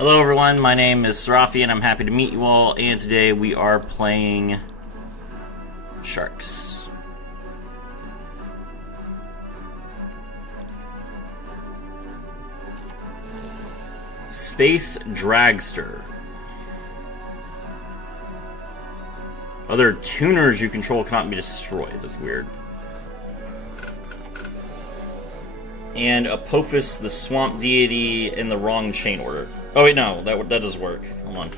Hello everyone, my name is Sarafi and I'm happy to meet you all, and today we are playing Sharks. Space Dragster. Other tuners you control cannot be destroyed. That's weird. And Apophis, the swamp deity, in the wrong chain order. Oh wait, no, that does work. Hold on.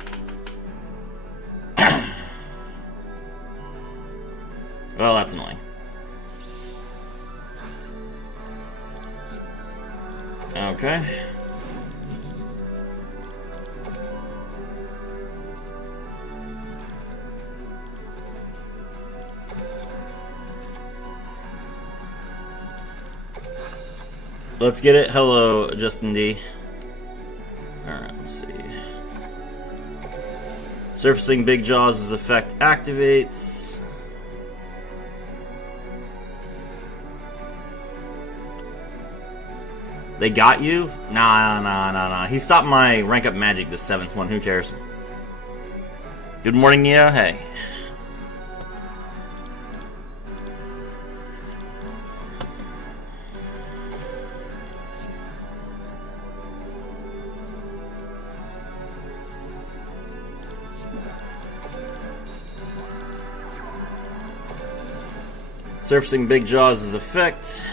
Well, that's annoying. Okay. Let's get it. Hello, Justin D. Alright, let's see. Surfacing Big Jaws' effect activates. They got you? Nah. He stopped my rank up magic, the 7th one. Who cares? Good morning, Nia. Hey. Surfacing Big Jaws' effect.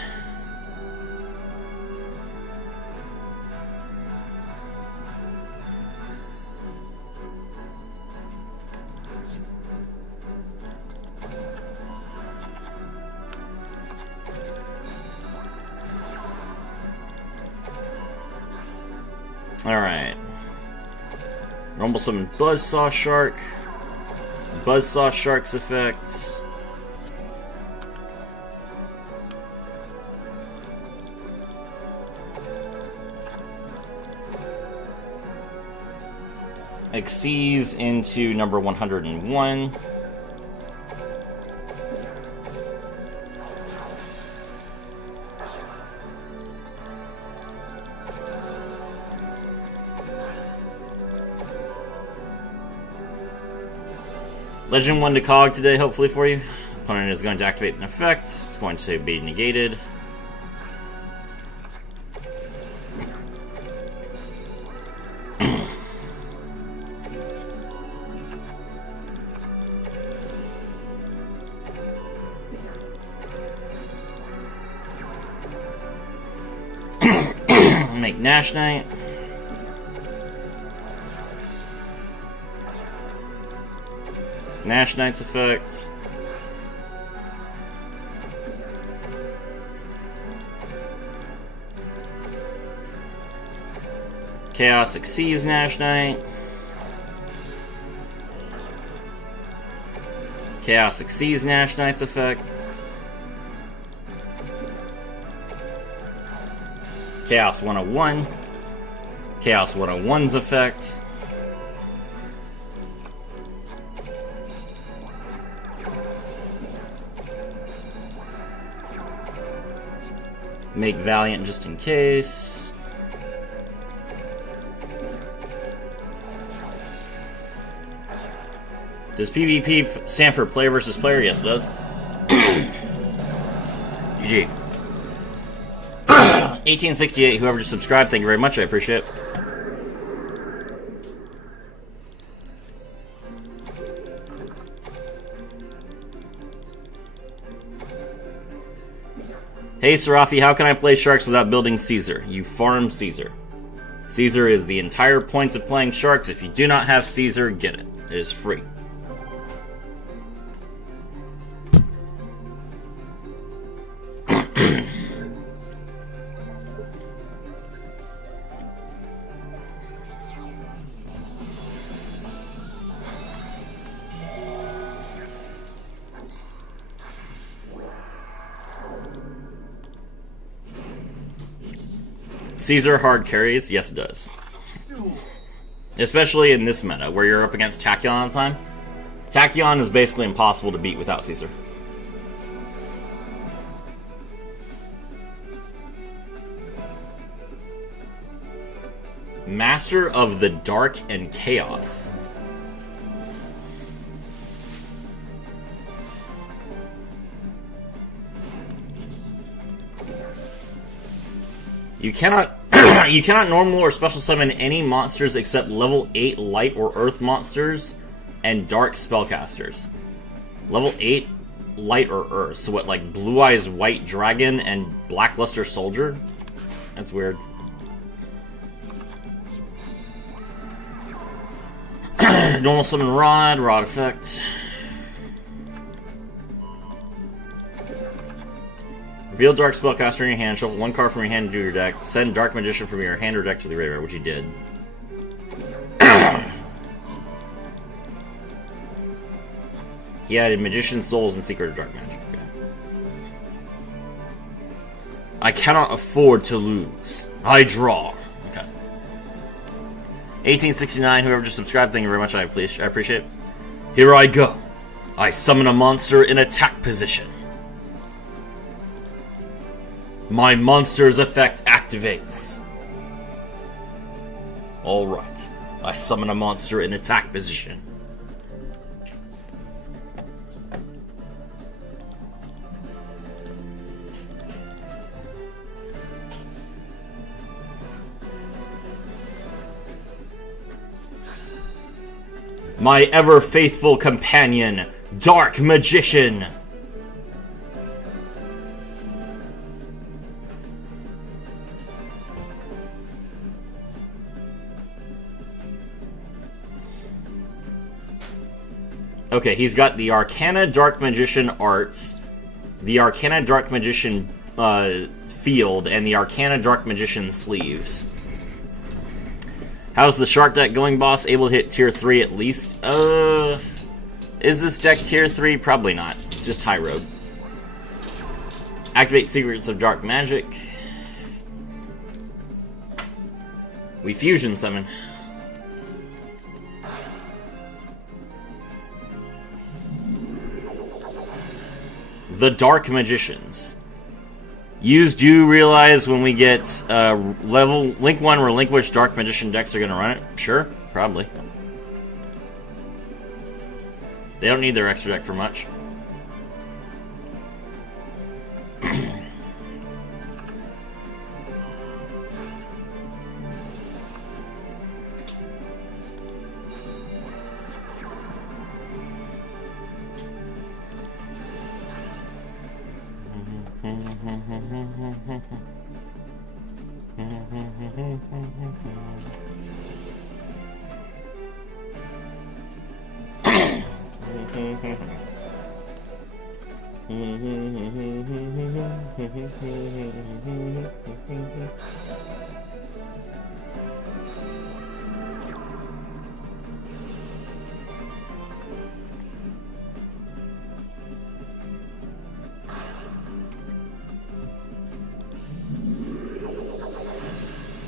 Alright. Rumble summon Buzzsaw Shark. Buzzsaw Shark's effect. Exceeds into number 101. Legend 1 to KOG today, hopefully for you. Opponent is going to activate an effect. It's going to be negated. Make Nash Knight. Nash Knight's effects. Chaos exceeds Nash Knight. Chaos exceeds Nash Knight's effect. Chaos 101. Chaos 101's effect. Make Valiant just in case. Does PvP stand for player versus player? Yes, it does. GG. 1868, whoever just subscribed, thank you very much, I appreciate it. Hey Sarafi, how can I play Sharks without building Caesar? You farm Caesar. Caesar is the entire point of playing Sharks. If you do not have Caesar, get it. It is free. Caesar hard carries? Yes, it does. Especially in this meta, where you're up against Tachyon all the time. Tachyon is basically impossible to beat without Caesar. Master of the Dark and Chaos. You cannot you cannot normal or special summon any monsters except level 8 light or earth monsters and dark spellcasters. Level 8 light or earth. So what, like Blue Eyes White Dragon and Blackluster Soldier? That's weird. Normal summon Rod, Rod effect. Reveal Dark Spellcaster in your hand, shuffle one card from your hand to your deck, send Dark Magician from your hand or deck to the graveyard, which you did. He added Magician Souls and Secret of Dark Magic. Okay. I cannot afford to lose. I draw. Okay. 1869, whoever just subscribed, thank you very much. I appreciate it. Here I go. I summon a monster in attack position. My monster's effect activates. Alright. I summon a monster in attack position. My ever-faithful companion, Dark Magician. Okay, he's got the Arcana Dark Magician arts, the Arcana Dark Magician field, and the Arcana Dark Magician sleeves. How's the Shark deck going, boss? Able to hit tier 3 at least? Is this deck tier 3? Probably not. It's just high road. Activate Secrets of Dark Magic. We fusion summon. The Dark Magicians. Do you realize when we get Link 1 Relinquished Dark Magician decks are going to run it? Sure, probably. They don't need their extra deck for much.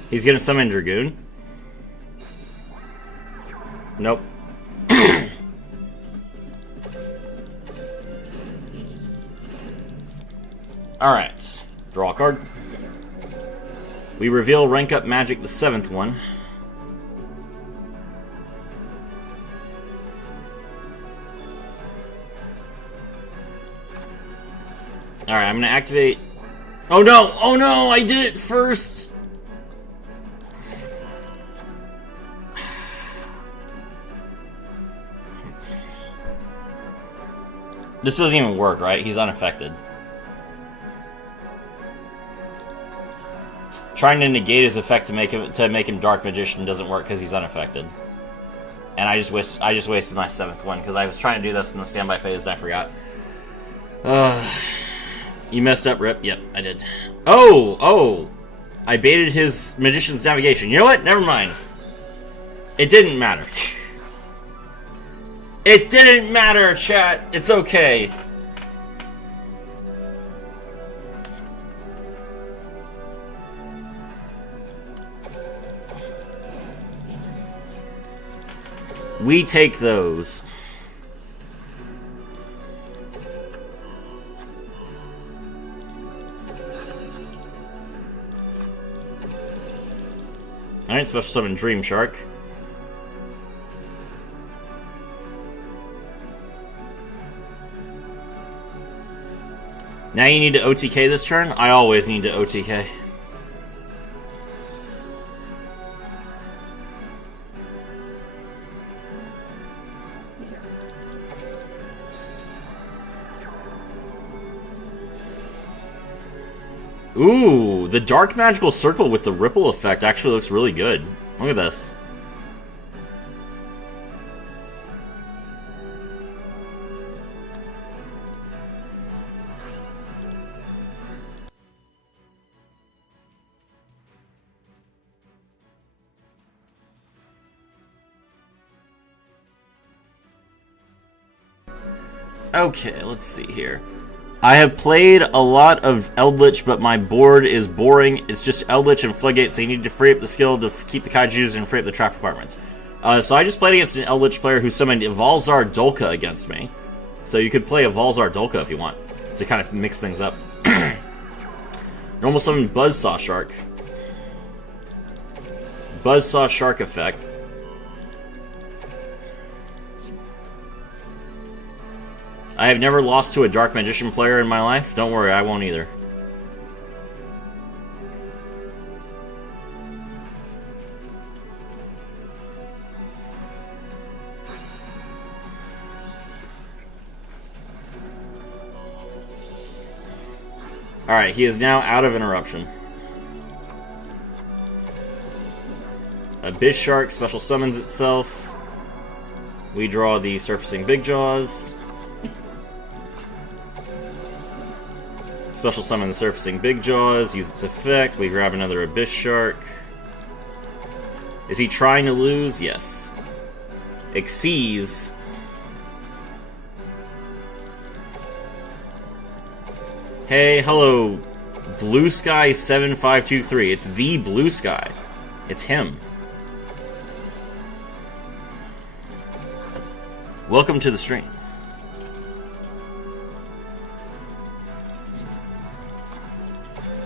He's gonna summon Dragoon? Nope. Alright. Draw a card. We reveal Rank Up Magic, the 7th one. Alright, I'm gonna activate... Oh no! Oh no! I did it first! This doesn't even work, right? He's unaffected. Trying to negate his effect to make him Dark Magician doesn't work because he's unaffected. And I just wasted my 7th one because I was trying to do this in the standby phase and I forgot. You messed up, Rip. Yep, I did. Oh! I baited his Magician's Navigation. You know what? Never mind. It didn't matter. It didn't matter, chat. It's okay. We take those. Alright, special summon Dream Shark. Now you need to OTK this turn? I always need to OTK. Ooh, the Dark Magical Circle with the ripple effect actually looks really good. Look at this. Okay, let's see here. I have played a lot of Eldlich, but my board is boring. It's just Eldlich and Floodgates. They need to free up the skill to keep the Kaijus and free up the trap departments. So I just played against an Eldlich player who summoned Evalzar Dolka against me. So you could play Evalzar Dolka if you want, to kind of mix things up. Normal summon Buzzsaw Shark. Buzzsaw Shark effect. I have never lost to a Dark Magician player in my life. Don't worry, I won't either. Alright, he is now out of interruption. Abyss Shark special summons itself. We draw the Surfacing Big Jaws. Special summon the Surfacing Big Jaws, use its effect, we grab another Abyss Shark. Is he trying to lose? Yes. Exceeds. Hey, hello, Blue Sky 7523. It's the Blue Sky. It's him. Welcome to the stream.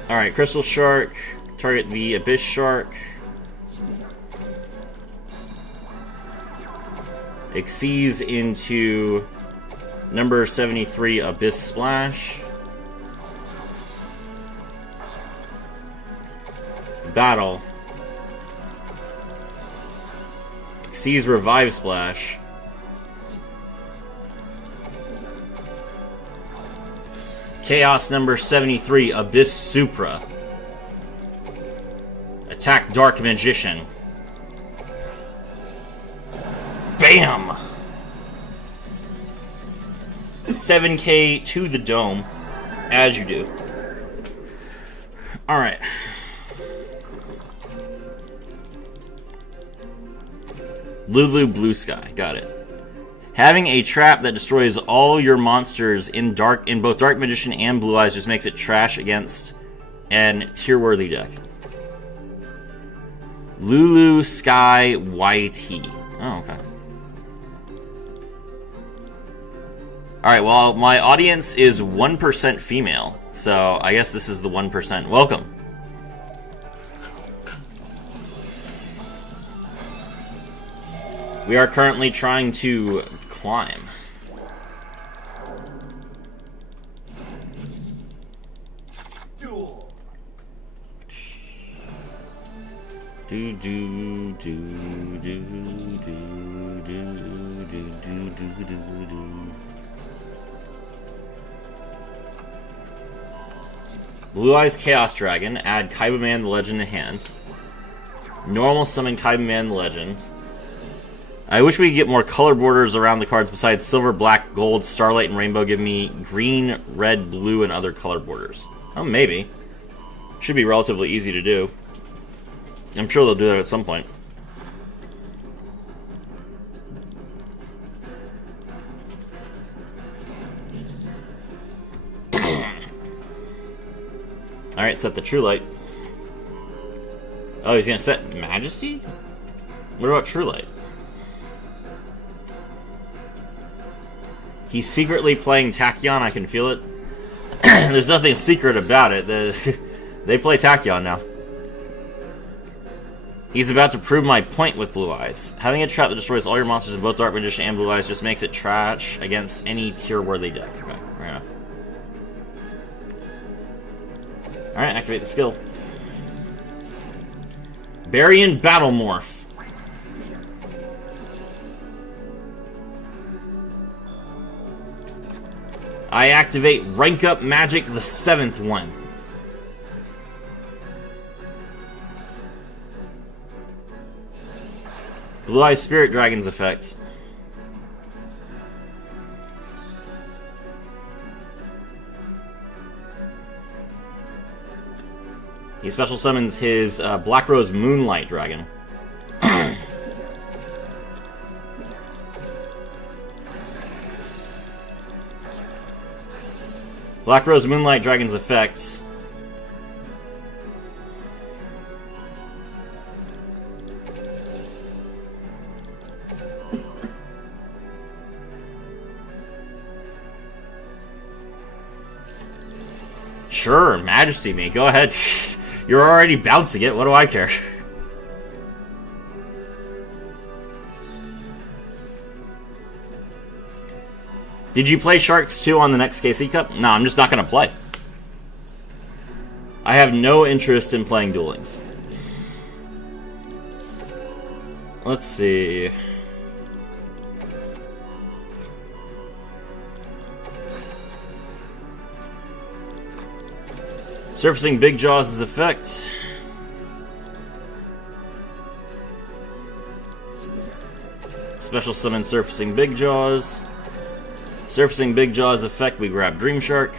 Alright, Crystal Shark, target the Abyss Shark. Exceeds into number 73 Abyss Splash. Battle. Exceeds Revive Splash. Chaos number 73, Abyss Supra. Attack Dark Magician. BAM! 7k to the dome, as you do. Alright. Lulu Blue Sky, got it. Having a trap that destroys all your monsters in both Dark Magician and Blue Eyes just makes it trash against an tier-worthy deck. Lulu Sky YT. Oh, okay. Alright, well, my audience is 1% female, so I guess this is the 1%. Welcome. We are currently trying to climb. Duel. Do do do do do do do do do do. Blue Eyes Chaos Dragon. Add Kaibaman the Legend to hand. Normal summon Kaibaman the Legend. I wish we could get more color borders around the cards besides silver, black, gold, starlight, and rainbow. Give me green, red, blue, and other color borders. Oh, maybe. Should be relatively easy to do. I'm sure they'll do that at some point. Alright, set the True Light. Oh, he's gonna set Majesty? What about True Light? He's secretly playing Tachyon, I can feel it. There's nothing secret about it. They play Tachyon now. He's about to prove my point with Blue Eyes. Having a trap that destroys all your monsters in both Dark Magician and Blue Eyes just makes it trash against any tier-worthy deck. Okay, fair enough. Alright, activate the skill. Barian Battle Morph. I activate Rank Up Magic, the 7th one. Blue Eye Spirit Dragon's effect. He special summons his Black Rose Moonlight Dragon. Black Rose Moonlight Dragon's effect. Sure, Majesty me. Go ahead. You're already bouncing it. What do I care? Did you play Sharks 2 on the next KC Cup? No, I'm just not going to play. I have no interest in playing Duel Links. Let's see. Surfacing Big Jaws' effect. Special summon Surfacing Big Jaws. Surfacing Big Jaws effect, we grab Dream Shark.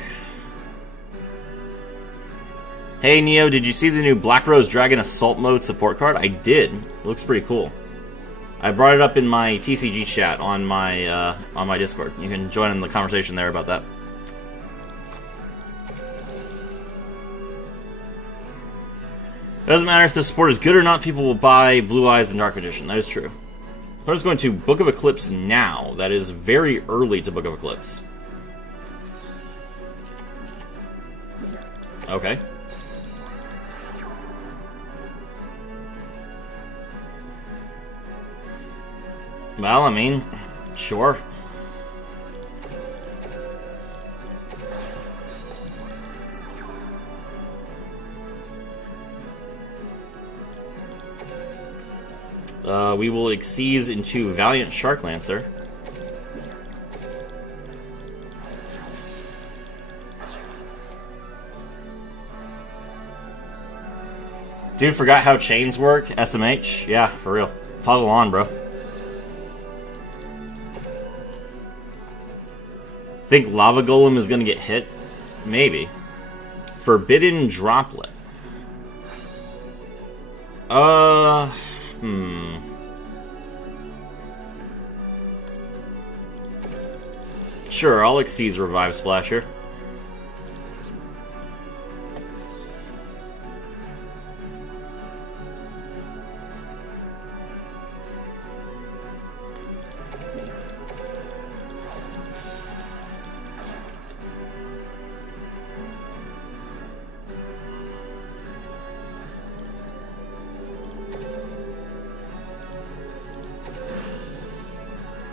Hey Neo, did you see the new Black Rose Dragon Assault Mode support card? I did. It looks pretty cool. I brought it up in my TCG chat on my Discord. You can join in the conversation there about that. It doesn't matter if the support is good or not, people will buy Blue Eyes and Dark Magician. That is true. So I'm just going to Book of Eclipse now. That is very early to Book of Eclipse. Okay. Well, I mean, sure. We will Xyz into Valiant Sharklancer. Dude, forgot how chains work? SMH? Yeah, for real. Toggle on, bro. Think Lava Golem is gonna get hit? Maybe. Forbidden Droplet. Sure, I'll Xyz Revive Splash here.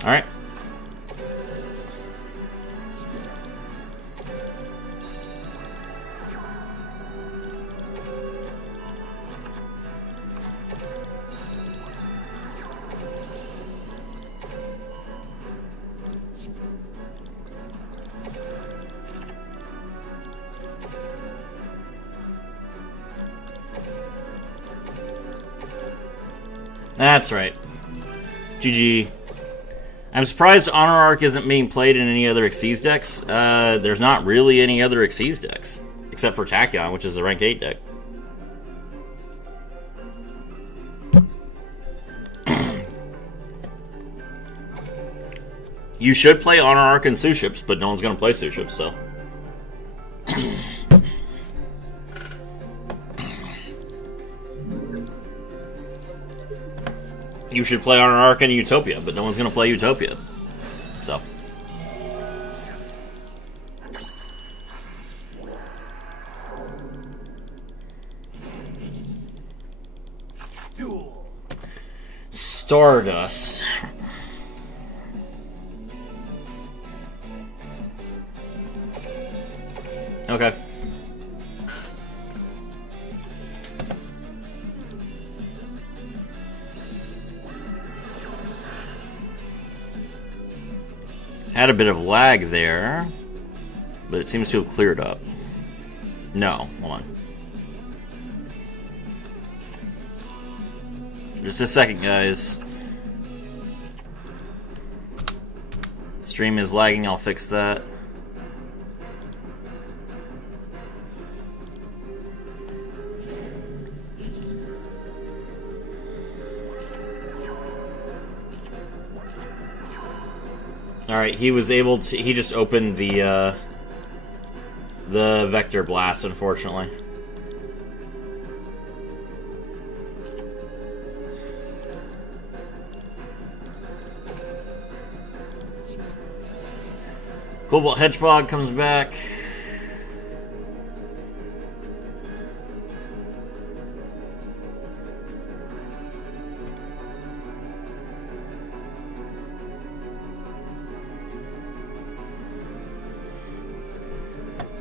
Alright. That's right. GG. I'm surprised Honor Arc isn't being played in any other Xyz decks. There's not really any other Xyz decks. Except for Tachyon, which is a rank 8 deck. You should play Honor Arc and Suships, but no one's going to play Suships, so... You should play Honor Arc and Utopia, but no one's going to play Utopia. So. Duel. Stardust. Okay. Had a bit of lag there, but it seems to have cleared up. No, hold on. Just a second, guys. Stream is lagging, I'll fix that. Alright, he was able to... He just opened the Vector Blast, unfortunately. Cobalt Hedgehog comes back.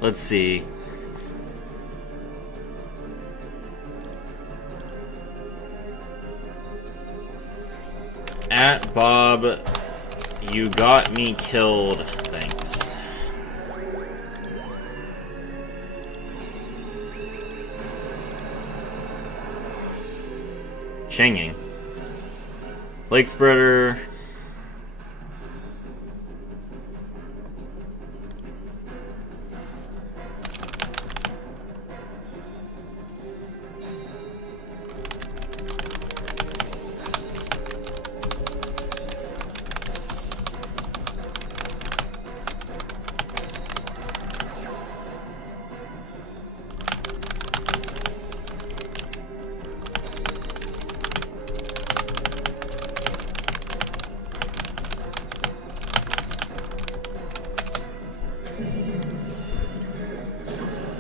Let's see. At Bob, you got me killed. Thanks. Changing. Flake Spreader.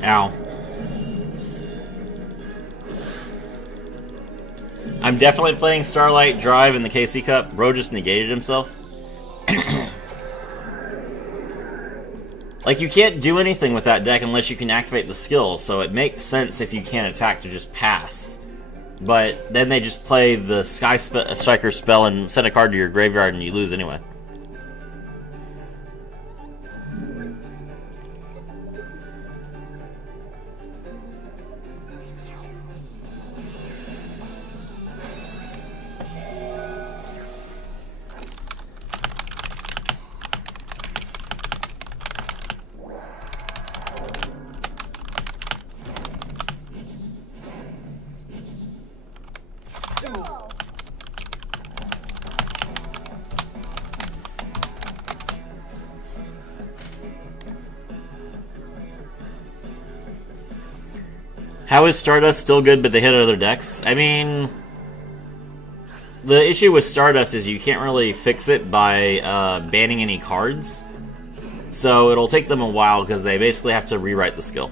Ow. I'm definitely playing Starlight Drive in the KC Cup. Bro just negated himself. Like, you can't do anything with that deck unless you can activate the skill, so it makes sense if you can't attack to just pass. But then they just play the Striker spell and send a card to your graveyard and you lose anyway. How is Stardust still good but they hit other decks? I mean, the issue with Stardust is you can't really fix it by banning any cards. So it'll take them a while because they basically have to rewrite the skill.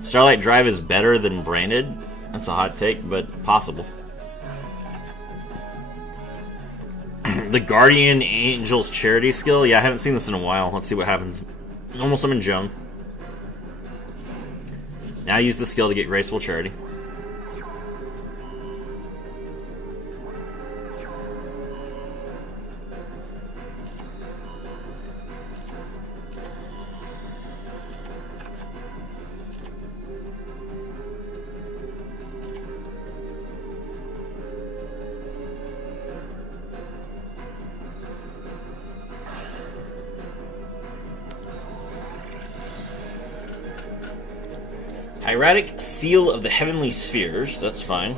Starlight Drive is better than Branded. That's a hot take, but possible. The Guardian Angel's Charity skill? Yeah, I haven't seen this in a while. Let's see what happens. Normal Summon Joan. Now use the skill to get Graceful Charity. Hieratic Seal of the Heavenly Spheres, that's fine.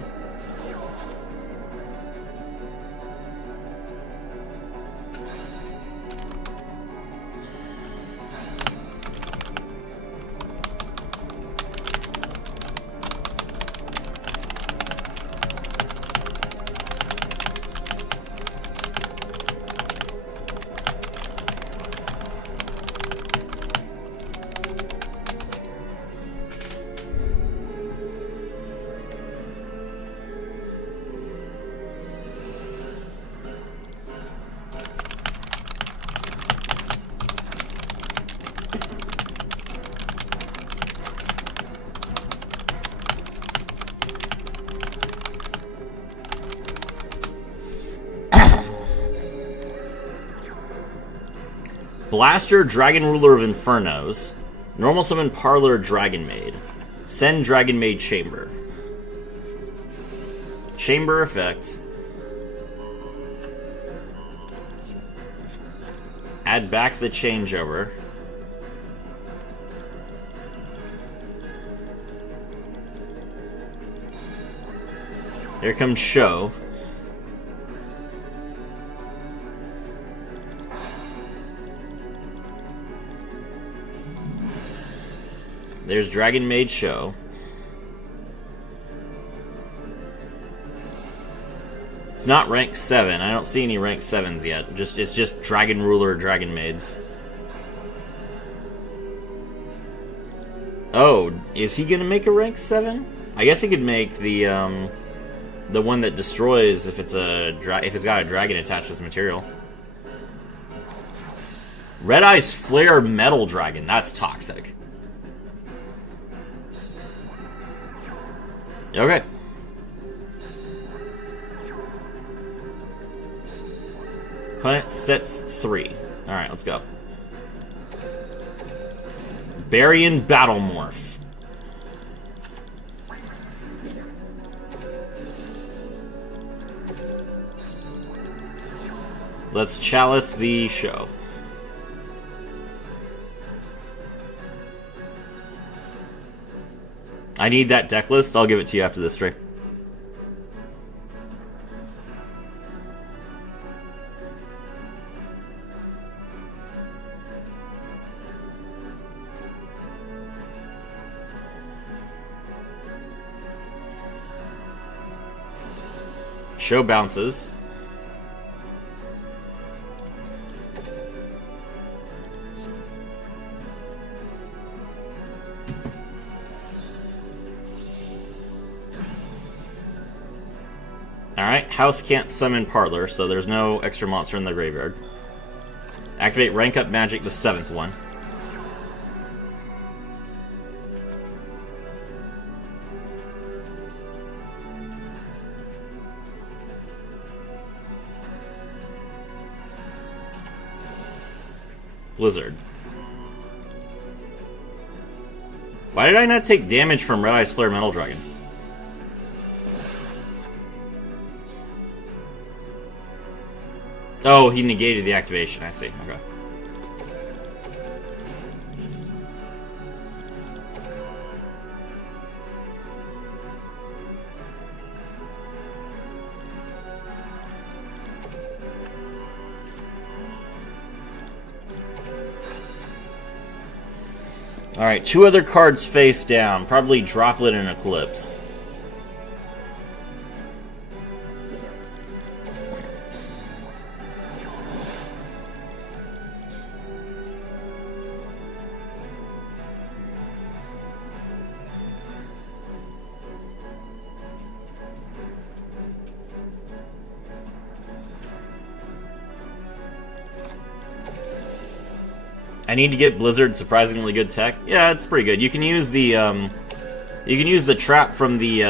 Blaster, Dragon Ruler of Infernos. Normal summon Parlor, Dragon Maid. Send Dragon Maid Chamber. Chamber effect. Add back the changeover. Here comes Show. There's Dragon Maid Show. It's not rank 7. I don't see any rank 7s yet. It's just Dragon Ruler, Dragon Maids. Oh, is he gonna make a rank 7? I guess he could make the one that destroys if it's got a dragon attached to this material. Red Eye's Flare Metal Dragon. That's toxic. Okay. Opponent sets 3. Alright, let's go. Barian Battle Morph. Let's Chalice the Show. I need that deck list. I'll give it to you after this stream. Show bounces. Alright, House can't summon Parlor, so there's no extra monster in the graveyard. Activate Rank Up Magic, the 7th one. Blizzard. Why did I not take damage from Red Eye's Flare Metal Dragon? Oh, he negated the activation. I see. Okay. Alright, 2 other cards face down. Probably Droplet and Eclipse. I need to get Blizzard surprisingly good tech. Yeah, it's pretty good. You can use the trap from the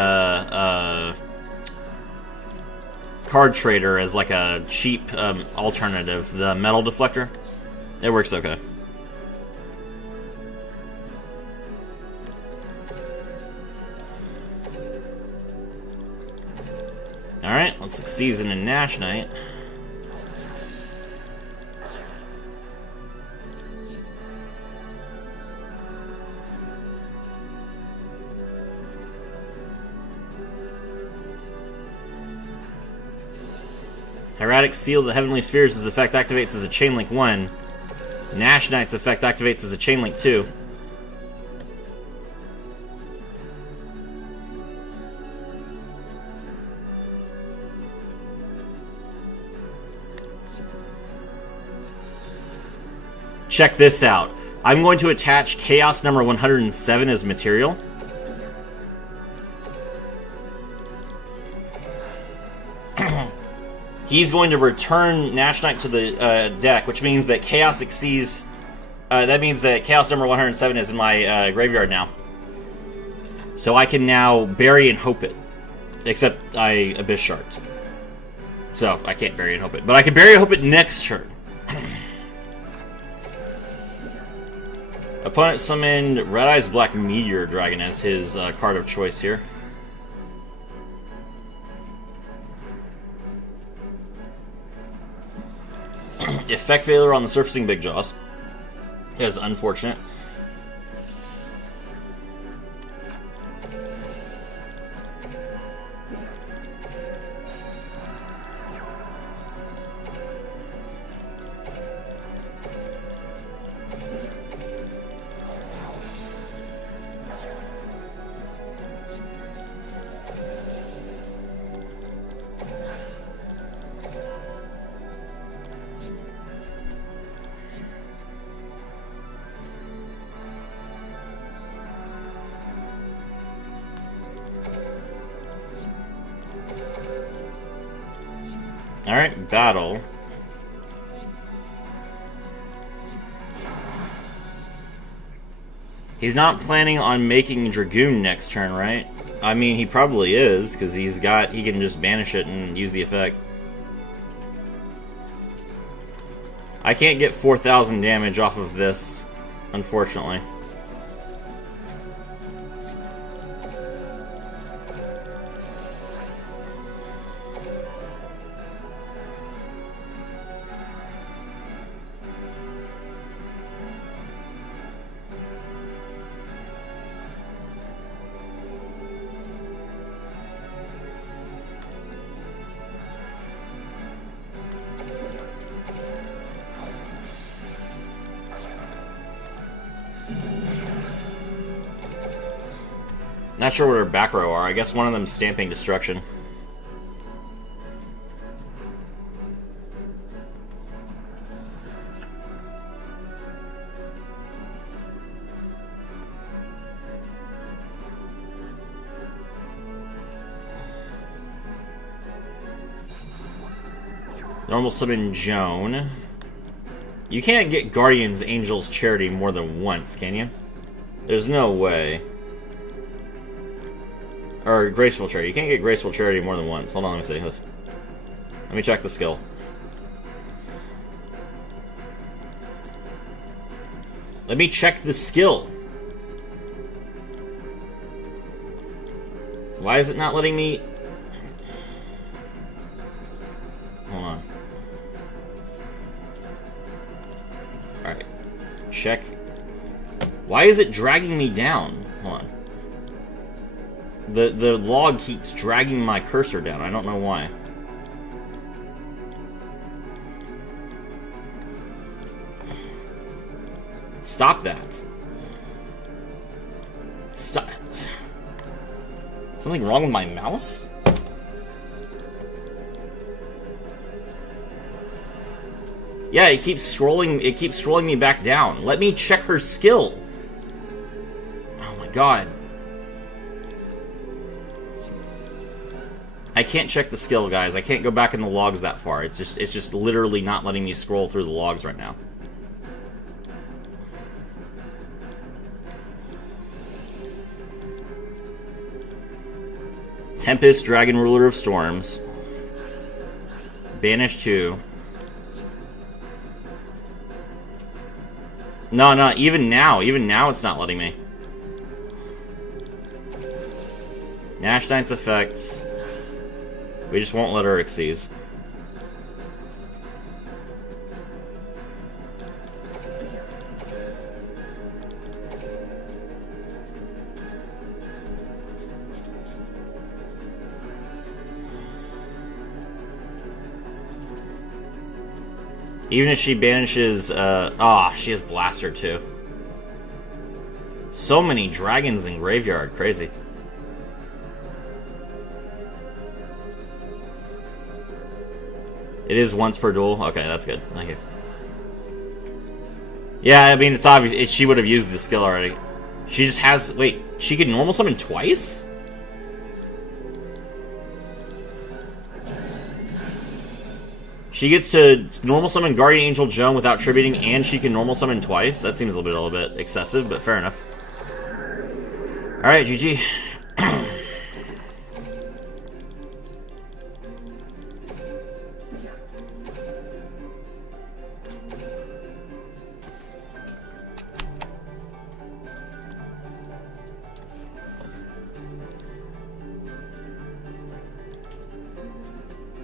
card trader as like a cheap alternative. The metal deflector. It works okay. Alright, let's season in Nash Knight. Hieratic Seal, the Heavenly Spheres' effect activates as a Chainlink 1. Nash Knight's effect activates as a Chainlink 2. Check this out. I'm going to attach Chaos number 107 as material. He's going to return Nash Knight to the deck, which means that Chaos exceeds... that means that Chaos number 107 is in my graveyard now. So I can now bury and hope it. Except I Abyss Shard. So I can't bury and hope it. But I can bury and hope it next turn. Opponent summoned Red Eyes Black Meteor Dragon as his card of choice here. Effect failure on the Surfacing Big Jaws. That is unfortunate. Alright, battle. He's not planning on making Dragoon next turn, right? I mean, he probably is, because he can just banish it and use the effect. I can't get 4,000 damage off of this, unfortunately. Not sure what her back row are. I guess one of them's Stamping Destruction. Normal summon Joan. You can't get Guardian's Angel's Charity more than once, can you? There's no way. Or Graceful Charity. You can't get Graceful Charity more than once. Hold on, let me see. Let me check the skill. Let me check the skill. Why is it not letting me... Hold on. Alright. Check. Why is it dragging me down? Hold on. The log keeps dragging my cursor down. I don't know why. Stop that. Stop. Something wrong with my mouse? Yeah, it keeps scrolling me back down. Let me check her skill. Oh my god. I can't check the skill, guys. I can't go back in the logs that far. It's just literally not letting me scroll through the logs right now. Tempest, Dragon Ruler of Storms. Banish 2. No, even now it's not letting me. Nash Knight's effects. We just won't let her exceed. Even if she banishes, she has Blaster too. So many dragons in Graveyard, crazy. It is once per duel? Okay, that's good. Thank you. Yeah, I mean, it's obvious. She would have used the skill already. She just has... Wait, she can normal summon twice? She gets to normal summon Guardian Angel Joan without tributing, and she can normal summon twice? That seems a little bit excessive, but fair enough. Alright, GG.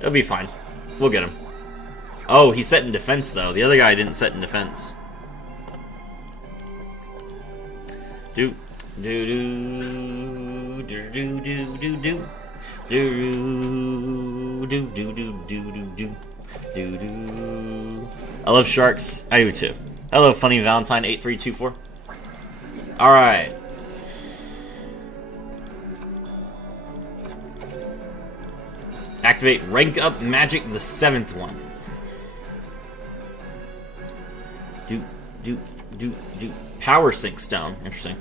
It'll be fine. We'll get him. Oh, he set in defense, though. The other guy didn't set in defense. Do do do do do do do do do do do do do do do. I love sharks. I do too. Hello, Funny Valentine 8324. All right. Activate Rank Up Magic, the 7th one. Do. Power Sync Stone. Interesting.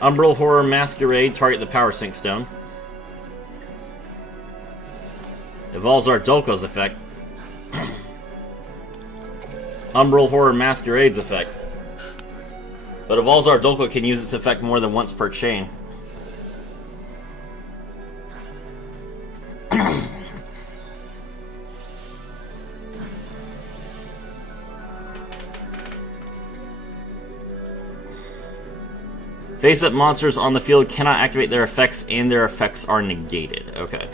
Umbral Horror Masquerade. Target the Power Sync Stone. Evolves our Dolko's effect. Umbral Horror Masquerade's effect. But Evolzar Dolko can use its effect more than once per chain. Face-up monsters on the field cannot activate their effects, and their effects are negated. Okay.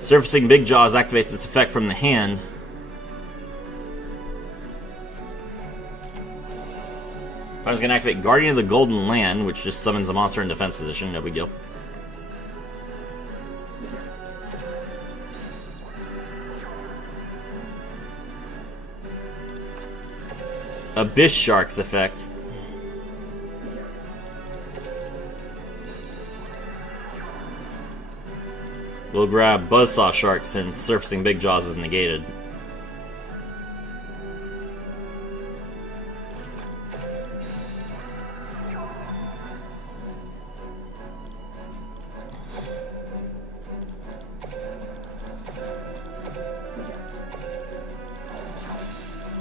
Surfacing Big Jaws activates its effect from the hand. I was going to activate Guardian of the Golden Land, which just summons a monster in defense position. No big deal. Abyss Shark's effect. We'll grab Buzzsaw Shark since Surfacing Big Jaws is negated.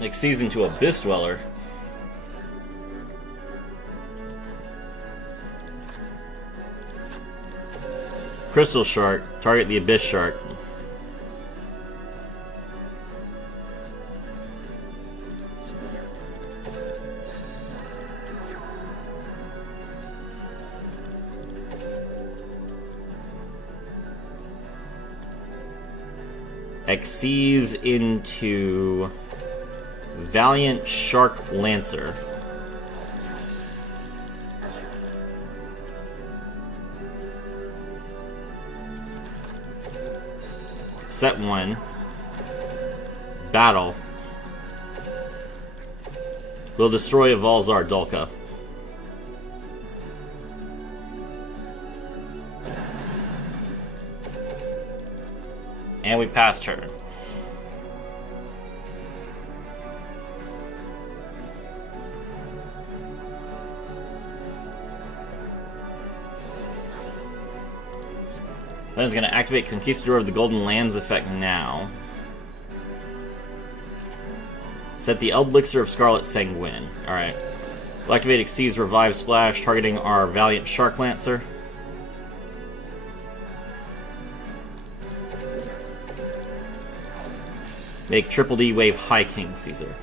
Exceeds into Abyss Dweller. Crystal Shark, target the Abyss Shark. Exceeds into Valiant Shark Lancer. Set 1. Battle. Will destroy Evolzar Dolka. And we passed her. That is going to activate Conquistador of the Golden Lands effect now. Set the Eldlich of Scarlet Sanguine. Alright. We'll activate Exceeds Revive Splash, targeting our Valiant Shark Lancer. Make Triple D Wave High King Caesar.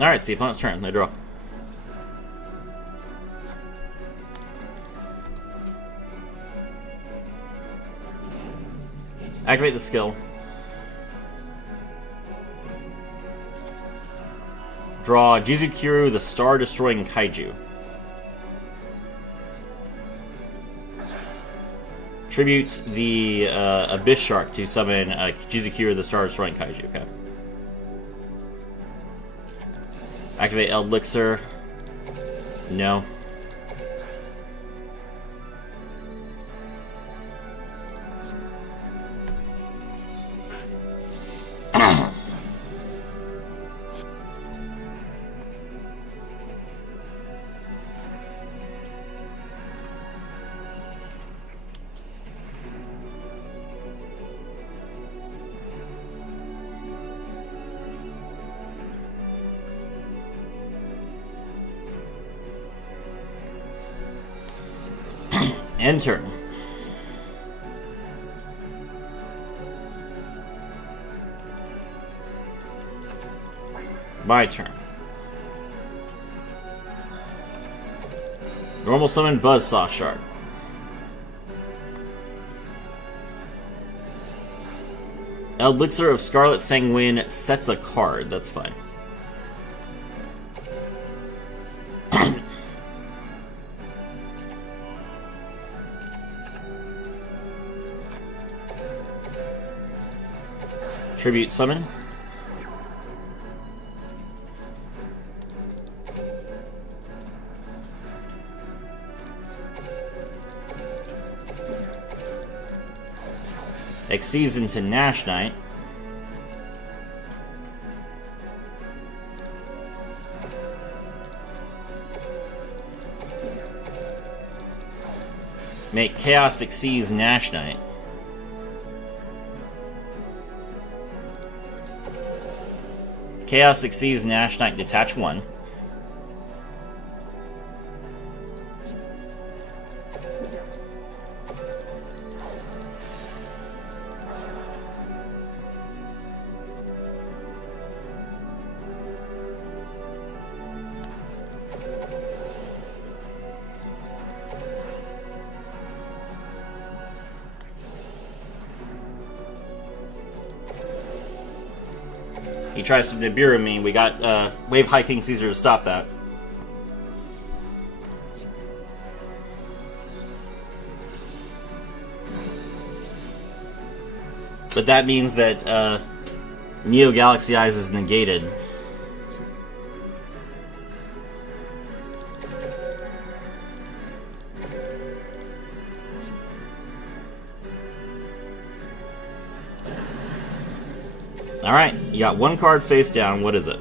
Alright, it's the opponent's turn. They draw. Activate the skill. Draw Jizukuru, the Star-Destroying Kaiju. Tribute the Abyss Shark to summon Jizukuru, the Star-Destroying Kaiju. Okay. Activate Eldlich. No. End turn. My turn. Normal summon Buzzsaw Shark. Eldlich of Scarlet Sanguine sets a card. That's fine. Tribute summon. Exceeds into Nash Knight. Make Chaos Exceeds Nash Knight. Chaos Exceeds Nash Knight, detach 1. He tries to Nibiru me. We got Wave High King Caesar to stop that. But that means that Neo Galaxy Eyes is negated. Alright, you got one card face down. What is it?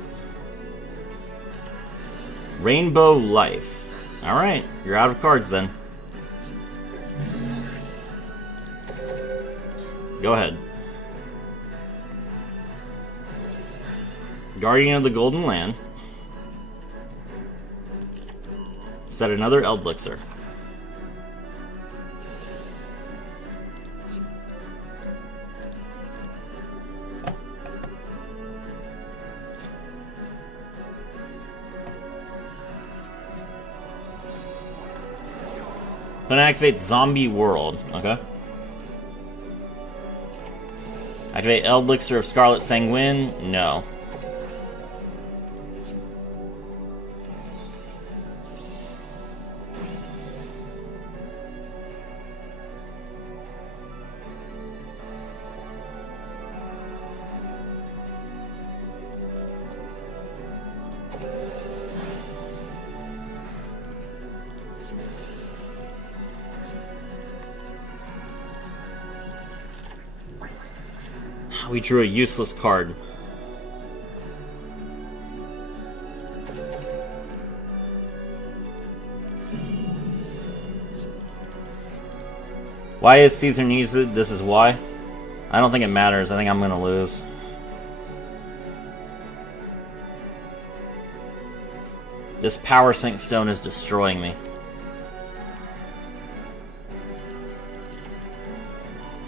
Rainbow Life. Alright, you're out of cards then. Go ahead. Guardian of the Golden Land. Set another Eldlich. Gonna activate Zombie World, okay? Activate Eldlich of Scarlet Sanguine? No. We drew a useless card. Why is Caesar needed? This is why. I don't think it matters. I think I'm gonna lose. This Power Sink Stone is destroying me.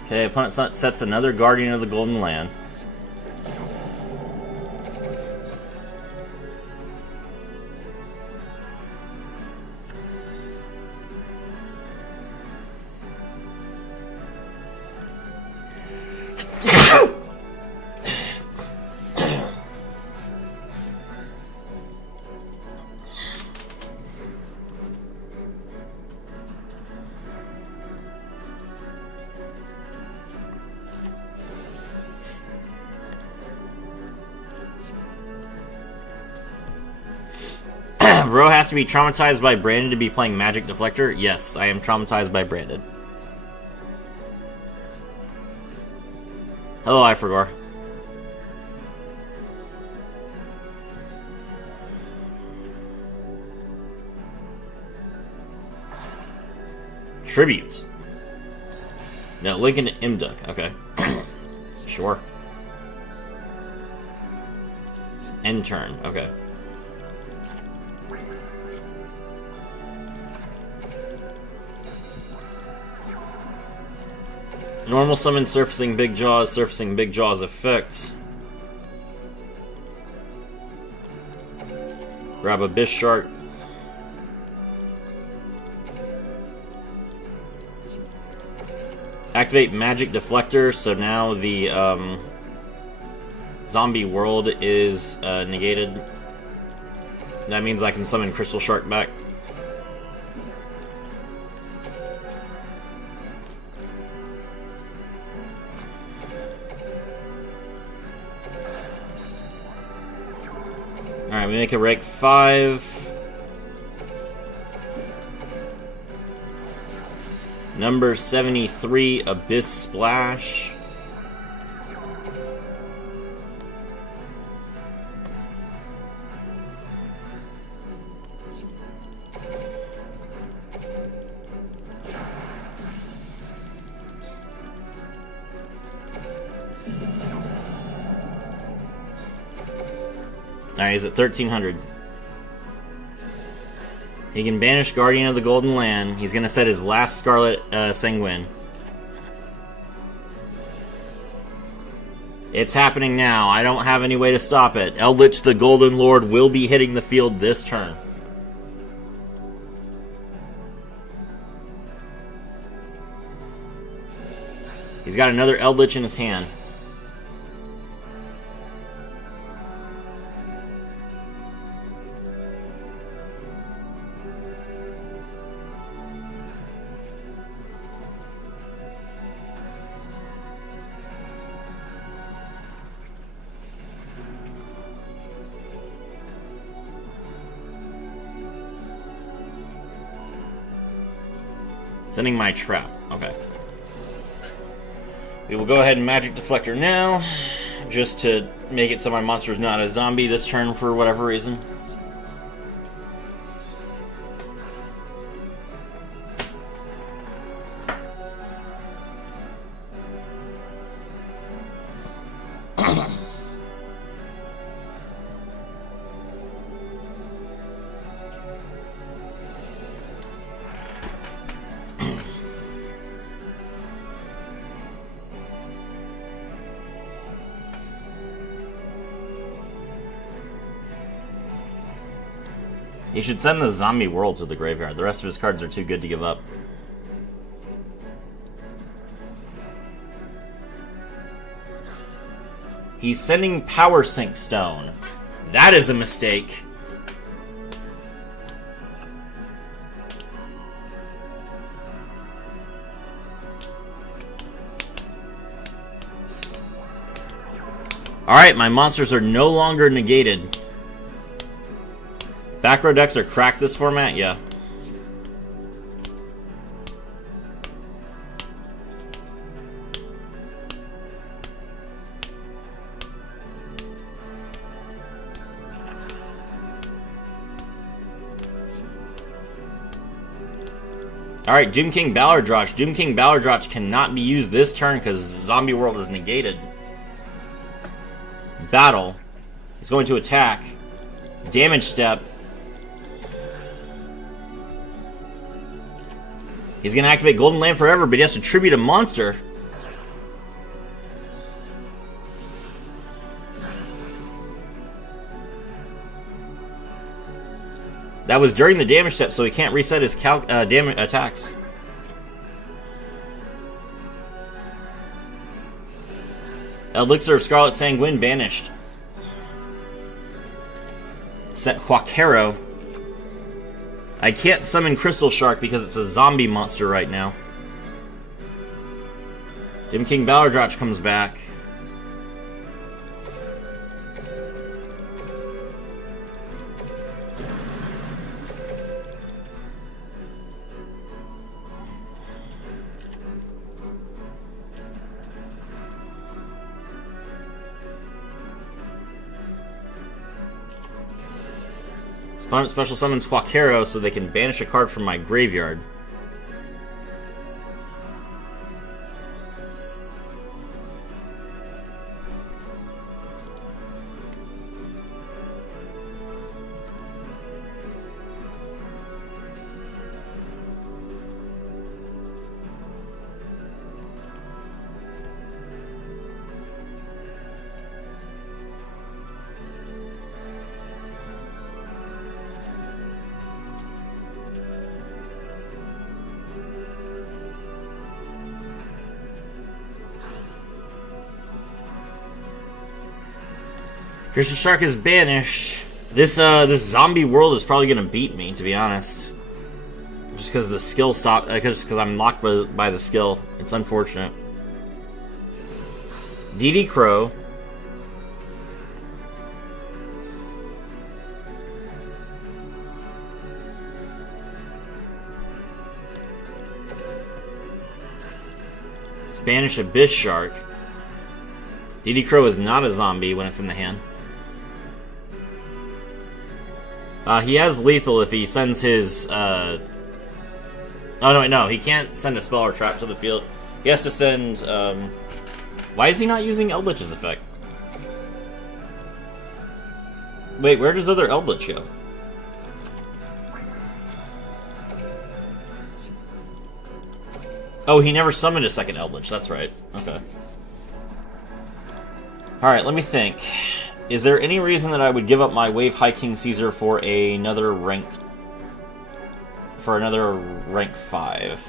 Okay, opponent sets another Guardian of the Golden Land. Bro has to be traumatized by Brandon to be playing Magic Deflector? Yes, I am traumatized by Brandon. Hello, Ifragor. Tribute. No, Lincoln to Imduk. Okay. Sure. End turn. Okay. Normal summon surfacing Big Jaws, surfacing Big Jaws effect. Grab Abyss Shark. Activate Magic Deflector, so now the zombie world is negated. That means I can summon Crystal Shark back. Alright, we make a rank 5. Number 73, Abyss Splash. Alright, he's at 1300. He can banish Guardian of the Golden Land. He's going to set his last Scarlet Sanguine. It's happening now. I don't have any way to stop it. Eldlich the Golden Lord will be hitting the field this turn. He's got another Eldlich in his hand. Sending my trap. Okay. We will go ahead and Magic Deflector now, just to make it so my monster is not a zombie this turn for whatever reason. He should send the zombie world to the graveyard. The rest of his cards are too good to give up. He's sending Power Sink Stone. That is a mistake. Alright, my monsters are no longer negated. Backrow decks are cracked this format? Yeah. Alright, Doom King Ballardroch. Doom King Ballardroch cannot be used this turn because Zombie World is negated. Battle. He's going to attack. Damage step. He's going to activate Golden Land Forever, but he has to tribute a monster. That was during the damage step, so he can't reset his damage attacks. Elixir of Scarlet Sanguine banished. Set Huaquero. I can't summon Crystal Shark because it's a zombie monster right now. Doom King Ballardroch comes back. Special summons Huaquero so they can banish a card from my graveyard. Crystal Shark is banished. This zombie world is probably gonna beat me, to be honest. Just because the skill stopped, because I'm locked by the skill. It's unfortunate. DD Crow. Banish Abyss Shark. DD Crow is not a zombie when it's in the hand. He has lethal if he sends his... Oh, no, he can't send a spell or trap to the field. He has to send... Why is he not using Eldlich's effect? Wait, where does other Eldlich go? Oh, he never summoned a second Eldlich, that's right. Okay. Alright, let me think. Is there any reason that I would give up my Wave High King Caesar for another rank... For another rank 5?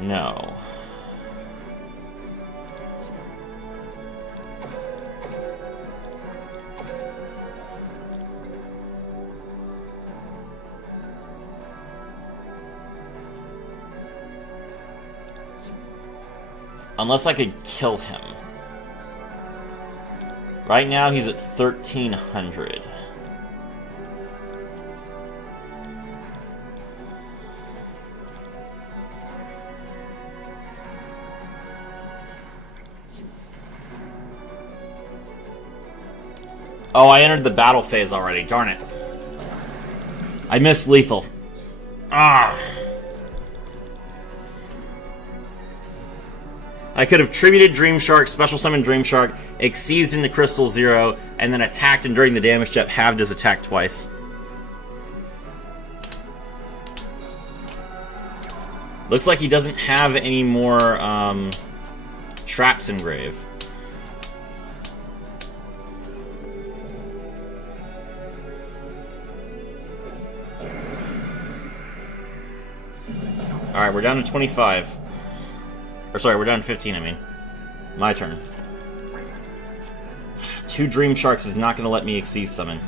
No. Unless I could kill him. Right now he's at 1,300. Oh, I entered the battle phase already. Darn it. I missed lethal. Ah. I could have tributed Dream Shark, special summon Dream Shark, exceeds into Crystal 0, and then attacked, and during the damage step halved his attack twice. Looks like he doesn't have any more traps in grave. Alright, we're down to 25. Or sorry, we're down to 15, I mean. My turn. 2 Dream Sharks is not going to let me Exceed summon.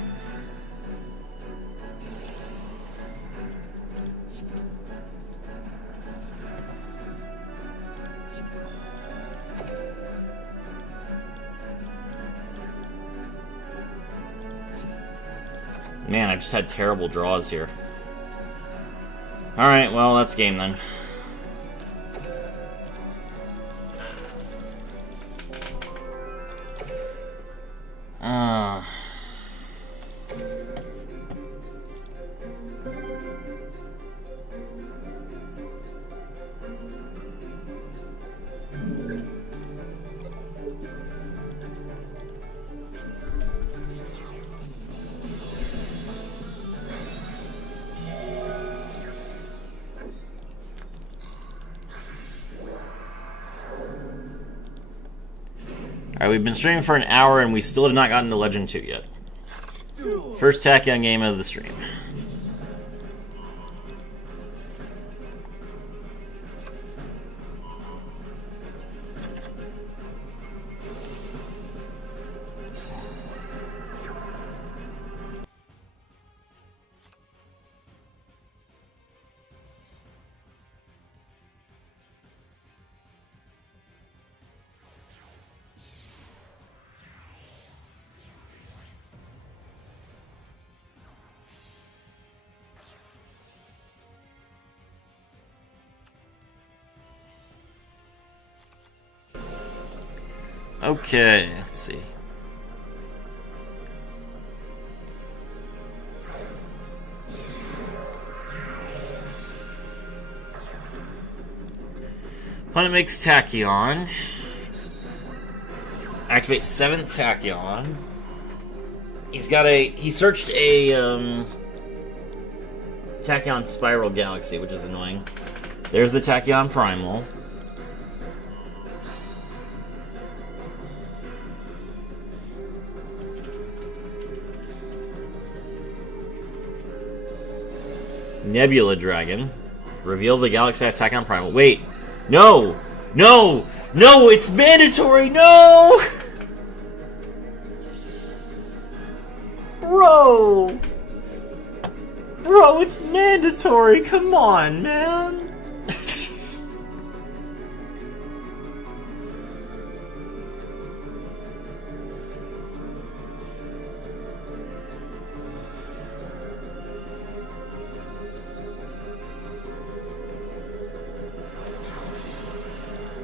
Man, I just had terrible draws here. Alright, well, that's game then. Alright, we've been streaming for an hour and we still have not gotten to Legend 2 yet. First Tachyon game of the stream. Okay, let's see. Opponent makes Tachyon. Activate 7th Tachyon. He searched a Tachyon Spiral Galaxy, which is annoying. There's the Tachyon Primal. Nebula Dragon. Reveal the Galaxy Tachyon Primal. Wait, No! No! No! It's mandatory! No! Bro! Bro, it's mandatory! Come on, man!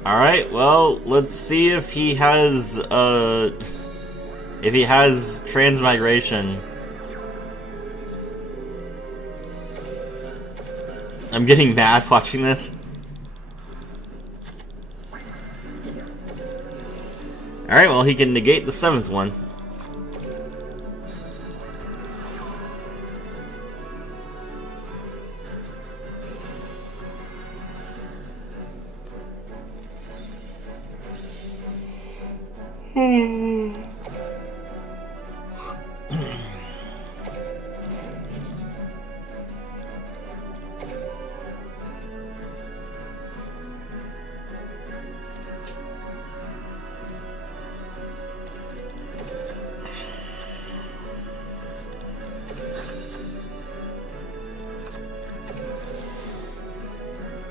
Alright, well, let's see if he has, transmigration. I'm getting mad watching this. Alright, well, he can negate the 7th one.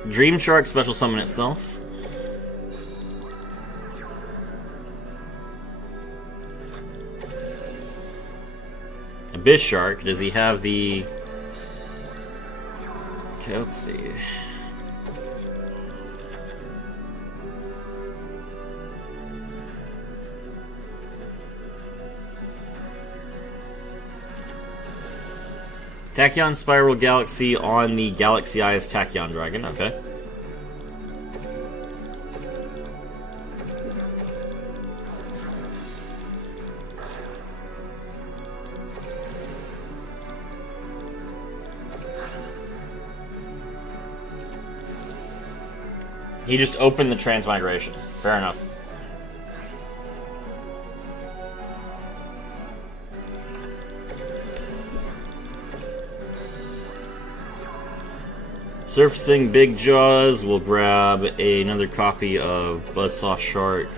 Dream Shark special summon itself. Abyss Shark, does he have the... Okay, let's see. Tachyon Spiral Galaxy on the Galaxy Eyes Tachyon Dragon, okay. He just opened the transmigration. Fair enough. Surfacing Big Jaws, we'll grab another copy of Buzzsaw Shark.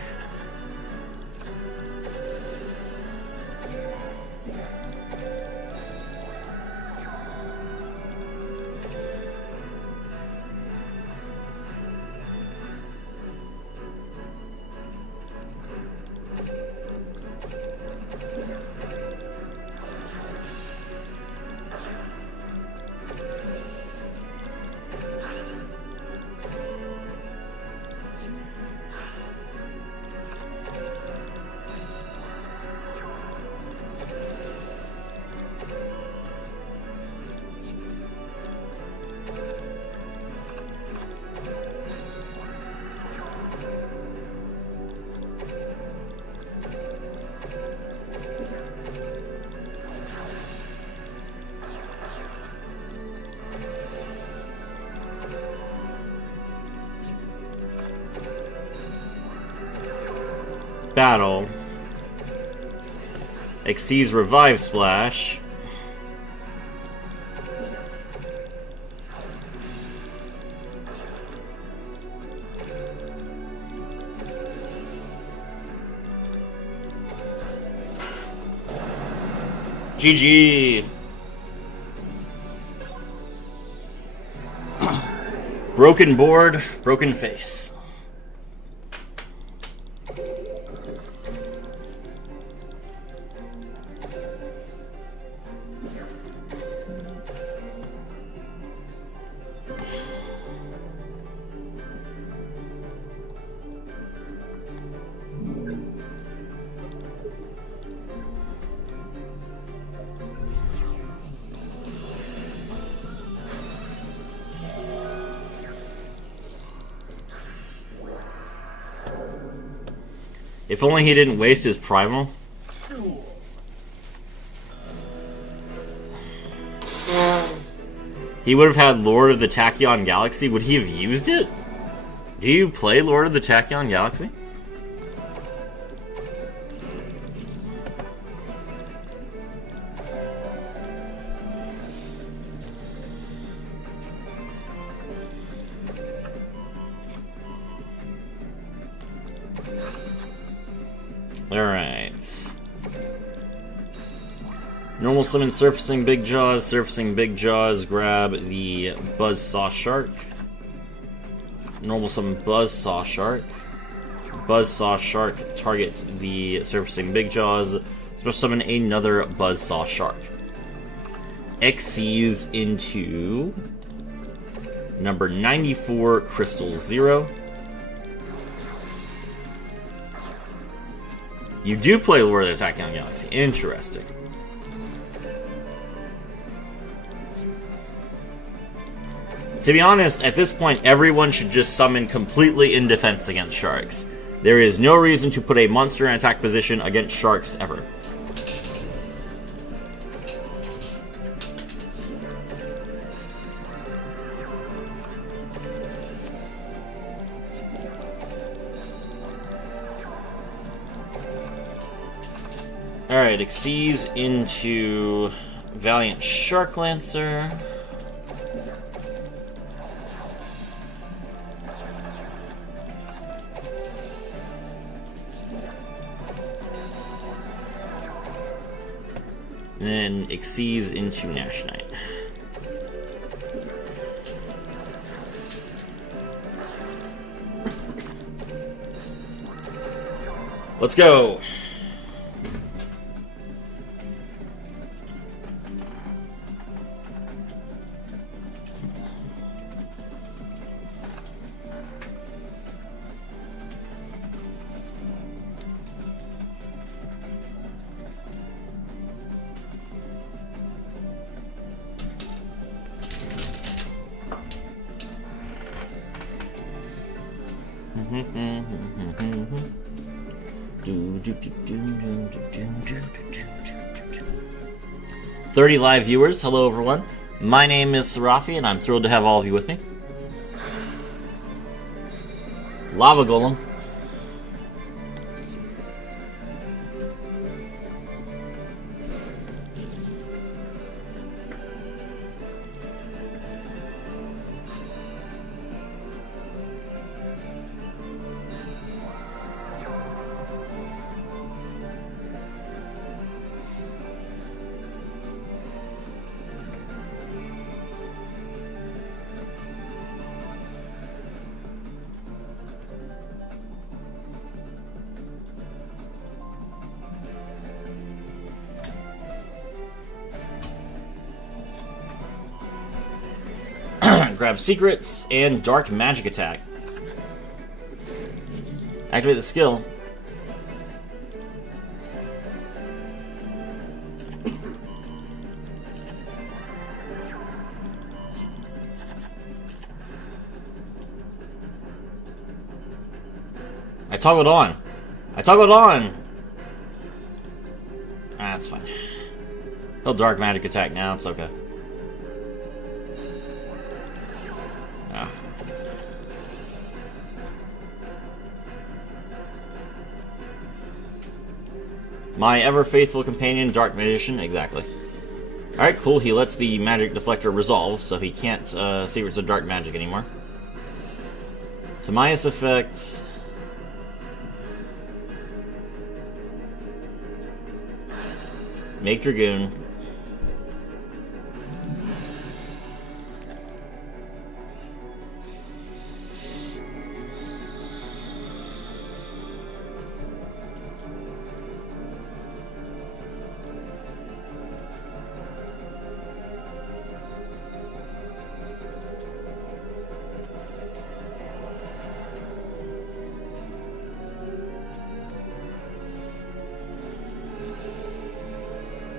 Battle. Exceeds Revive Splash. GG. Broken board, broken face. If only he didn't waste his primal. He would have had Lord of the Tachyon Galaxy. Would he have used it? Do you play Lord of the Tachyon Galaxy? Alright. Normal summon Surfacing Big Jaws. Surfacing Big Jaws, grab the Buzzsaw Shark. Normal summon Buzzsaw Shark. Buzzsaw Shark, target the Surfacing Big Jaws. Special summon another Buzzsaw Shark. Xyz into number 94, Crystal 0. You do play Lure of the Tachyon Galaxy. Interesting. To be honest, at this point, everyone should just summon completely in defense against sharks. There is no reason to put a monster in attack position against sharks ever. Alright, Xyz into Valiant Shark Lancer. And then Xyz into Nash Knight. Let's go! $30 live viewers, hello everyone. My name is Sarafi, and I'm thrilled to have all of you with me. Lava Golem. Grab Secrets and Dark Magic Attack. Activate the skill. I toggled on. I toggled on! That's fine. He'll Dark Magic Attack now, it's okay. My ever-faithful companion, Dark Magician, exactly. Alright, cool, he lets the Magic Deflector resolve, so he can't Secrets of Dark Magic anymore. Timaeus effects. Make Dragoon.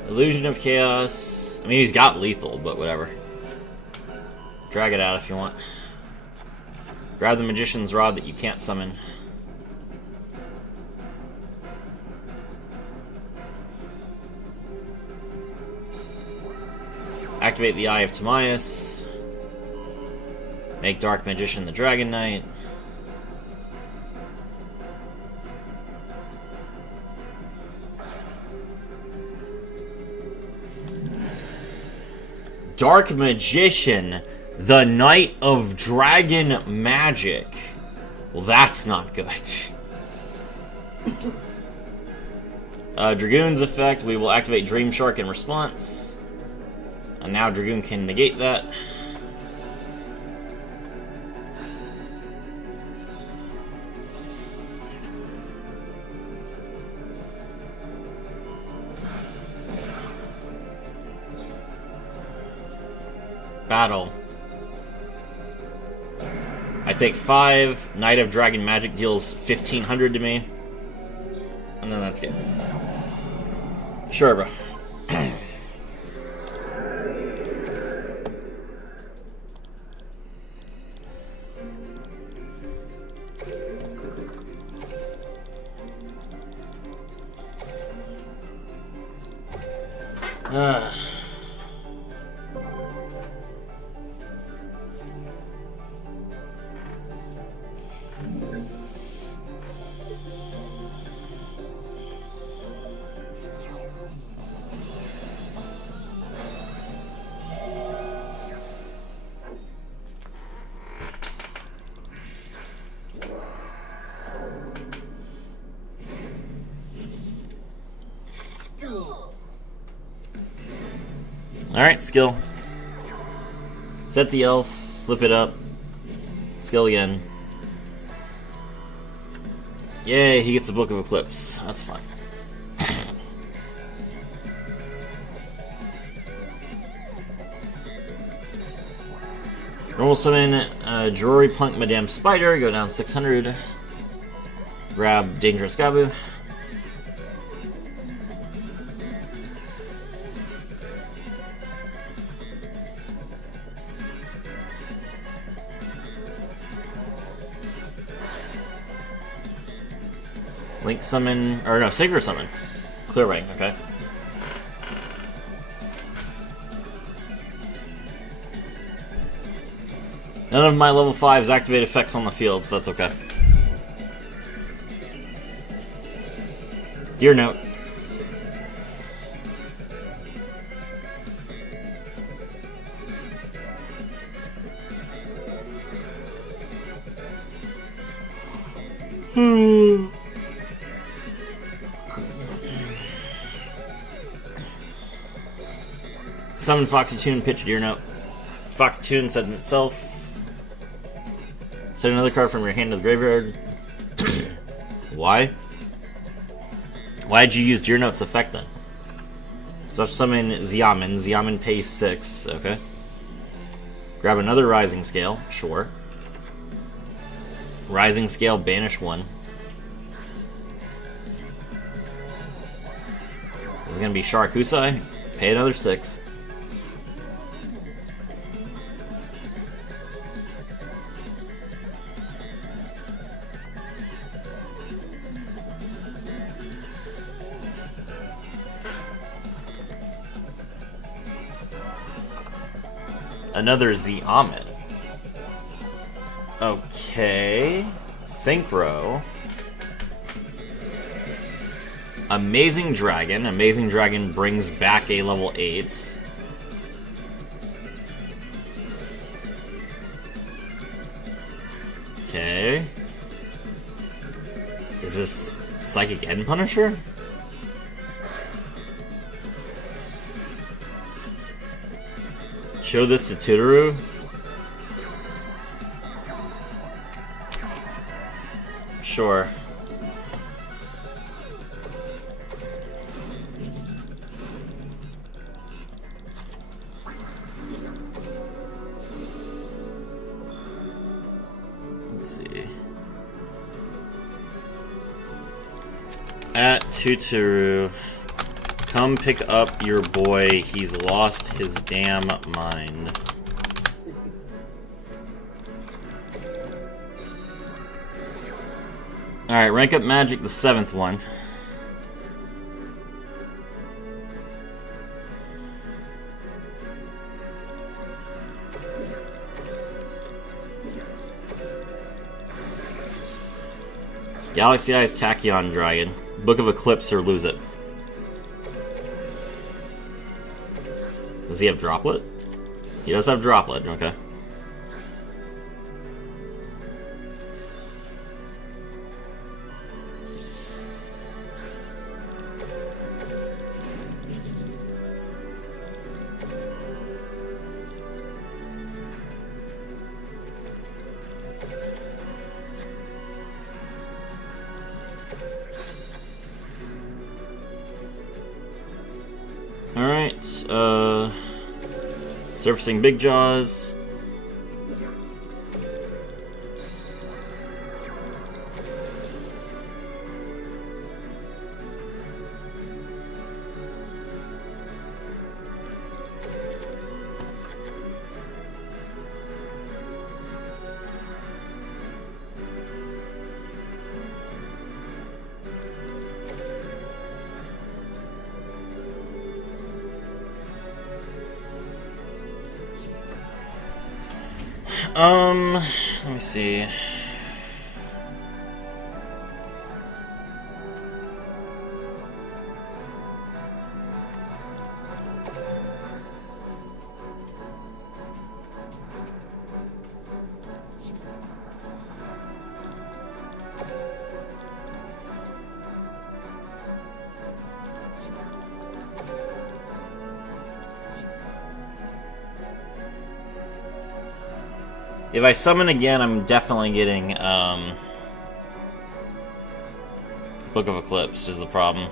Illusion of Chaos. I mean, he's got lethal, but whatever. Drag it out if you want. Grab the Magician's Rod that you can't summon. Activate the Eye of Timaeus. Make Dark Magician the Dragon Knight. Dark Magician, the Knight of Dragon Magic. Well, that's not good. Dragoon's effect, we will activate Dream Shark in response. And now Dragoon can negate that. Battle. I take 5. Knight of Dragon Magic deals 1500 to me. And then that's good. Sure, bro. Alright, skill. Set the elf, flip it up, skill again. Yay, he gets a Book of Eclipse. That's fine. Normal summon Jewelry Punk Madame Spider, go down 600. Grab Dangerous Gabu. Link summon, or no, Sacred summon. Clear rank, okay. None of my level 5s activate effects on the field, so that's okay. Dear note. Summon Foxy Tune, pitch Deer Note. Foxy Tune said in itself. Send another card from your hand to the graveyard. Why? Why did you use Deer Note's effect then? Special summon Xiamen. Xiamen pays 6. Okay. Grab another Rising Scale. Sure. Rising Scale, banish 1. This is going to be Sharakusai. Pay another 6. Another Xiamen. Okay. Synchro. Amazing Dragon. Amazing Dragon brings back a level 8. Okay. Is this Psychic End Punisher? Show this to Totoro. Sure. Let's see. At Totoro. Come pick up your boy, he's lost his damn mind. Alright, rank up magic, the 7th one. Galaxy Eyes Tachyon Dragon. Book of Eclipse or lose it. Does he have Droplet? He does have Droplet, okay. Surfacing Big Jaws. Let me see. If I summon again, I'm definitely getting, Book of Eclipse is the problem.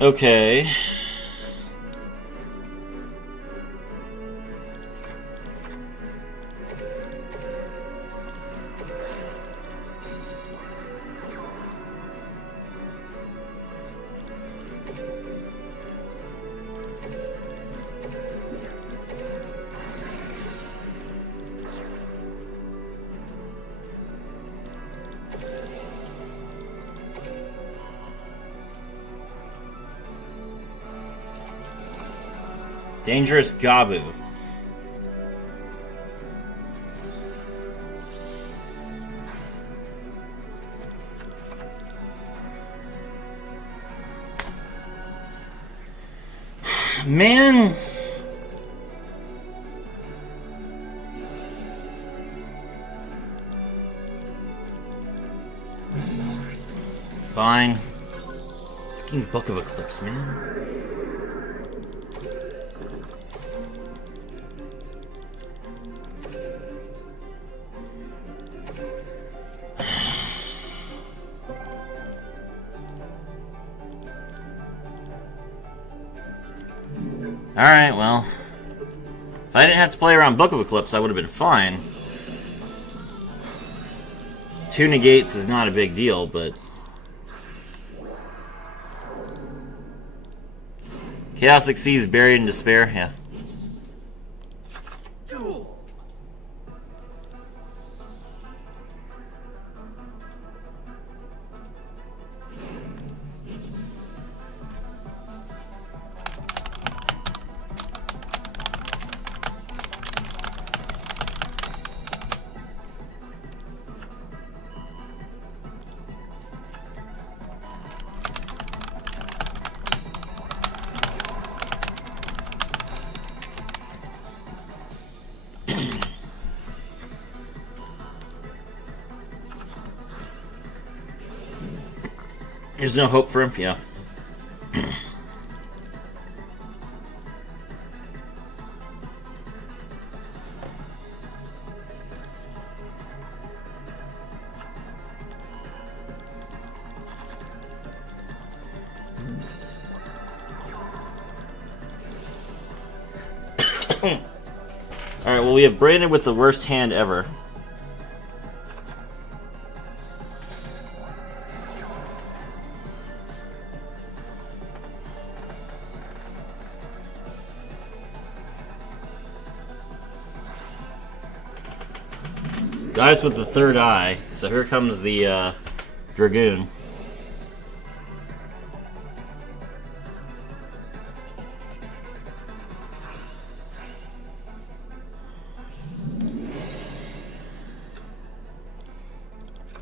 Okay. Dangerous Gabu. Man. Fine. Fucking Book of Eclipse, man. Alright, well. If I didn't have to play around Book of Eclipse, I would have been fine. 2 negates is not a big deal, but... Chaos Exceeds Buried in Despair, yeah. There's no hope for him? Yeah. Alright, well, we have Brandon with the worst hand ever. Guys with the third eye. So here comes the Dragoon.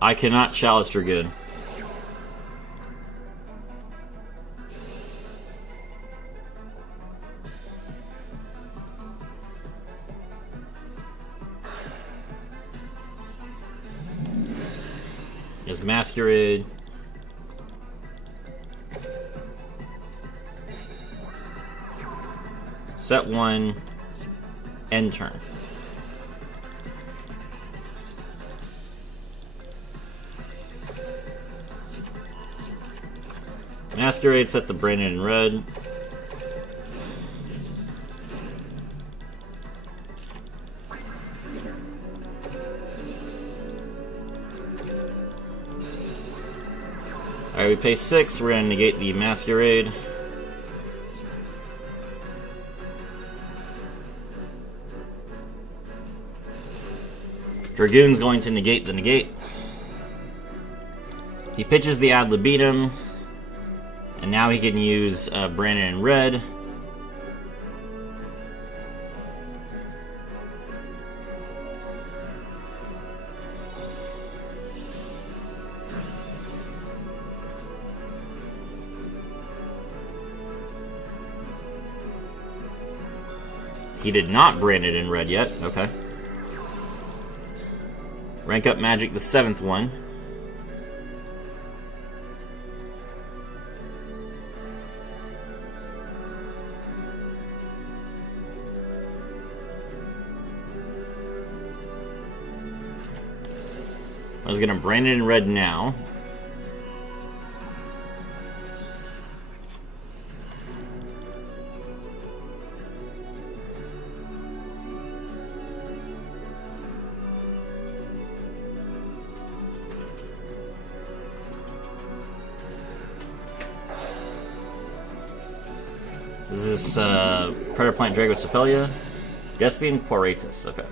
I cannot chalice Dragoon. There's Masquerade. Set 1. End turn. Masquerade set the Brandon in red. Alright, we pay 6. We're going to negate the Masquerade. Dragoon's going to negate the negate. He pitches the ad libitum. And now he can use Brandon in red. He did not Brandon in red yet. Okay. Rank up Magic the 7th one. I was gonna Brandon in red now. Is this Predator Plant Drago Sepelia? Despian Quaratus, okay.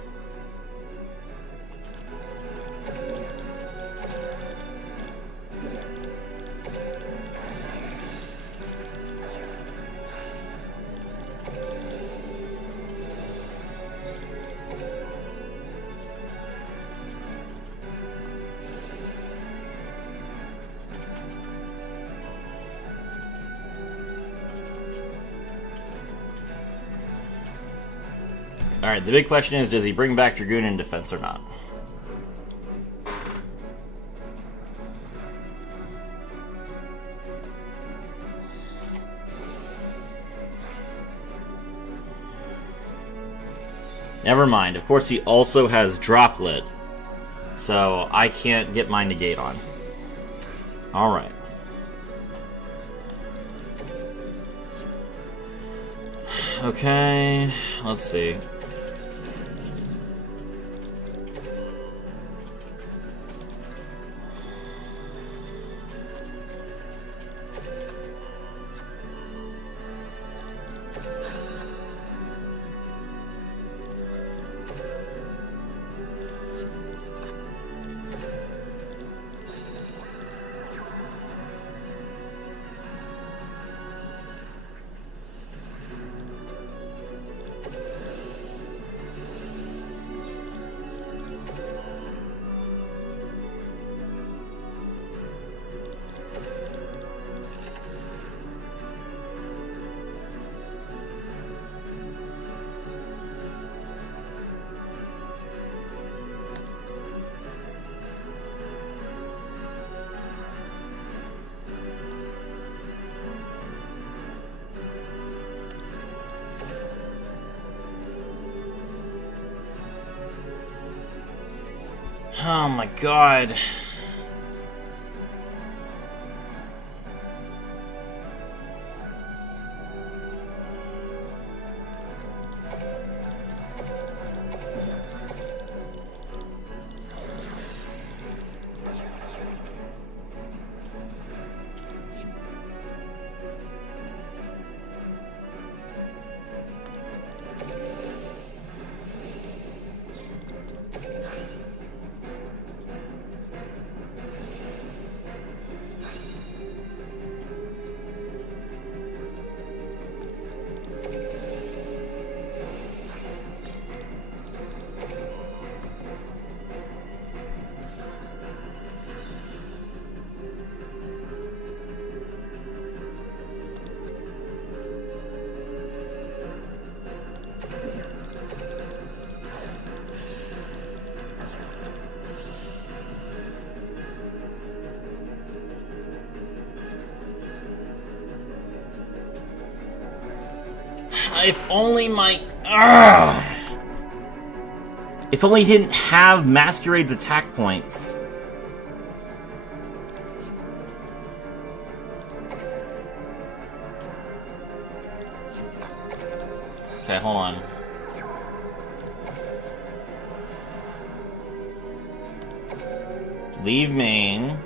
Alright, the big question is, does he bring back Dragoon in defense or not? Never mind. Of course, he also has Droplet, so I can't get my negate on. Alright. Okay, let's see. Oh my god. if only my... If only he didn't have Masquerade's attack points. Okay, hold on. Leave main.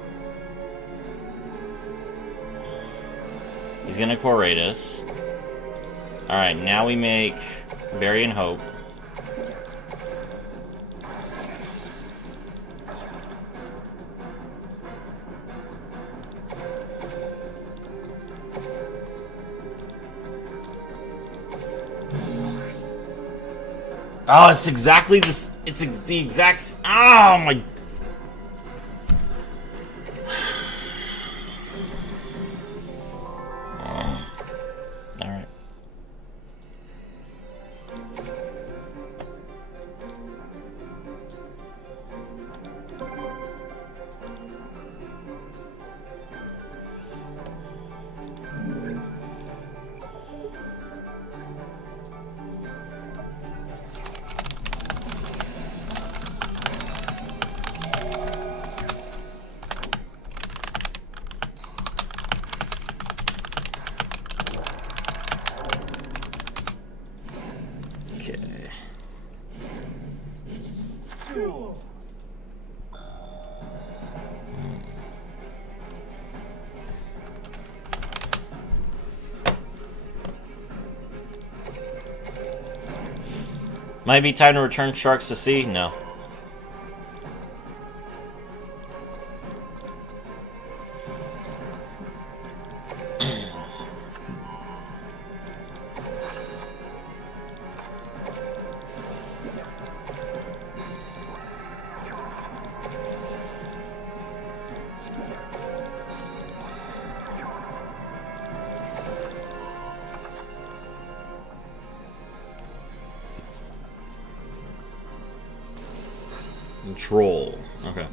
He's gonna Coratus. Alright, now we make Bury in Hope. Oh, it's exactly this. It's the exact. Oh my. All right. Might be time to return sharks to sea? No. Troll. Okay.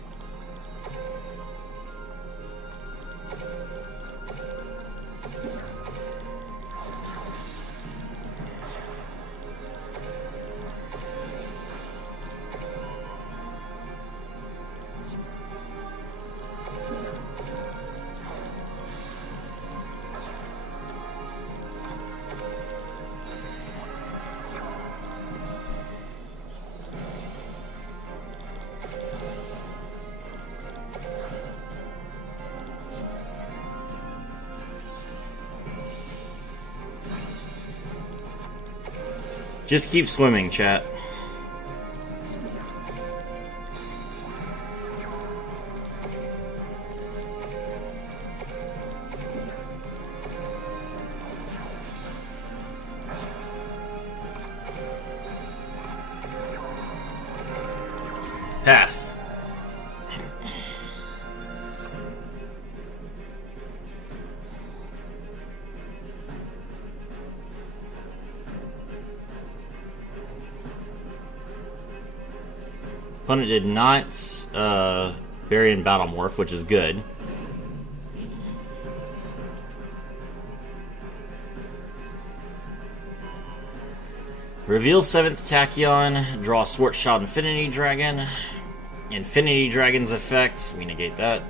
Just keep swimming, chat. Pass. Opponent did not bury in Battle Morph, which is good. Reveal 7th Tachyon, draw Swartshot Infinity Dragon. Infinity Dragon's effect, we negate that.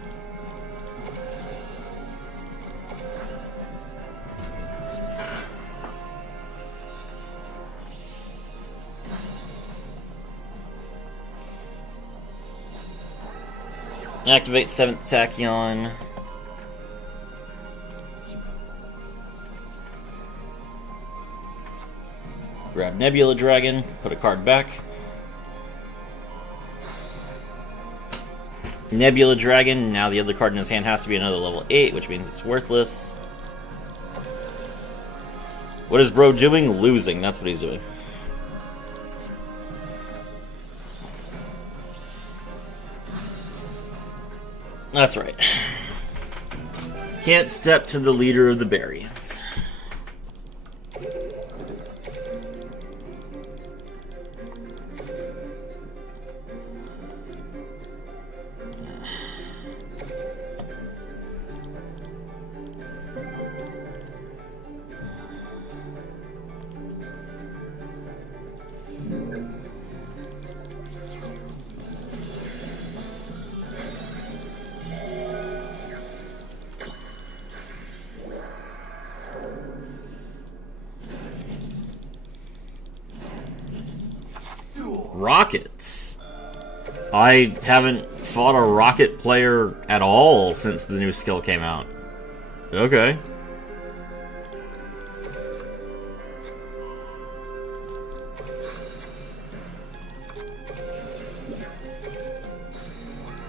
Activate 7th Tachyon. Grab Nebula Dragon, put a card back. Nebula Dragon, now the other card in his hand has to be another level 8, which means it's worthless. What is bro doing? Losing, that's what he's doing. That's right. Can't step to the leader of the Barians. rockets. I haven't fought a rocket player at all since the new skill came out. Okay.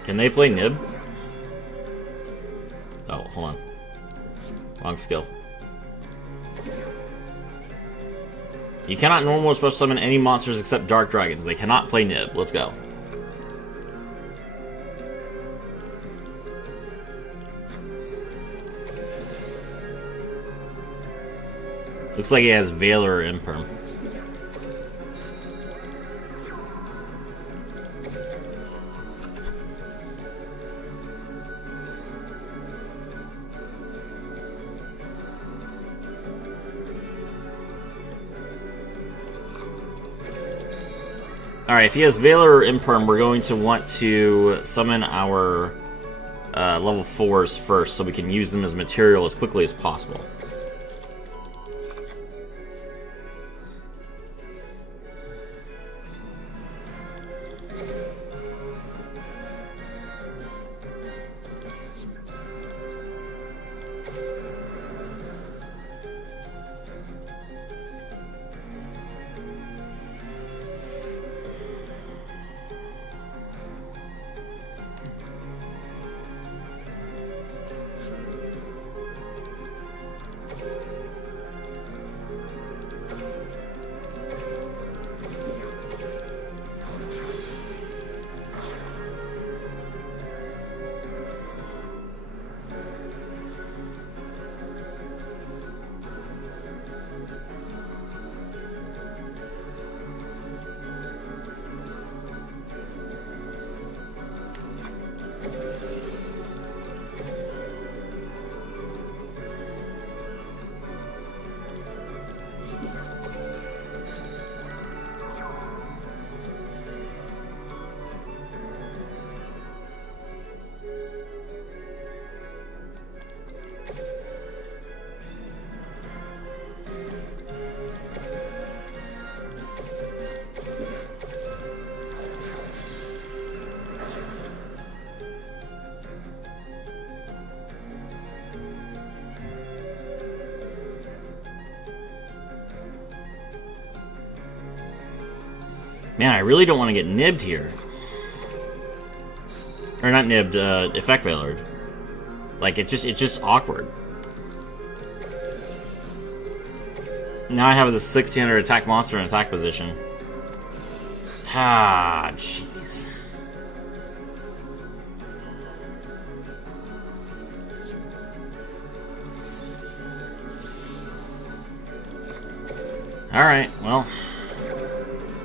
Can they play Nib? Oh, hold on. Wrong skill. You cannot normal or special summon any monsters except dark dragons. They cannot play Nib. Let's go. Looks like he has Veiler Imperm. Alright, if he has Veiler or Imperm, we're going to want to summon our level 4s first so we can use them as material as quickly as possible. Man, I really don't want to get nibbed here. Or not nibbed, effect veilered. Like, it's just awkward. Now I have the 1600 attack monster in attack position. Ah, jeez. Alright, well...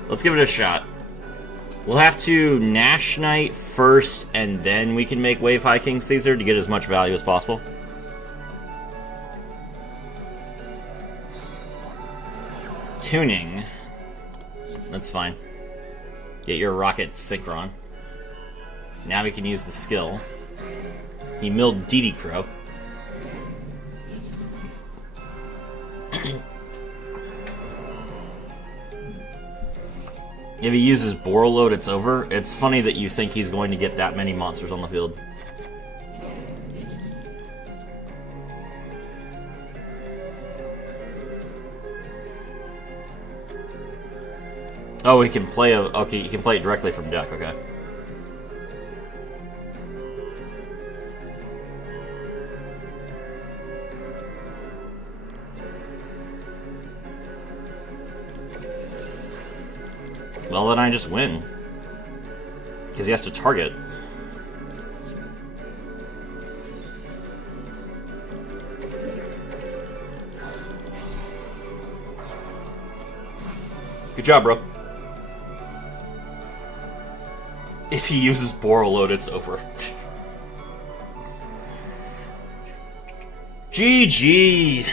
let's give it a shot. We'll have to Nash Knight first, and then we can make Wave High King Caesar to get as much value as possible. Tuning. That's fine. Get your rocket synchron. Now we can use the skill. He milled Didi Crow. If he uses Borreload, it's over. It's funny that you think he's going to get that many monsters on the field. Oh, he can play a... okay, he can play it directly from deck, okay. Well, then I just win. Because he has to target. Good job, bro. If he uses Borreload, it's over. GG!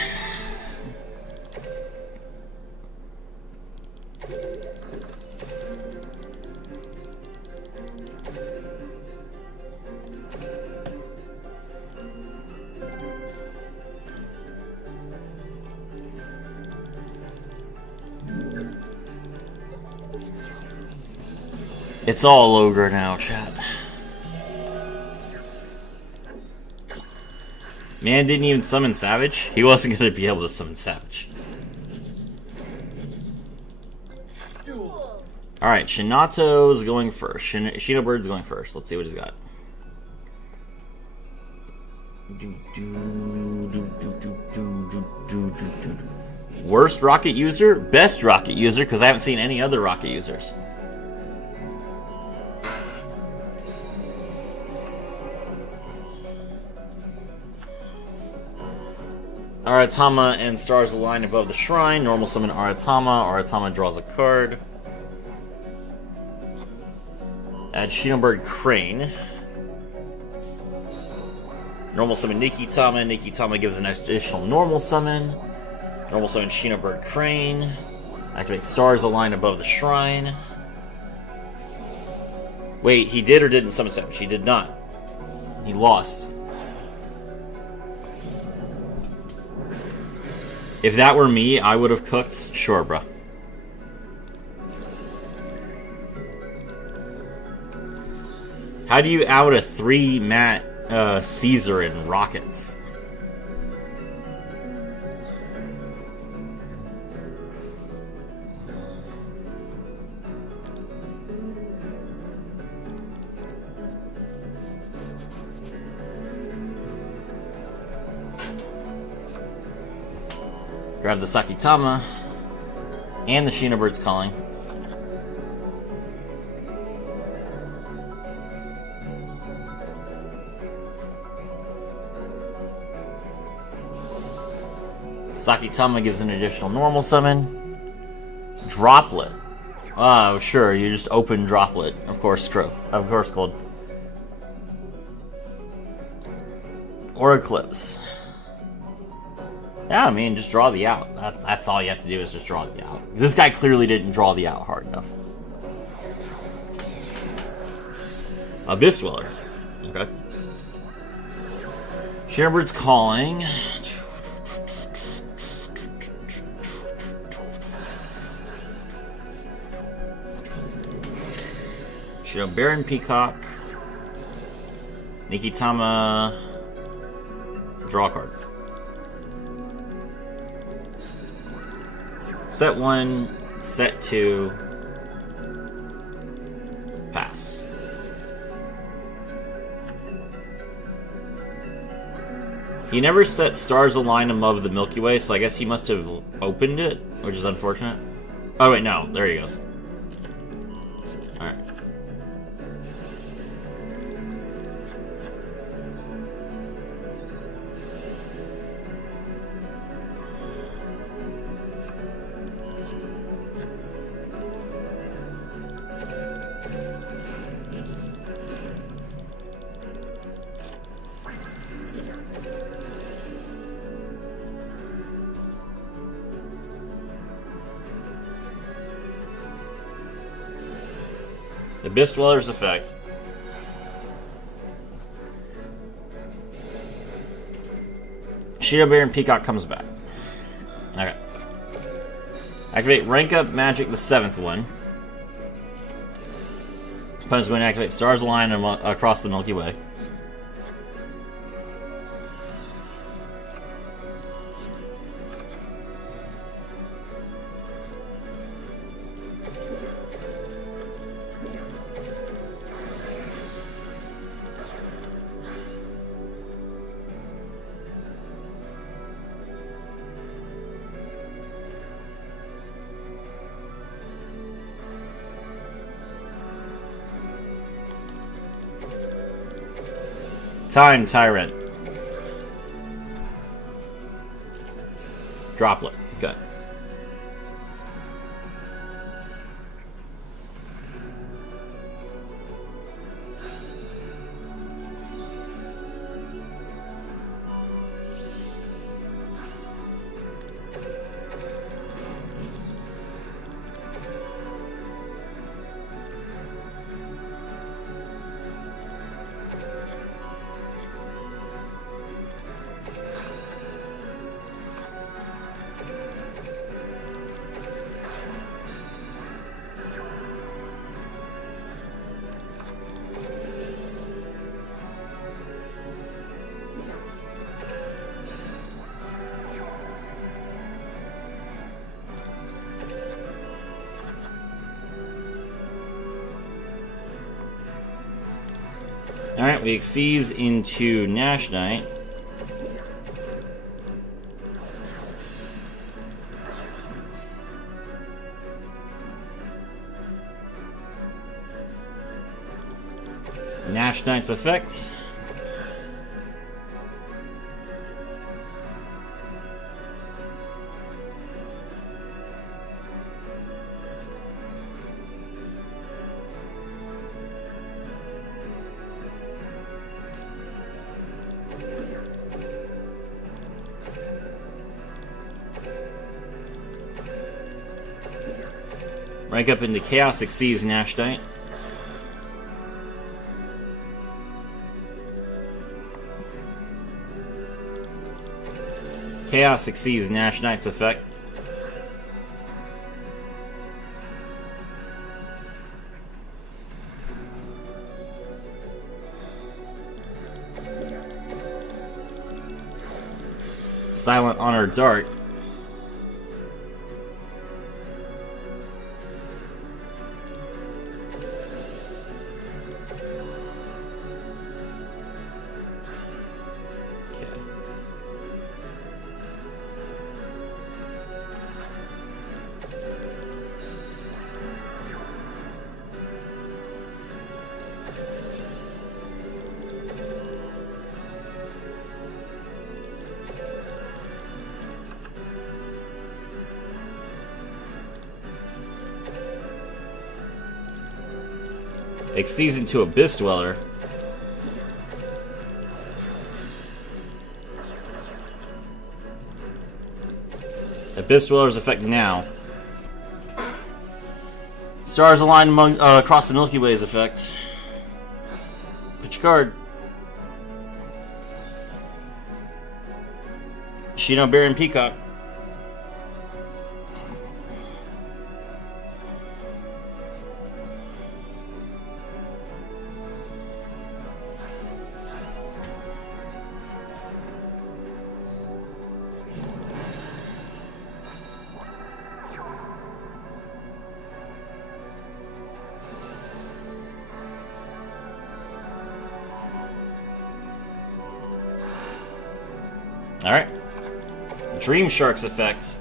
It's all ogre now, chat. Man didn't even summon Savage. He wasn't going to be able to summon Savage. Alright, Shinato's going first. Shinobird's going first. Let's see what he's got. Worst rocket user? Best rocket user, because I haven't seen any other rocket users. Aratama and stars align above the shrine. Normal summon Aratama. Aratama draws a card. Add Shinobird Crane. Normal summon Nikitama. Nikitama gives an additional normal summon. Normal summon Shinobird Crane. Activate stars align above the shrine. Wait, he did or didn't summon Savage? He did not. He lost. If that were me, I would have cooked. Sure, bro. How do you out a 3-mat Caesar in Rockets? Grab the Sakitama and the Shinobird's Calling. Sakitama gives an additional normal summon. Droplet. Oh, sure, you just open Droplet. Of course, true. Of course, cold. Or Eclipse. Yeah, I mean, just draw the out. That's all you have to do is just draw the out. This guy clearly didn't draw the out hard enough. Abyss Dweller. Okay. Shinobird's Calling. Shadow Baron Peacock. Nikitama. Draw a card. Set 1, set 2, pass. He never set stars align above the Milky Way, so I guess he must have opened it, which is unfortunate. Oh wait, no, there he goes. Alright. Abyss Dweller's effect. Shadow Baron Peacock comes back. Okay. Activate Rank Up Magic, the 7th one. Opponent's going to activate Stars Align across the Milky Way. Time Tyrant. Droplet. Okay. Alright, we Xyz into Nash Knight. Nash Knight's effect. Rank up into Chaos Xyz Nash Knight. Chaos Xyz Nash Knight's effect. Silent Honor Dart. Xyz into Abyss Dweller. Abyss Dweller's effect now. Stars align among, across the Milky Way's effect. Put your card. Shino Baron Peacock. Alright. Dream Shark's effect.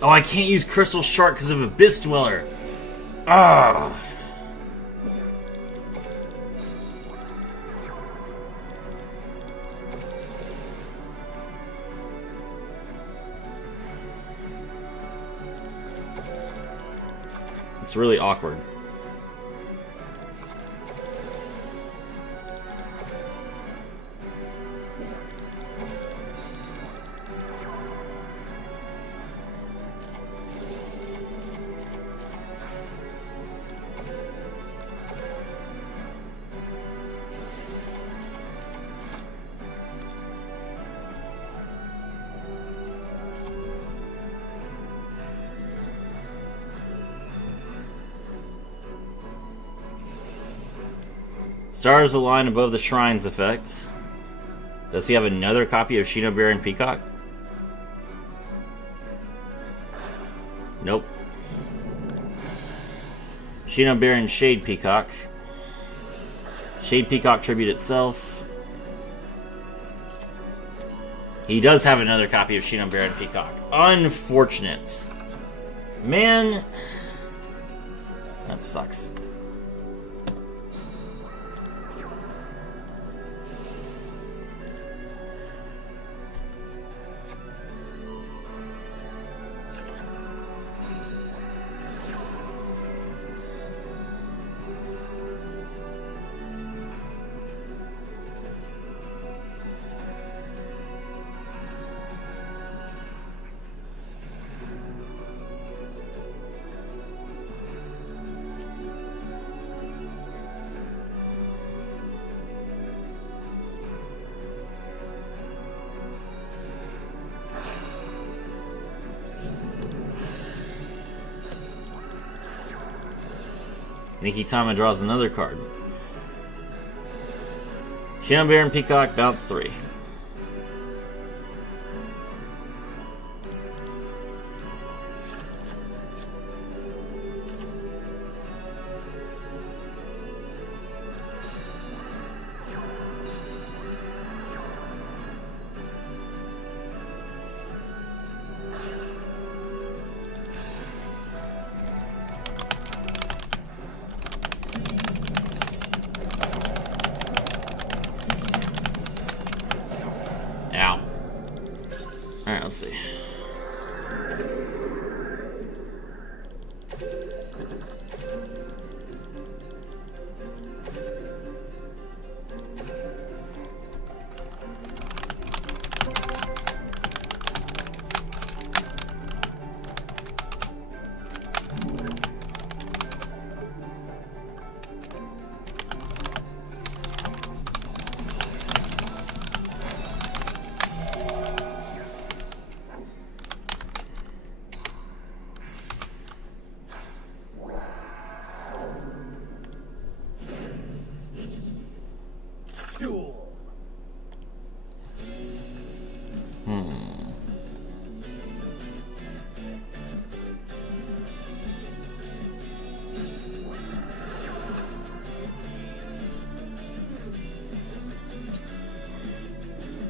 Oh, I can't use Crystal Shark because of Abyss Dweller. Ah. It's really awkward. Stars align above the shrine's effect. Does he have another copy of Shino Baron Peacock? Nope. Shino Baron Shade Peacock. Shade Peacock tribute itself. He does have another copy of Shino Baron Peacock. Unfortunate. Man. That sucks. Nikitama draws another card. Shino Baron Peacock, bounce 3. let's see.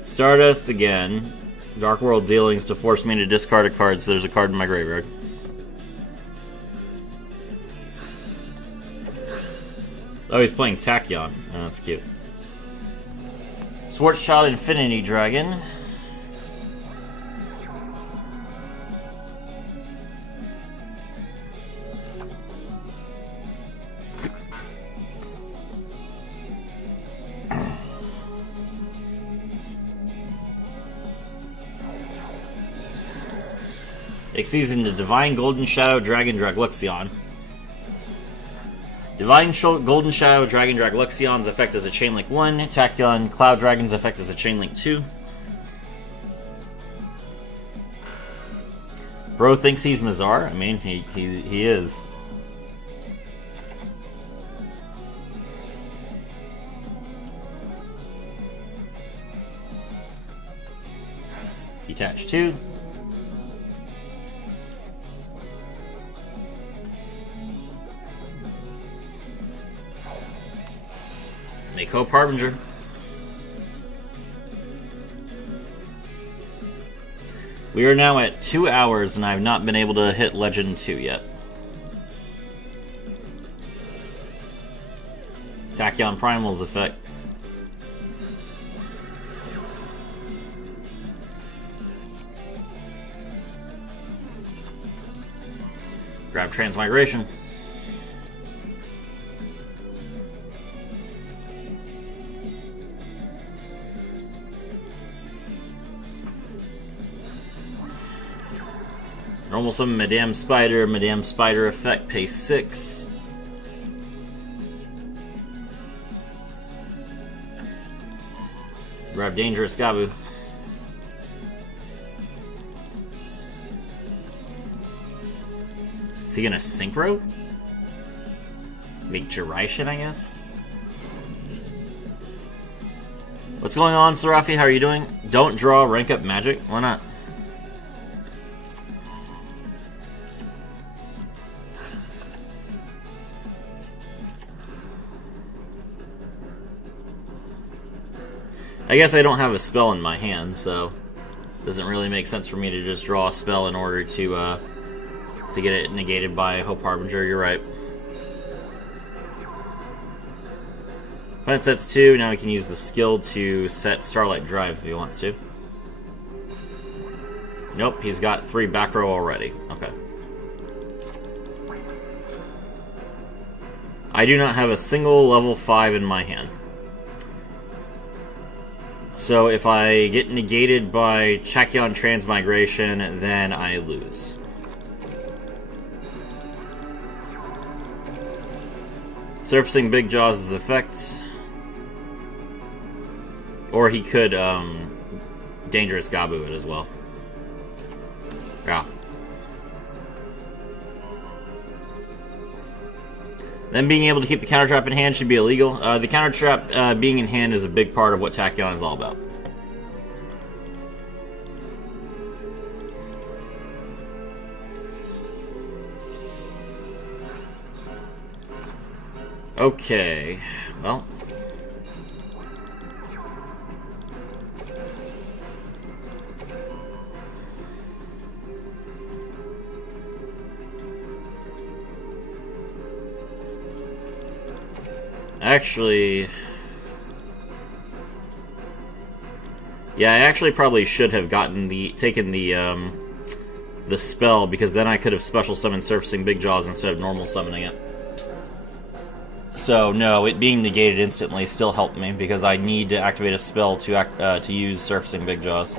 Stardust again. Dark World dealings to force me to discard a card, so there's a card in my graveyard. Oh, he's playing Tachyon. Oh, that's cute. Schwarzschild Infinity Dragon. Exceeds into Divine Golden Shadow Dragon Dragluxion. Divine Golden Shadow Dragon Dragluxion's effect is a Chainlink 1. Tachyon Cloud Dragon's effect is a Chainlink 2. Bro thinks he's Mazar. I mean, he is. Detach 2. Mako Harbinger. We are now at 2 hours, and I have not been able to hit Legend 2 yet. Tachyon Primal's effect. Grab Transmigration. Normal summon Madame Spider effect, pay 6. Grab Dangerous Gabu. Is he gonna synchro? Make Jirai I guess? What's going on, Serafi? How are you doing? Don't draw rank up magic? Why not? I guess I don't have a spell in my hand, so it doesn't really make sense for me to just draw a spell in order to get it negated by Hope Harbinger. You're right. Opponent sets 2. Now he can use the skill to set Starlight Drive if he wants to. Nope, he's got 3 backrow already. Okay. I do not have a single level 5 in my hand. So if I get negated by Tachyon Transmigration, then I lose. Surfacing Big Jaws' effect. Or he could Dangerous Gabu it as well. Yeah. Then being able to keep the counter trap in hand should be illegal. The counter trap being in hand is a big part of what Tachyon is all about. Okay, well. Actually, Yeah, I actually probably should have taken the spell, because then I could have special summoned Surfacing Big Jaws instead of normal summoning it. So no, it being negated instantly still helped me, because I need to activate a spell to use Surfacing Big Jaws.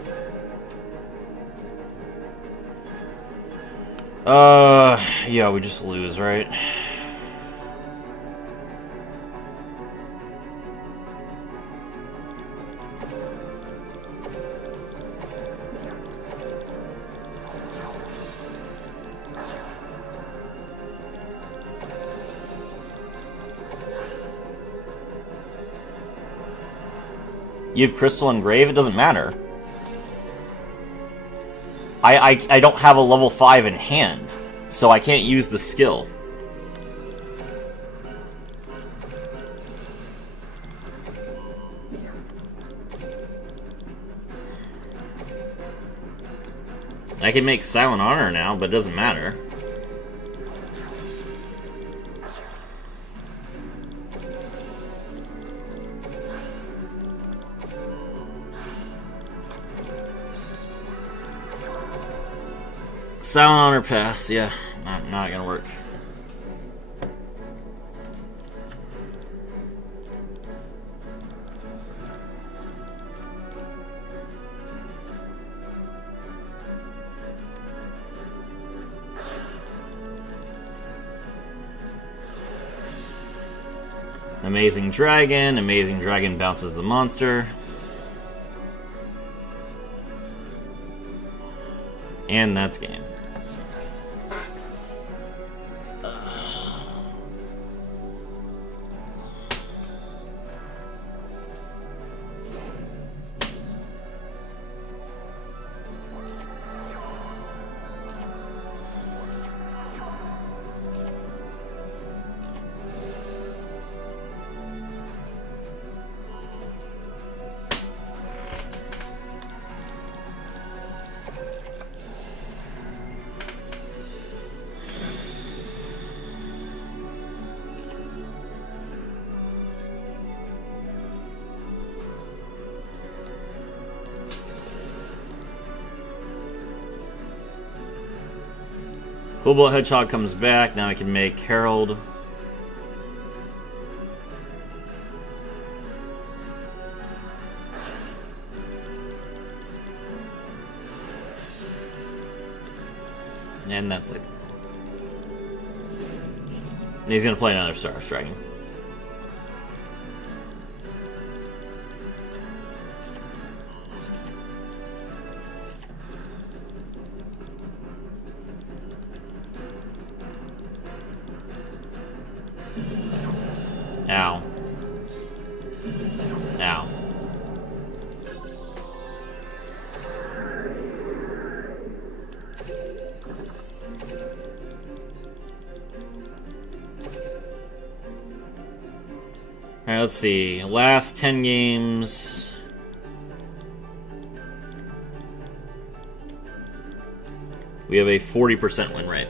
Yeah, we just lose, right? You have Crystal Engrave? It doesn't matter. I don't have a level 5 in hand, so I can't use the skill. I can make Silent Honor now, but it doesn't matter. Silent Honor pass, yeah, not gonna work. Amazing Dragon bounces the monster. And that's game. Cobalt Hedgehog comes back. Now I can make Herald. And that's it. And he's gonna play another Star Dragon. Ow. Ow. Alright, let's see. Last 10 games. We have a 40% win rate.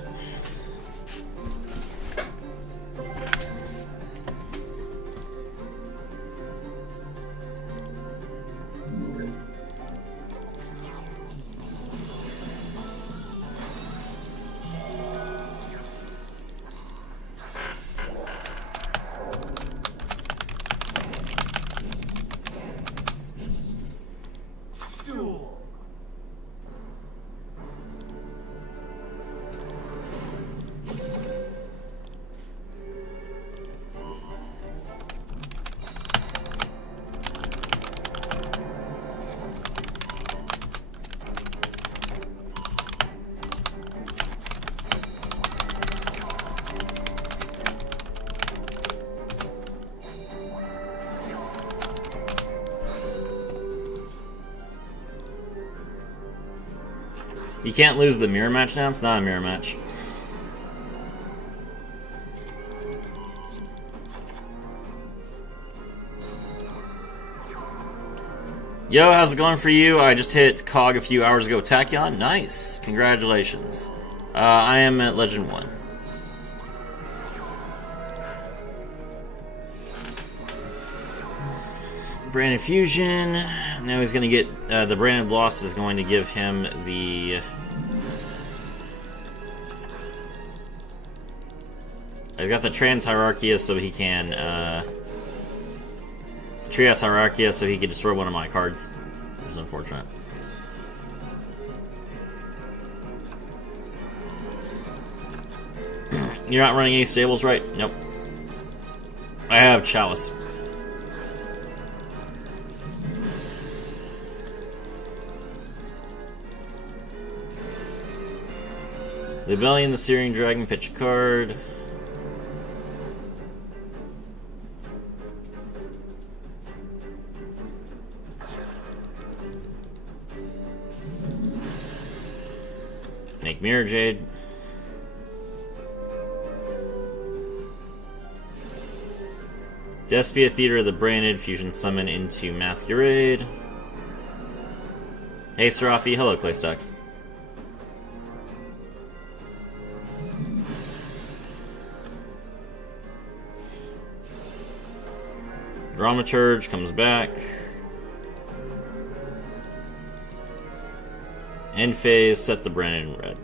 You can't lose the mirror match now? It's not a mirror match. Yo, how's it going for you? I just hit KOG a few hours ago. Tachyon? Nice. Congratulations. I am at Legend 1. Brand Infusion. Now he's going to get... the Branded Lost is going to give him the... I've got the Trans Hierarchia so he can... Trias Hierarchia so he can destroy one of my cards. Which is unfortunate. You're not running any stables, right? Nope. I have Chalice. The Rebellion, the Syrian Dragon, pitch a card. Make Mirror Jade. Despia Theater of the Branded, Fusion Summon into Masquerade. Hey Serafi, hello Claystax. Dramaturge comes back. End phase, set the Branded in red.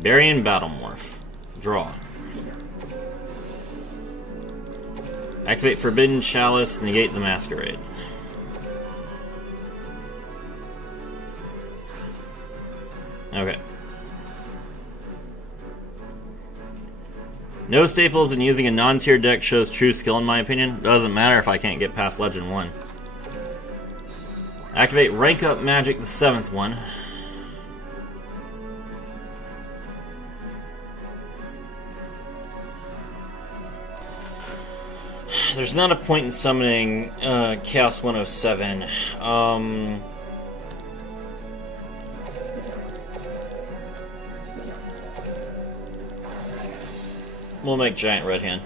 Barian Battlemorph. Draw. Activate Forbidden Chalice, negate the Masquerade. Okay. No staples and using a non-tier deck shows true skill in my opinion. Doesn't matter if I can't get past Legend 1. Activate Rank Up Magic, the 7th one. There's not a point in summoning Chaos 107. We'll make Giant Red Hand.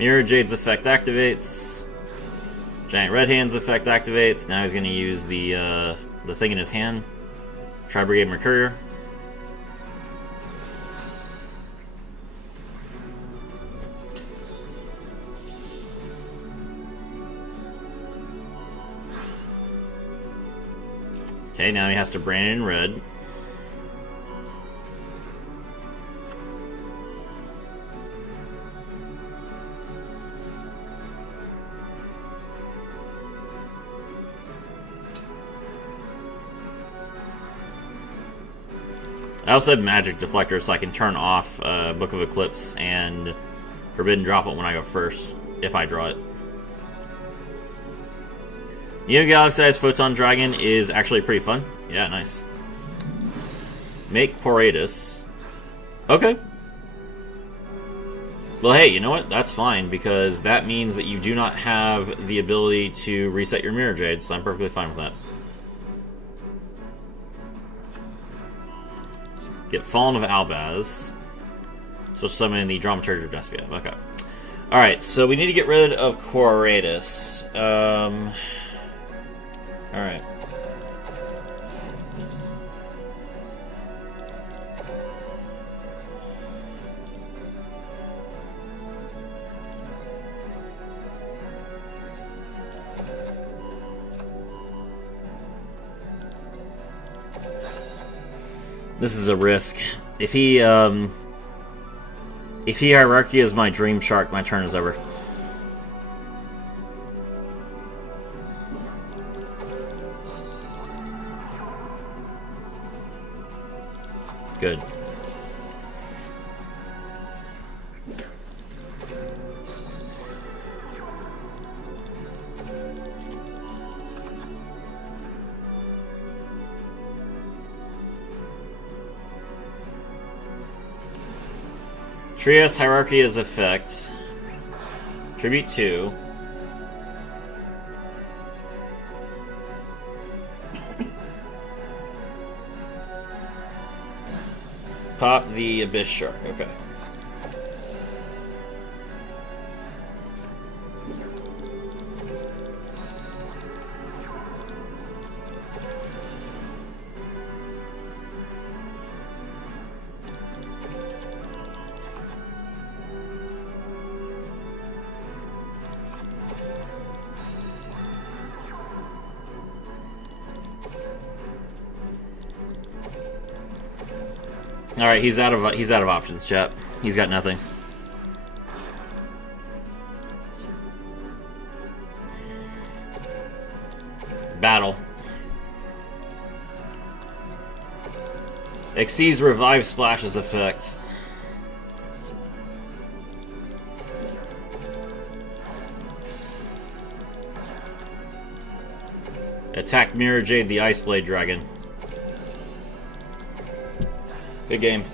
Mirror Jade's effect activates. Giant Red Hand's effect activates. Now he's going to use the thing in his hand. Tri-Brigade Mercurier. Okay, now he has to brand it in red. I also have Magic Deflector so I can turn off Book of Eclipse and Forbidden Drop It when I go first, if I draw it. Neo Galaxy's Photon Dragon is actually pretty fun. Yeah, nice. Make Poratus. Okay. Well, hey, you know what? That's fine, because that means that you do not have the ability to reset your Mirror Jade, so I'm perfectly fine with that. Get Fallen of Albaz. So summon the Dramaturge of Despia. Okay. Alright, so we need to get rid of Poratus. Alright. This is a risk. If he Hierarchy is my Dream Shark, my turn is over. Good. Trias Hierarchy is effect. Tribute 2. pop the Abyss Shark. Okay. All right, he's out of options, chap. He's got nothing. Battle. Exceeds Revive Splash's effect. Attack Mirror Jade the Ice Blade Dragon. Good game.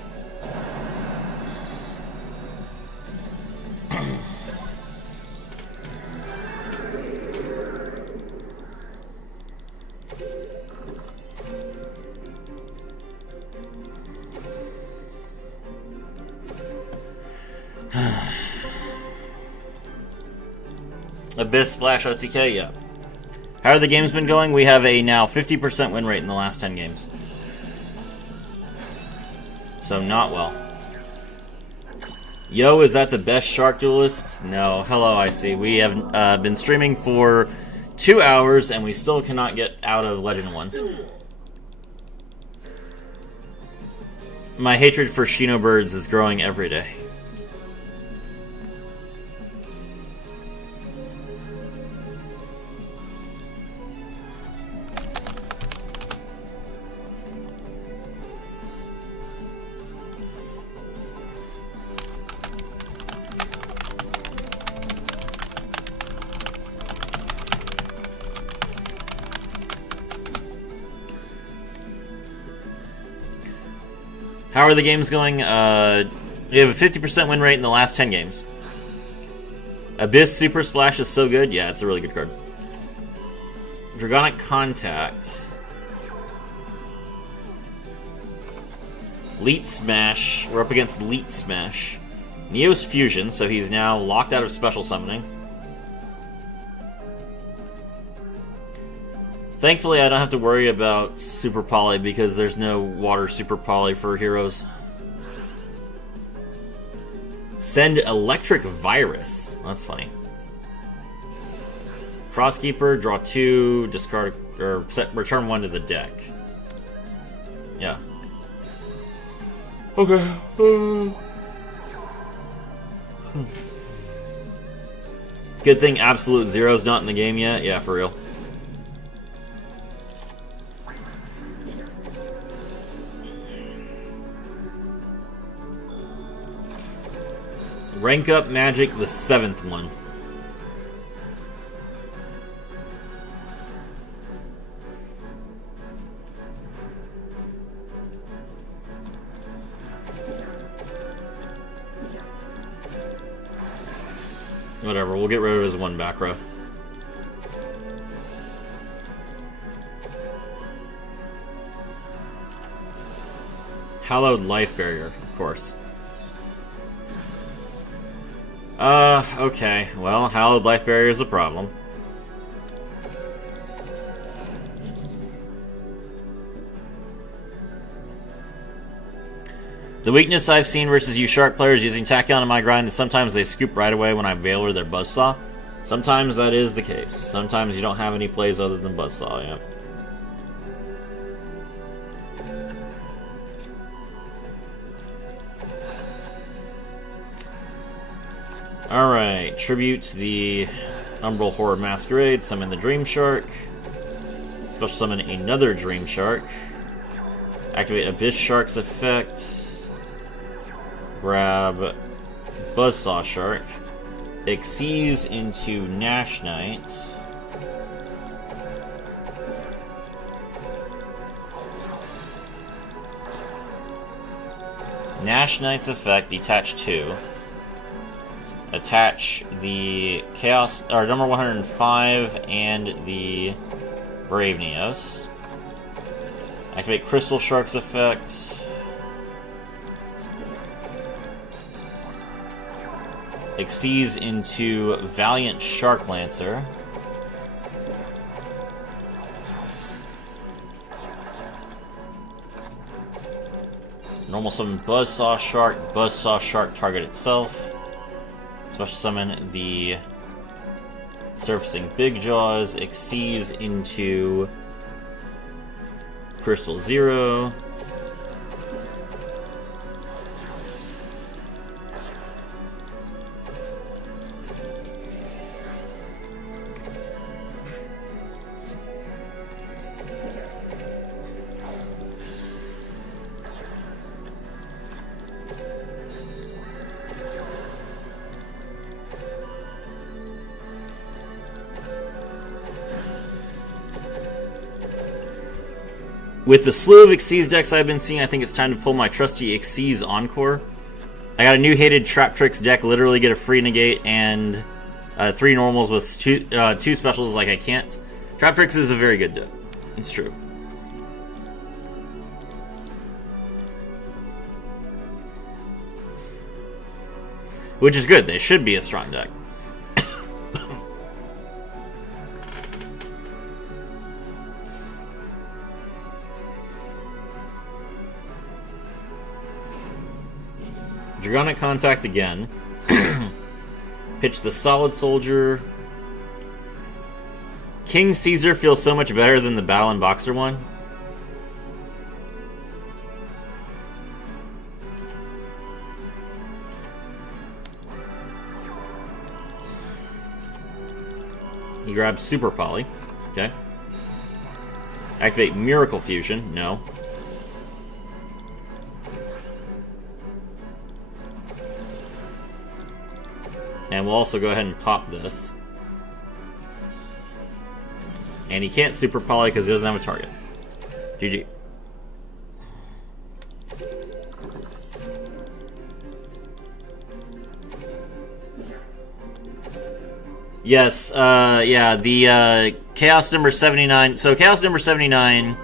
Abyss Splash OTK, yeah. How are the games been going? We have a now 50% win rate in the last 10 games. So not well. Yo, is that the best Shark Duelists? No. Hello, I see. We have been streaming for 2 hours and we still cannot get out of Legend 1. My hatred for Shino birds is growing every day. How are the games going? We have a 50% win rate in the last 10 games. Abyss Super Splash is so good. Yeah, it's a really good card. Dragonic Contact. Leet Smash. We're up against Leet Smash. Neos Fusion, so he's now locked out of special summoning. Thankfully, I don't have to worry about Super Poly because there's no water Super Poly for heroes. Send Electric Virus. That's funny. Crosskeeper, draw 2, discard, or return 1 to the deck. Yeah. Okay. Good thing Absolute Zero's not in the game yet. Yeah, for real. Rank up Magic, the 7th one. Whatever, we'll get rid of his 1 back row. Hallowed Life Barrier, of course. Okay. Well, Hallowed Life Barrier is a problem. The weakness I've seen versus you Shark players using Tachyon in my grind is sometimes they scoop right away when I Veiler their Buzzsaw. Sometimes that is the case. Sometimes you don't have any plays other than Buzzsaw, yeah. Alright, tribute the Umbral Horror Masquerade, summon the Dream Shark, special summon another Dream Shark, activate Abyss Shark's effect, grab Buzzsaw Shark, Exceeds into Nash Knight, Nash Knight's effect, detach 2. Attach the Chaos, or number 105 and the Brave Neos. Activate Crystal Shark's effect. Exceeds into Valiant Shark Lancer. Normal summon Buzzsaw Shark. Buzzsaw Shark target itself. Special summon the Surfacing Big Jaws. Exceeds into Crystal Zero. With the slew of Xyz decks I've been seeing, I think it's time to pull my trusty Xyz Encore. I got a new hated Trap Tricks deck, literally get a free negate and 3 normals with 2 specials like I can't. Trap Tricks is a very good deck. It's true. Which is good, they should be a strong deck. Dragonic Contact again. Pitch the Solid Soldier. King Caesar feels so much better than the Battle and Boxer one. He grabs Super Poly. Okay. Activate Miracle Fusion. No. And we'll also go ahead and pop this. And he can't Super Poly because he doesn't have a target. GG. Yes, yeah, the Chaos number 79. So Chaos number 79.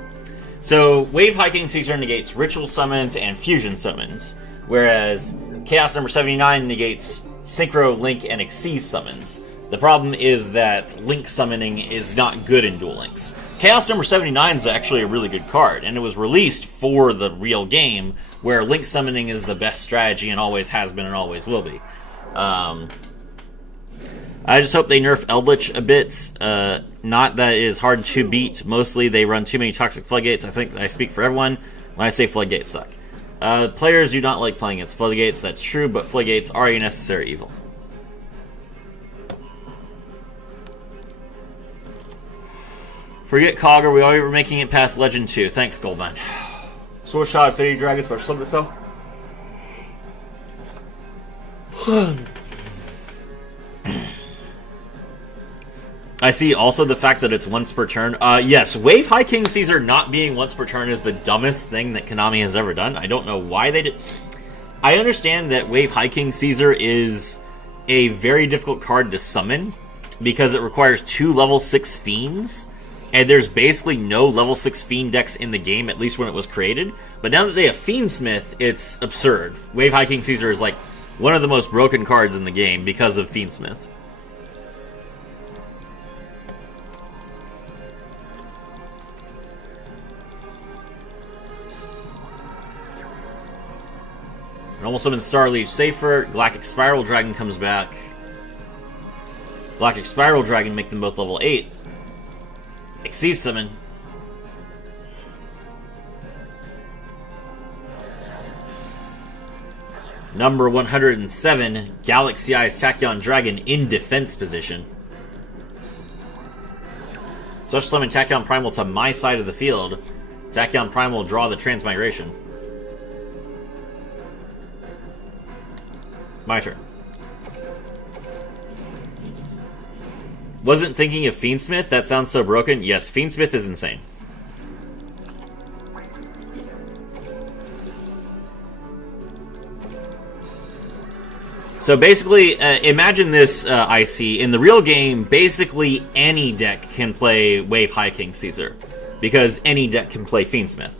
So Wave Hiking Caesar negates Ritual Summons and Fusion Summons. Whereas Chaos number 79 negates Synchro, Link, and Xyz summons. The problem is that Link summoning is not good in Duel Links. Chaos number 79 is actually a really good card, and it was released for the real game, where Link summoning is the best strategy and always has been and always will be. I just hope they nerf Eldlich a bit. Not that it is hard to beat. Mostly they run too many Toxic Floodgates. I think I speak for everyone when I say Floodgates suck. Players do not like playing against Floodgates, that's true, but Floodgates are a necessary evil. Forget KOG, are we already making it past Legend 2? Thanks, Goldman. Sword Shot, Infinity Dragon, Special Summon itself. I see also the fact that it's once per turn. Yes, Wave High King Caesar not being once per turn is the dumbest thing that Konami has ever done. I don't know why they did. I understand that Wave High King Caesar is a very difficult card to summon because it requires 2 level 6 Fiends, and there's basically no level 6 Fiend decks in the game, at least when it was created. But now that they have Fiendsmith, it's absurd. Wave High King Caesar is like one of the most broken cards in the game because of Fiendsmith. Normal summon Starleech safer. Galactic Spiral Dragon comes back. Galactic Spiral Dragon make them both level 8. Xyz summon. Number 107, Galaxy Eyes Tachyon Dragon in defense position. Special summon Tachyon Primal to my side of the field. Tachyon Primal will draw the Transmigration. My turn. Wasn't thinking of Fiendsmith? That sounds so broken. Yes, Fiendsmith is insane. So basically, imagine this, IC. In the real game, basically any deck can play Wave High King Caesar, because any deck can play Fiendsmith.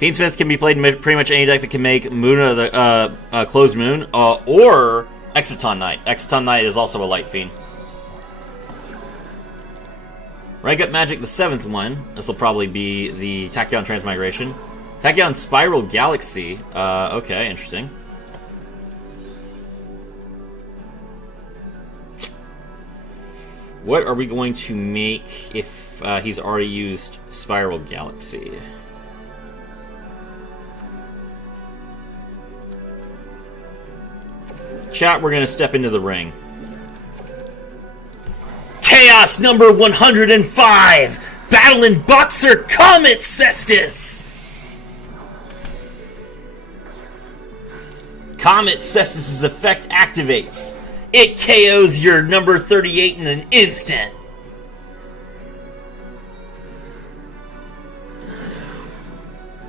Fiendsmith can be played in pretty much any deck that can make Moon of the Closed Moon, or Exciton Knight. Exciton Knight is also a light fiend. Rank Up Magic, the 7th one. This will probably be the Tachyon Transmigration. Tachyon Spiral Galaxy. Okay, interesting. What are we going to make if he's already used Spiral Galaxy? Chat, we're going to step into the ring. Chaos number 105! Battling Boxer Comet Cestus! Comet Cestus' effect activates. It KOs your number 38 in an instant.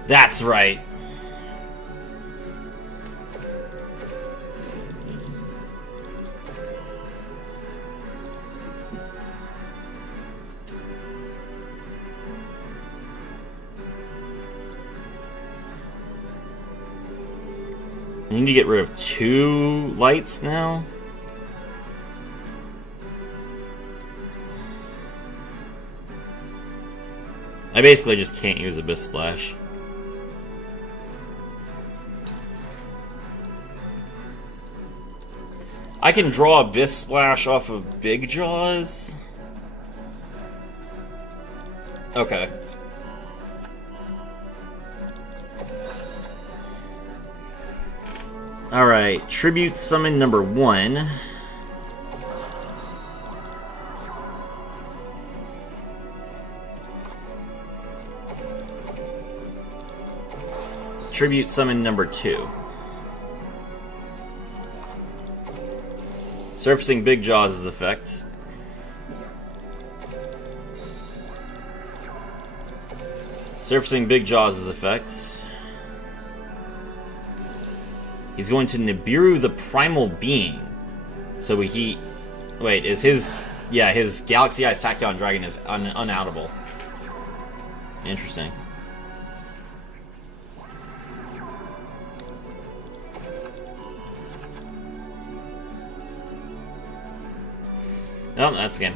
That's right. I need to get rid of 2 lights now. I basically just can't use Abyss Splash. I can draw Abyss Splash off of Big Jaws. Okay. Alright, Tribute Summon number 1. Tribute Summon number 2. Surfacing Big Jaws' effect. Surfacing Big Jaws' effect. He's going to Nibiru the Primal Being. So he... Wait, is his... Yeah, his Galaxy Eyes Tachyon Dragon is unoutable. Interesting. Oh, that's the game.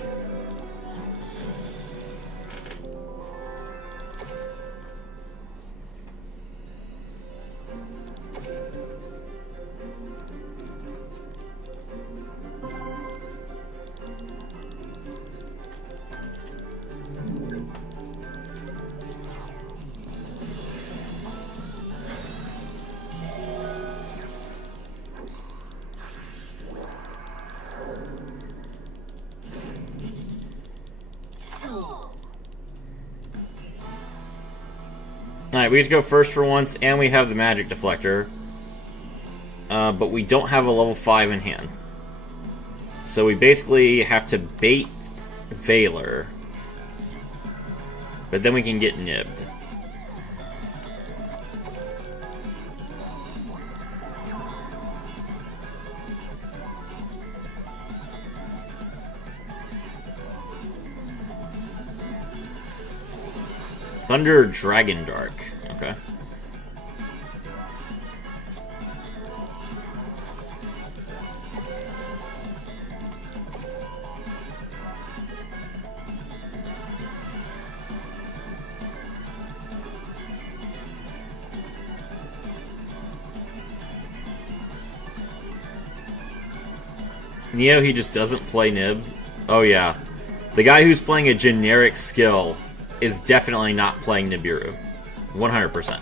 Alright, we get to go first for once, and we have the Magic Deflector. But we don't have a level 5 in hand. So we basically have to bait Valor. But then we can get nibbed. Thunder Dragon Dark. Okay. Neo, he just doesn't play Nib. Oh yeah. The guy who's playing a generic skill is definitely not playing Nibiru. 100%.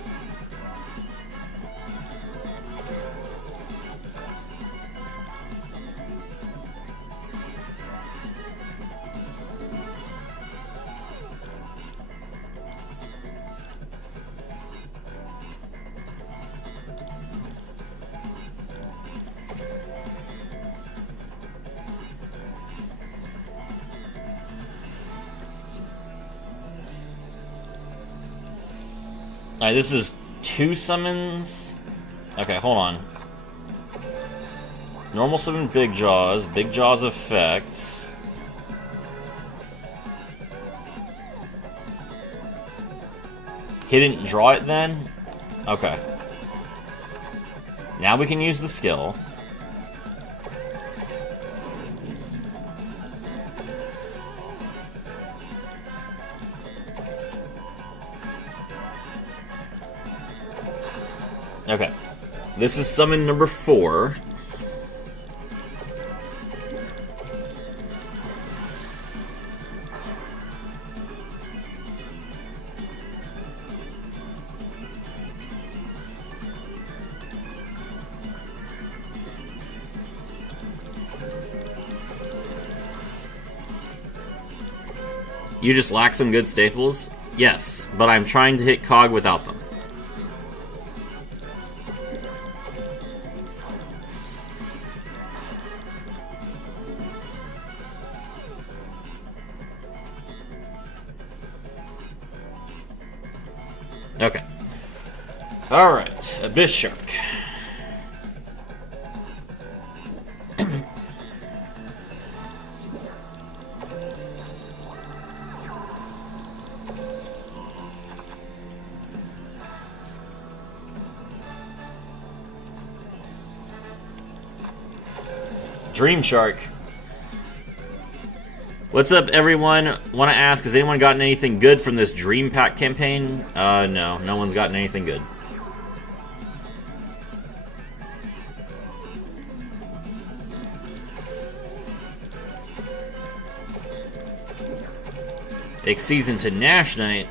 Alright, this is 2 summons. Okay, hold on. Normal summon Big Jaws effect. He didn't draw it then? Okay. Now we can use the skill. Okay. This is summon number 4. You just lack some good staples? Yes, but I'm trying to hit KOG without them. Okay. Alright, Abyss Shark. Dream Shark. What's up, everyone? Want to ask, has anyone gotten anything good from this Dream Pack campaign? No. No one's gotten anything good. Exceeds into Nash Knight.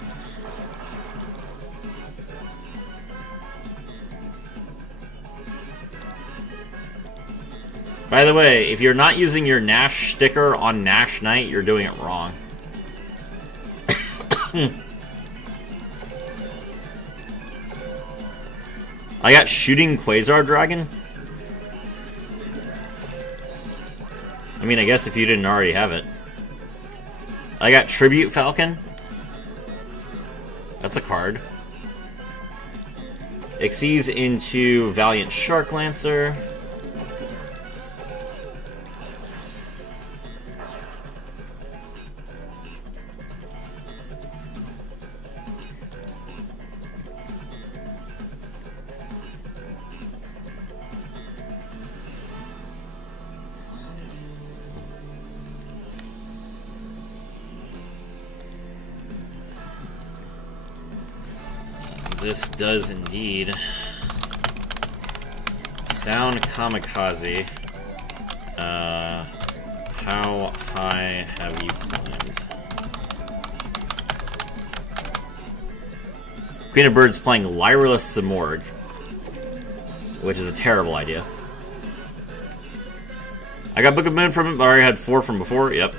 By the way, if you're not using your Nash sticker on Nash Knight, you're doing it wrong. I got Shooting Quasar Dragon. I mean, I guess if you didn't already have it. I got Tribute Falcon. That's a card. Exceeds into Valiant Shark Lancer. This does indeed sound kamikaze. How high have you climbed? Queen of Birds playing Lyreless Simorg, which is a terrible idea. I got Book of Moon from him, but I already had 4 from before. Yep.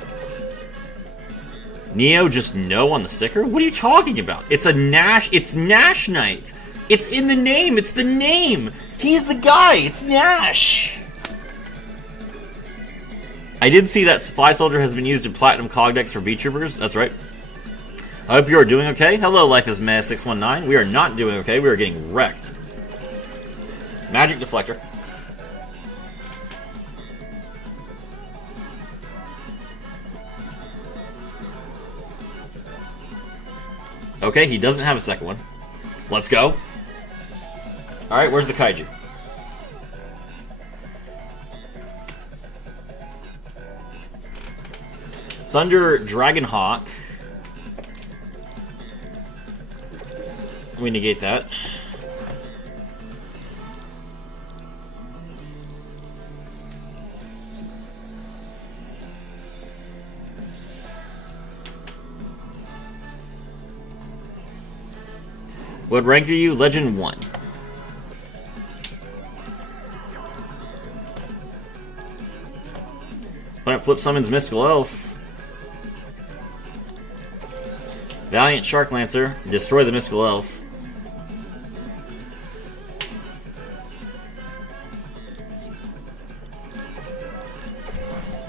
Neo just no on the sticker? What are you talking about? It's a Nash. It's Nash Knight. It's in the name. It's the name. He's the guy. It's Nash. I did see that Supply Soldier has been used in Platinum KOG decks for Beetroopers. That's right. I hope you are doing okay. Hello, Life is Meh 619. We are not doing okay. We are getting wrecked. Magic Deflector. Okay, he doesn't have a second one. Let's go. Alright, where's the Kaiju? Thunder Dragonhawk. We negate that. What rank are you? Legend 1. Planet Flip summons Mystical Elf. Valiant Shark Lancer. Destroy the Mystical Elf.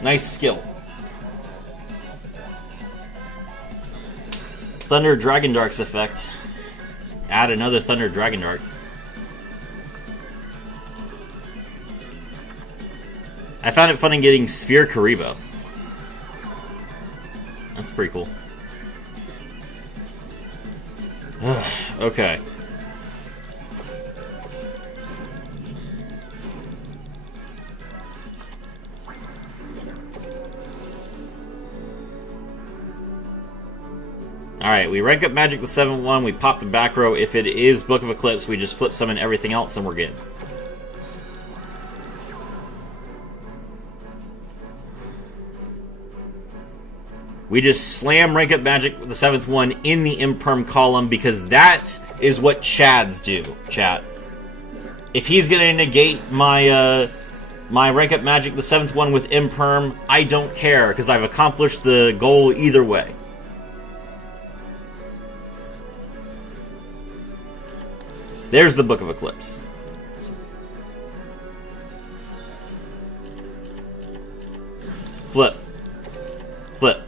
Nice skill. Thunder Dragon Dark's effect. Add another Thunder Dragon Dark. I found it fun in getting Sphere Karibo. That's pretty cool. Alright, we rank up Magic the 7th one, we pop the back row. If it is Book of Eclipse, we just flip summon everything else and we're good. We just slam rank up Magic the 7th one in the Imperm column because that is what Chads do, chat. If he's gonna negate my my rank up Magic the 7th one with Imperm, I don't care because I've accomplished the goal either way. There's the Book of Eclipse. Flip. Flip.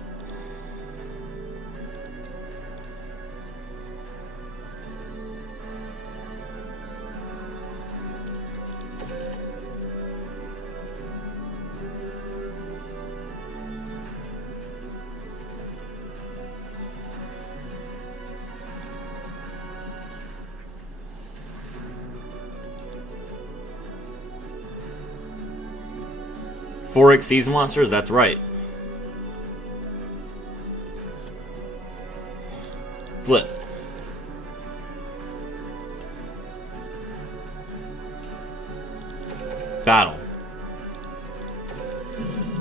Four Season Monsters, that's right. Flip. Battle.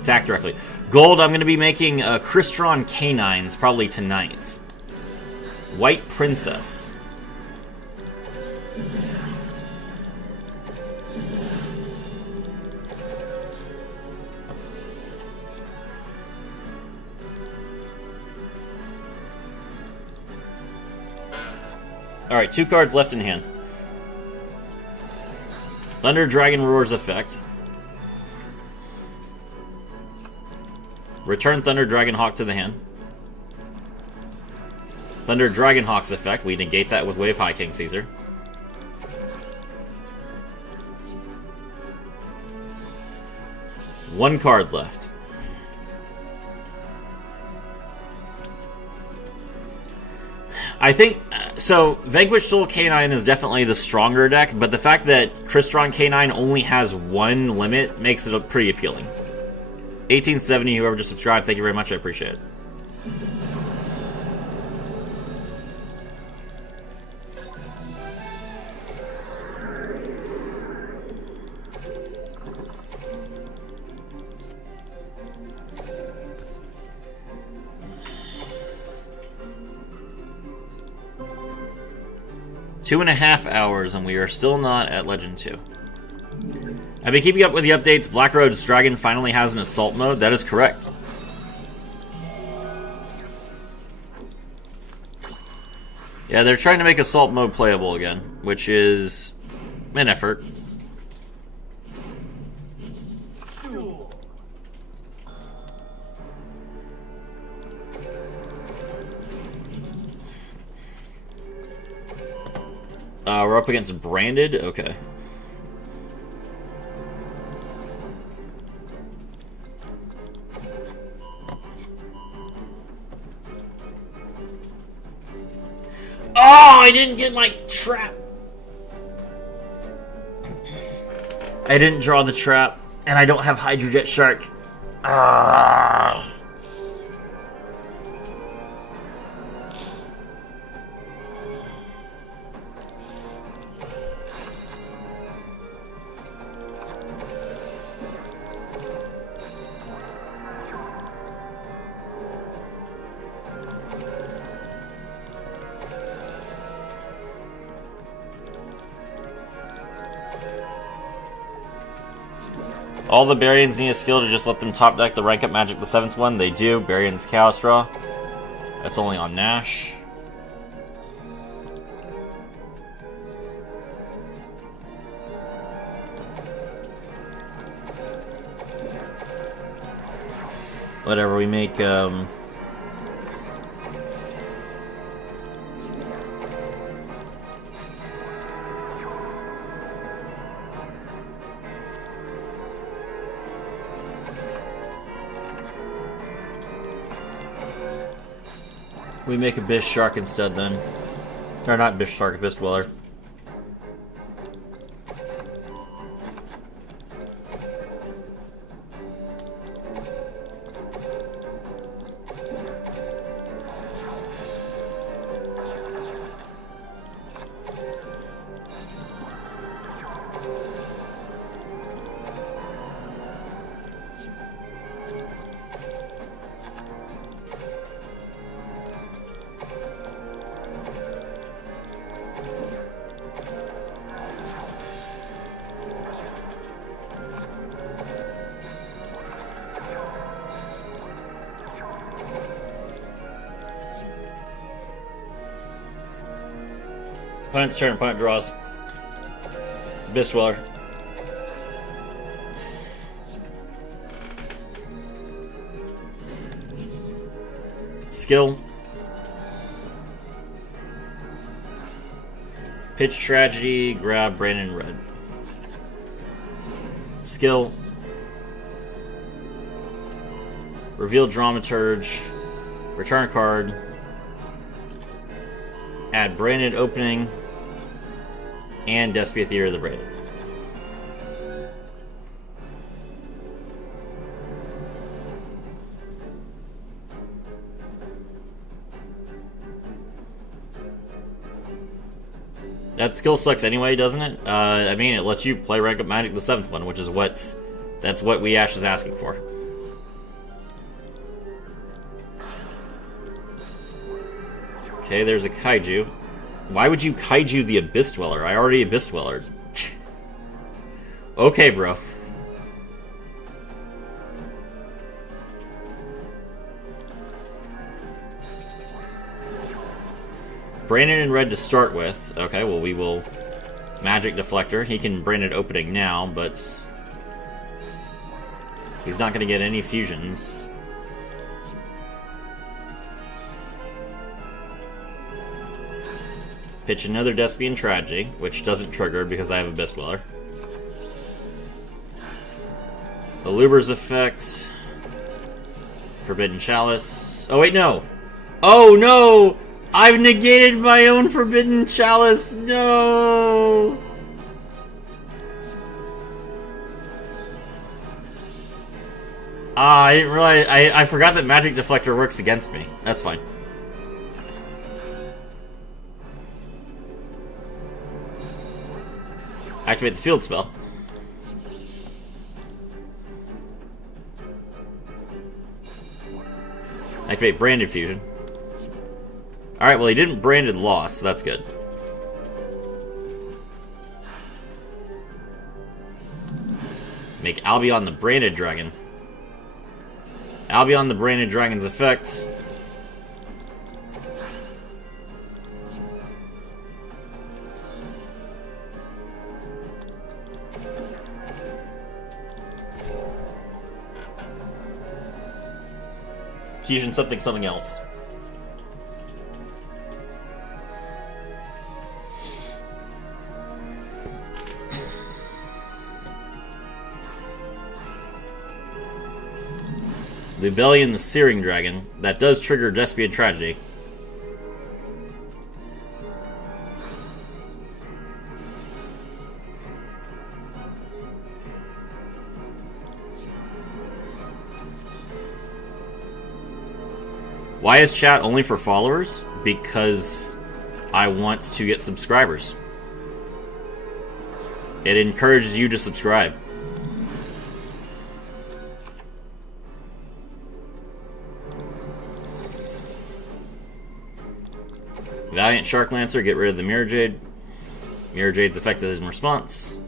Attack directly. Gold, I'm going to be making Crystron Canines probably tonight. White Princess. Alright, 2 cards left in hand. Thunder Dragon Roar's effect. Return Thunder Dragon Hawk to the hand. Thunder Dragon Hawk's effect. We negate that with Wave High King Caesar. One card left. I think, so Vanquish Soul Canine is definitely the stronger deck, but the fact that Crystron Canine only has one limit makes it pretty appealing. 1870, whoever just subscribed, thank you very much, I appreciate it. Two and a half hours, and we are still not at Legend 2. I've been keeping up with the updates. Black Road's Dragon finally has an Assault mode. That is correct. Yeah, they're trying to make Assault mode playable again, which is an effort. We're up against Branded? Okay. Oh, I didn't get my trap! I didn't draw the trap, and I don't have Hydrojet Shark. Ah. All the Baryons need a skill to just let them top deck the rank up Magic the 7th one. They do. Baryon's Chaos Draw. That's only on Nash. Whatever, we make we make Abyss Shark instead then. Or not Abyss Shark, Abyss Dweller. Opponent's turn. Opponent draws. Abyss Dweller. Skill. Pitch Tragedy. Grab Brandon Red. Skill. Reveal Dramaturge. Return a card. Add Branded Opening. And Despia Theater of the Branded. That skill sucks anyway, doesn't it? I mean, it lets you play rank up Magic the 7th one, which is that's what We Ash is asking for. Okay, there's a Kaiju. Why would you Kaiju the Abyss Dweller? I already Abyss Dweller. Okay, bro. Brandon in red to start with. Okay, well, we will Magic Deflector. He can Branded Opening now, but he's not going to get any fusions. Pitch another Despian Tragedy, which doesn't trigger because I have Abyss Dweller. Eluber's Effect. Forbidden Chalice. Oh, wait, no! Oh, no! I've negated my own Forbidden Chalice! No! I didn't realize... I forgot that Magic Deflector works against me. That's fine. Activate the field spell. Activate Branded Fusion. Alright, well, he didn't Branded Loss, so that's good. Make Albion the Branded Dragon. Albion the Branded Dragon's effect. Fusion something, something else. The Rebellion, the Searing Dragon. That does trigger Despian Tragedy. Why is chat only for followers? Because I want to get subscribers. It encourages you to subscribe. Valiant Shark Lancer, get rid of the Mirror Jade. Mirror Jade's effect is in response.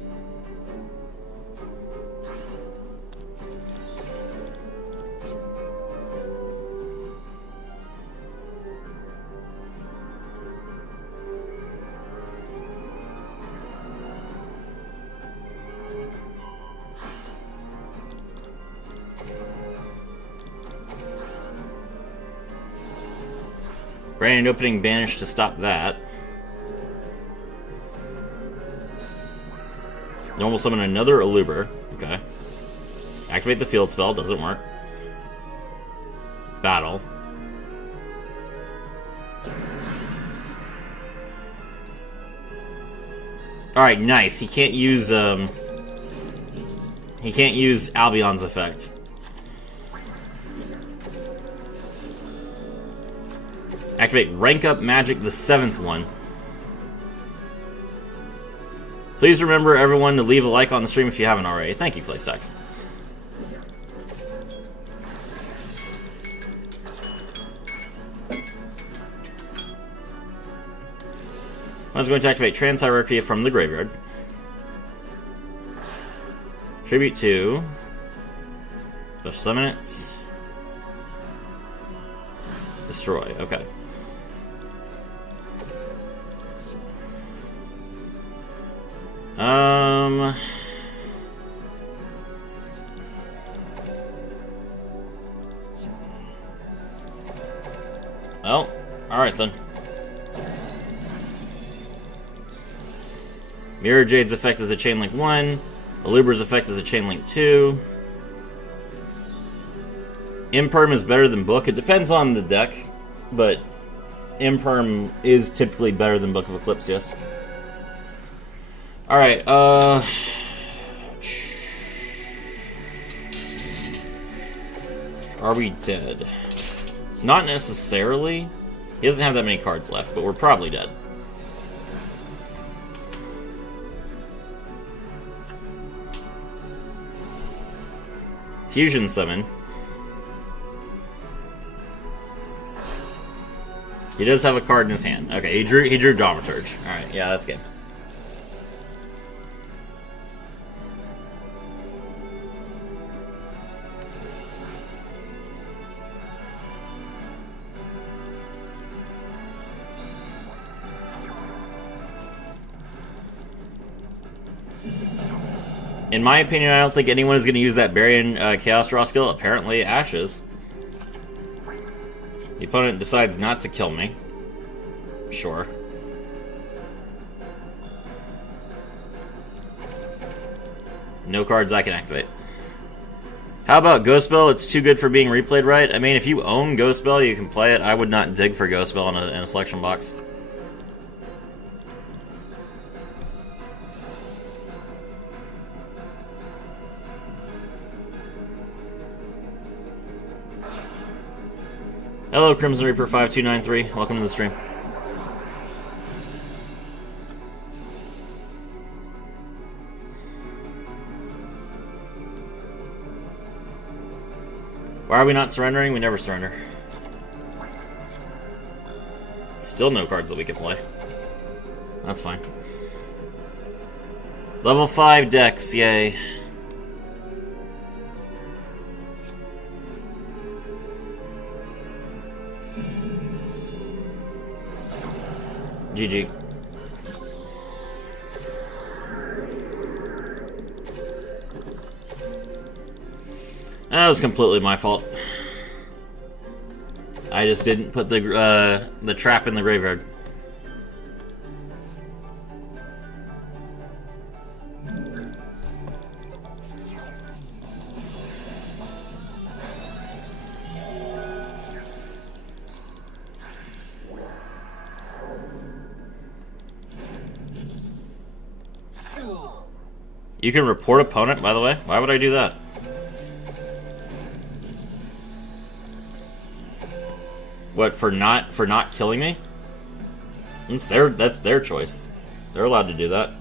Branded Opening banished to stop that. Normal summon another Eluber. Okay. Activate the field spell. Doesn't work. Battle. Alright, nice. He can't use Albion's effect. Activate Rank Up Magic the 7th one. Please remember, everyone, to leave a like on the stream if you haven't already. Thank you, PlayStacks. I was going to activate Trans-Hierarchy from the graveyard. Tribute 2. Special summon it. Destroy, okay. Well, alright then. Mirror Jade's effect is a chain link 1. Aluber's effect is a chain link 2. Imperm is better than Book. It depends on the deck, but Imperm is typically better than Book of Eclipse, yes. Alright, are we dead? Not necessarily. He doesn't have that many cards left, but we're probably dead. Fusion Summon. He does have a card in his hand. Okay, he drew Dramaturge. Alright, yeah, that's good. In my opinion, I don't think anyone is going to use that Barian Chaos Draw skill. Apparently, Ash is. The opponent decides not to kill me. Sure. No cards I can activate. How about Ghost Spell? It's too good for being replayed right. I mean, if you own Ghost Spell, you can play it. I would not dig for Ghost Spell in a selection box. Hello, Crimson Reaper 5293. Welcome to the stream. Why are we not surrendering? We never surrender. Still no cards that we can play. That's fine. Level 5 decks, yay. GG. That was completely my fault. I just didn't put the trap in the graveyard. You can report opponent, by the way. Why would I do that? What, for not killing me? That's their choice. They're allowed to do that.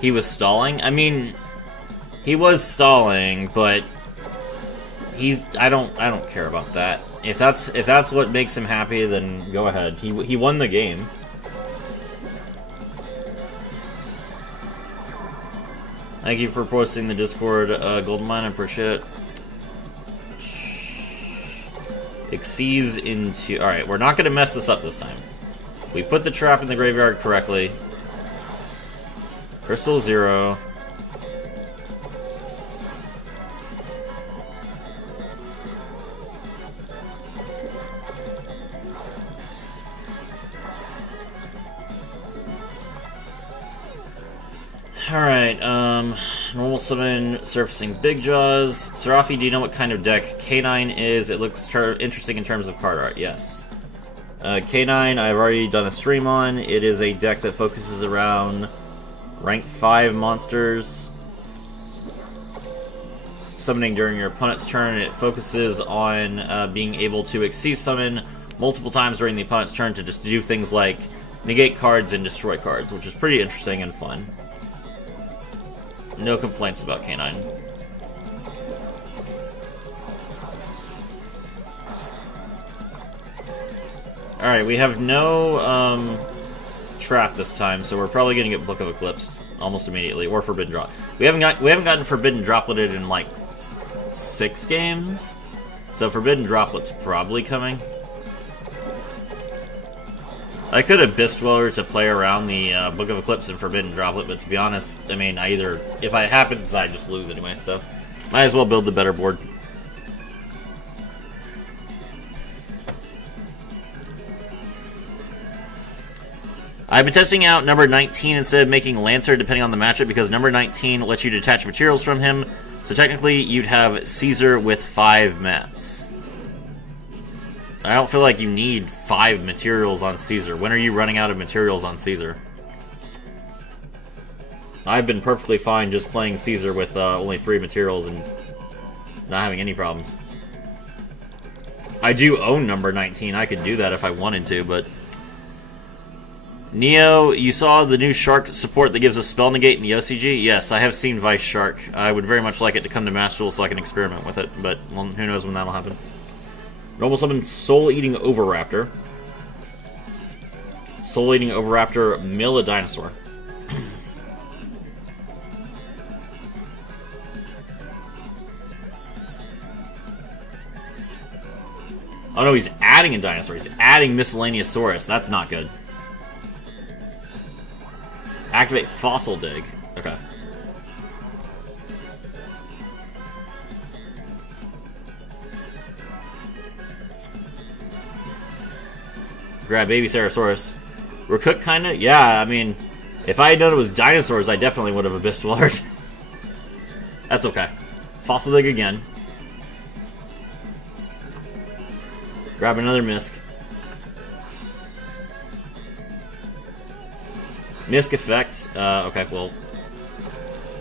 He was stalling? I mean, he was stalling, but I don't care about that. If that's what makes him happy, then go ahead. He won the game. Thank you for posting the Discord, Goldmine. I appreciate it. Exceeds into... Alright, we're not going to mess this up this time. We put the trap in the graveyard correctly. Crystal 0. Alright, normal summon, surfacing Big Jaws. Serafi, do you know what kind of deck K9 is? It looks interesting in terms of card art, yes. K9, I've already done a stream on. It is a deck that focuses around rank 5 monsters. Summoning during your opponent's turn. It focuses on being able to Exceed summon multiple times during the opponent's turn to just do things like negate cards and destroy cards, which is pretty interesting and fun. No complaints about K9. Alright, we have no trap this time, so we're probably going to get Book of Eclipse almost immediately, or Forbidden Drop. We haven't gotten Forbidden Dropleted in like 6 games, so Forbidden Droplet's probably coming. I could have Beastweller to play around the Book of Eclipse and Forbidden Droplet, but to be honest, I mean, if I happens, I just lose anyway, so might as well build the better board. I've been testing out number 19 instead of making Lancer depending on the matchup because number 19 lets you detach materials from him, so technically you'd have Caesar with 5 mats. I don't feel like you need 5 materials on Caesar. When are you running out of materials on Caesar? I've been perfectly fine just playing Caesar with only 3 materials and not having any problems. I do own number 19. I could do that if I wanted to, but... Neo, you saw the new Shark support that gives us Spell Negate in the OCG? Yes, I have seen Vice Shark. I would very much like it to come to Master Duel so I can experiment with it, but well, who knows when that'll happen. Normal summon Soul Eating Overraptor. Soul Eating Overraptor, mill a dinosaur. Oh no, he's adding a dinosaur. He's adding Miscellaneousaurus. That's not good. Activate Fossil Dig. Okay. Grab Baby Ceratosaurus. We're cooked, kinda? Yeah, I mean, if I had known it was dinosaurs, I definitely would have Abyss-Dwellered. That's okay. Fossil Dig again. Grab another Misk. Misk effect. Okay, well,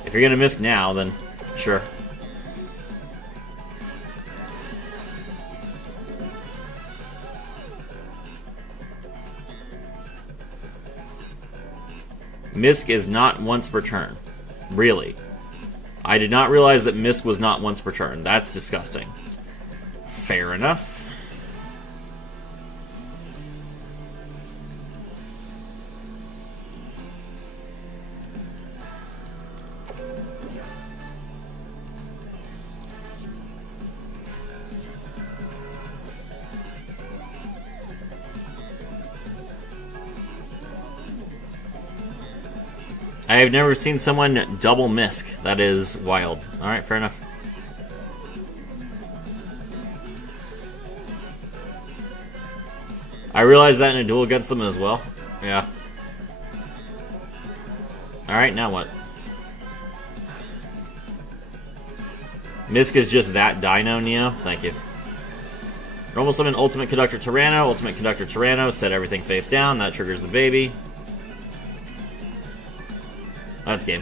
if you're gonna Misk now, then sure. Misk is not once per turn. Really. I did not realize that Misk was not once per turn. That's disgusting. Fair enough. I have never seen someone double Misk. That is wild. Alright, fair enough. I realized that in a duel against them as well. Yeah. Alright, now what? Misk is just that dino, Neo? Thank you. Normal summon Ultimate Conductor Tyranno. Ultimate Conductor Tyranno. Set everything face down. That triggers the baby. That's game.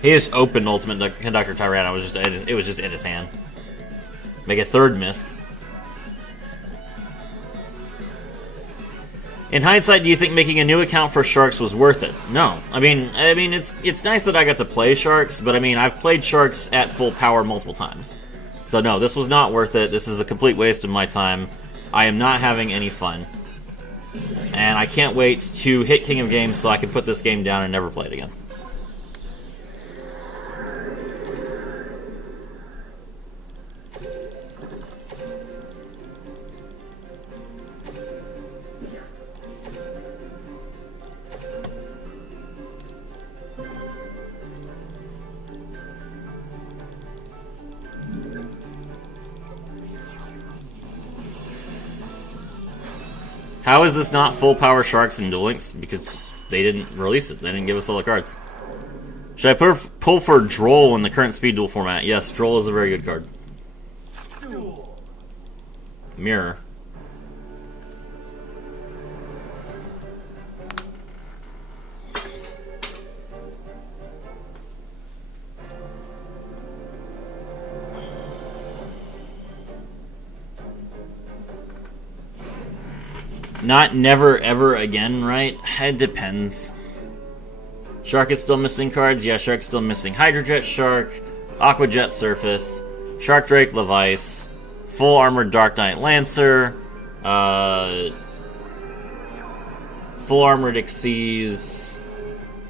He just opened Ultimate Conductor Tyranno. It was just in his hand. Make a third Misk. In hindsight, do you think making a new account for Sharks was worth it? No. I mean, it's nice that I got to play Sharks, but I mean, I've played Sharks at full power multiple times. So no, this was not worth it. This is a complete waste of my time. I am not having any fun. And I can't wait to hit King of Games so I can put this game down and never play it again. How is this not full power Sharks and Duel Links? Because they didn't release it. They didn't give us all the cards. Should I pull for Droll in the current Speed Duel format? Yes, Droll is a very good card. Mirror. Not never ever again, right? It depends. Shark is still missing cards. Yeah, Shark's still missing Hydrojet Shark, Aquajet Surface, Shark Drake Levice, Full Armored Dark Knight Lancer, Full Armored Xyz,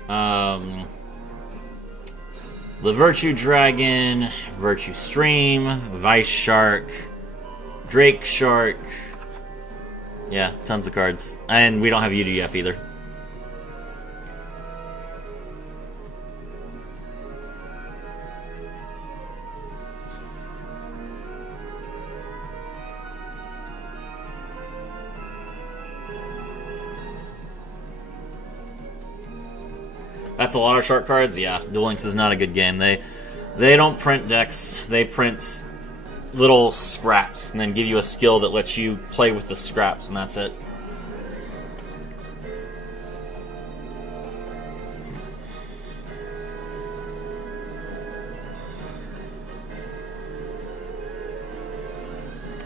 the Virtue Dragon, Virtue Stream, Vice Shark, Drake Shark. Yeah, tons of cards. And we don't have UDF either. That's a lot of shark cards. Yeah, Duel Links is not a good game. They don't print decks. They print little scraps and then give you a skill that lets you play with the scraps, and that's it.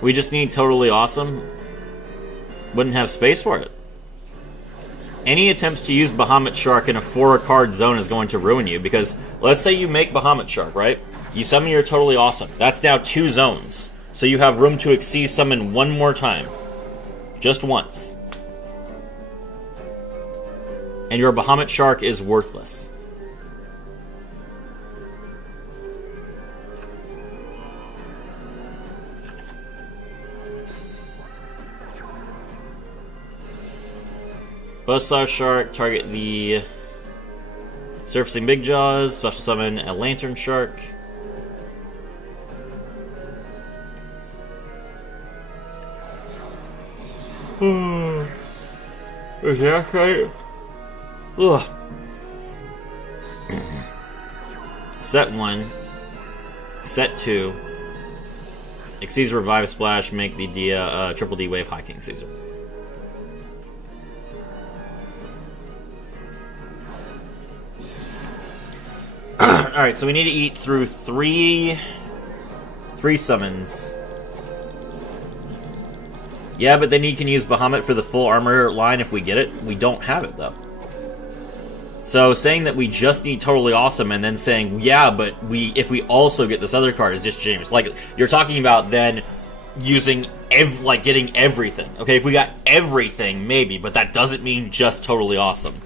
We just need Totally Awesome. Wouldn't have space for it. Any attempts to use Bahamut Shark in a 4-card zone is going to ruin you, because let's say you make Bahamut Shark, right? You summon your Totally Awesome. That's now 2 zones. So you have room to Xyz summon one more time. Just once. And your Bahamut Shark is worthless. Buzzsaw Shark, target the Surfacing Big Jaws, special summon a Lantern Shark. Is that right? Ugh. Set 1. Set 2. Xyz Revive Splash, make the Triple D Wave High King Caesar. Alright, so we need to eat through three summons. Yeah, but then you can use Bahamut for the full armor line if we get it. We don't have it, though. So saying that we just need Totally Awesome and then saying, yeah, but if we also get this other card is disingenuous. Like, you're talking about then using, getting everything. Okay, if we got everything, maybe, but that doesn't mean just Totally Awesome.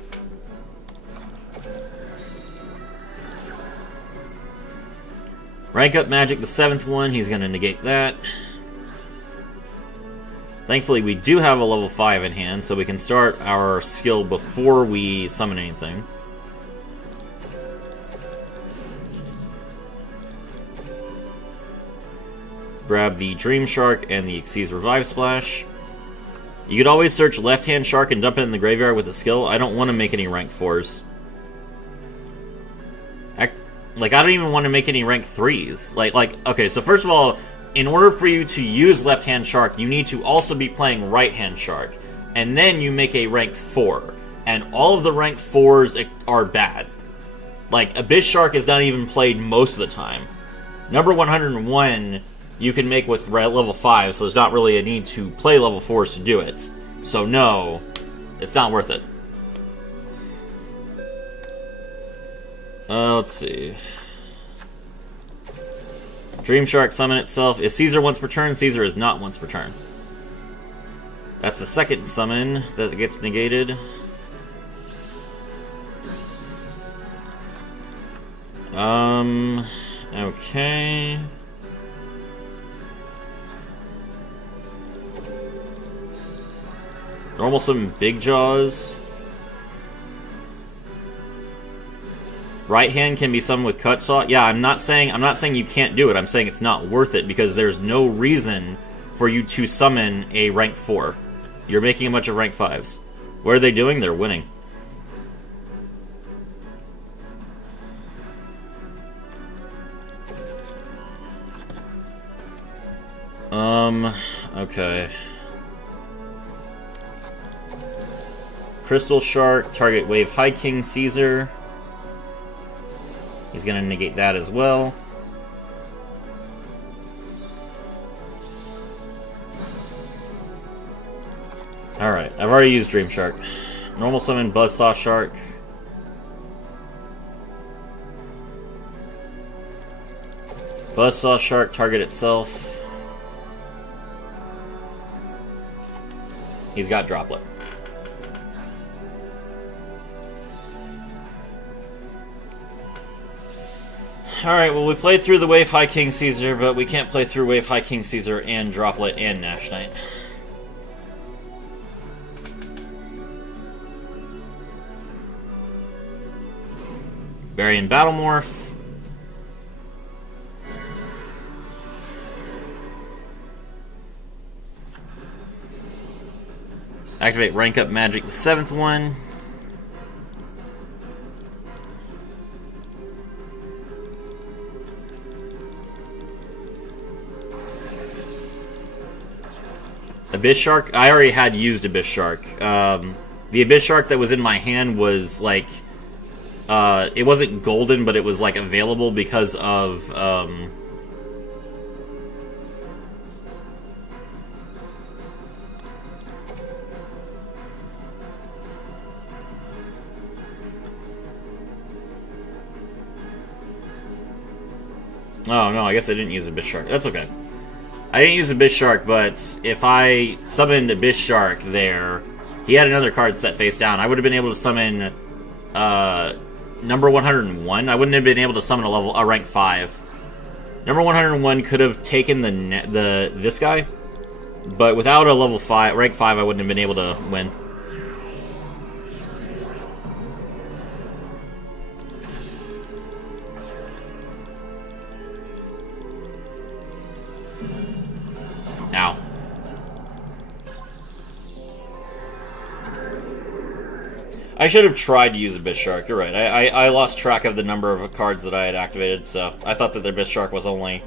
Rank up Magic, the 7th one. He's going to negate that. Thankfully, we do have a level 5 in hand, so we can start our skill before we summon anything. Grab the Dream Shark and the Xyz Revive Splash. You could always search Left-Hand Shark and dump it in the graveyard with a skill. I don't want to make any rank 4s. I don't even want to make any rank 3s. Okay, so first of all, in order for you to use Left-Hand Shark, you need to also be playing Right-Hand Shark. And then you make a rank 4. And all of the rank 4s are bad. Abyss Shark is not even played most of the time. Number 101, you can make with level 5, so there's not really a need to play level 4s to do it. So no, it's not worth it. Let's see. Dream Shark summon itself. Is Caesar once per turn? Caesar is not once per turn. That's the second summon that gets negated. Okay. Normal summon Big Jaws. Right hand can be summoned with Cut Saw. Yeah, I'm not saying you can't do it. I'm saying it's not worth it because there's no reason for you to summon a rank 4. You're making a bunch of rank 5s. What are they doing? They're winning. Okay. Crystal Shark, target Wave High King Caesar. He's going to negate that as well. Alright, I've already used Dream Shark. Normal summon Buzzsaw Shark. Buzzsaw Shark, target itself. He's got Droplet. Alright, well, we played through the Wave High King Caesar, but we can't play through Wave High King Caesar and Droplet and Nash Knight. Barian Battle Morph. Activate Rank Up Magic, the 7th one. Abyss Shark? I already had used Abyss Shark. The Abyss Shark that was in my hand was like... it wasn't golden, but it was like available because of... Oh, no, I guess I didn't use Abyss Shark. That's okay. I didn't use Abyss Shark, but if I summoned Abyss Shark there, he had another card set face down. I would have been able to summon number 101. I wouldn't have been able to summon a rank 5. Number 101 could have taken this guy, but without a level 5, rank 5, I wouldn't have been able to win. Ow. I should have tried to use Abyss Shark. You're right. I lost track of the number of cards that I had activated, so I thought that the Abyss Shark was only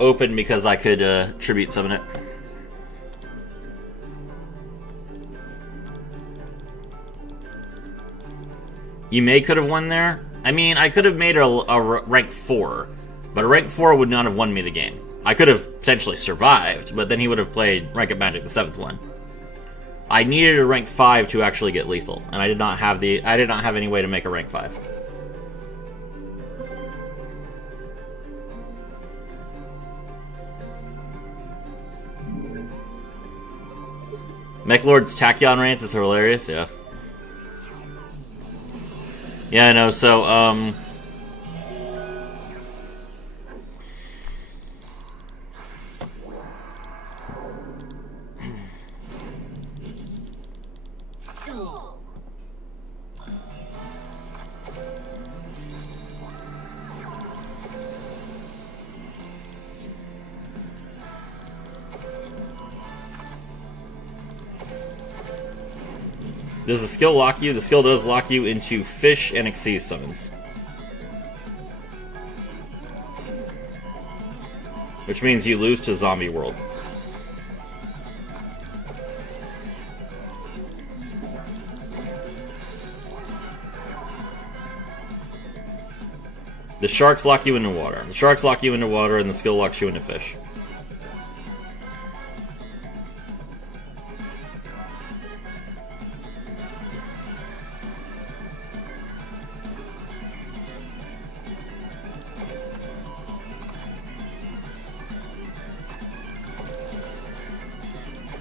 open because I could tribute summon it. You could have won there. I mean, I could have made a rank 4, but a rank 4 would not have won me the game. I could have potentially survived, but then he would have played Rank Up Magic, the 7th one. I needed a rank 5 to actually get lethal, and I did not have any way to make a rank 5. Mechlord's Tachyon rants is hilarious, yeah. Yeah, I know, so, does the skill lock you? The skill does lock you into fish and Xyz summons. Which means you lose to Zombie World. The sharks lock you into water. The sharks lock you into water, and the skill locks you into fish.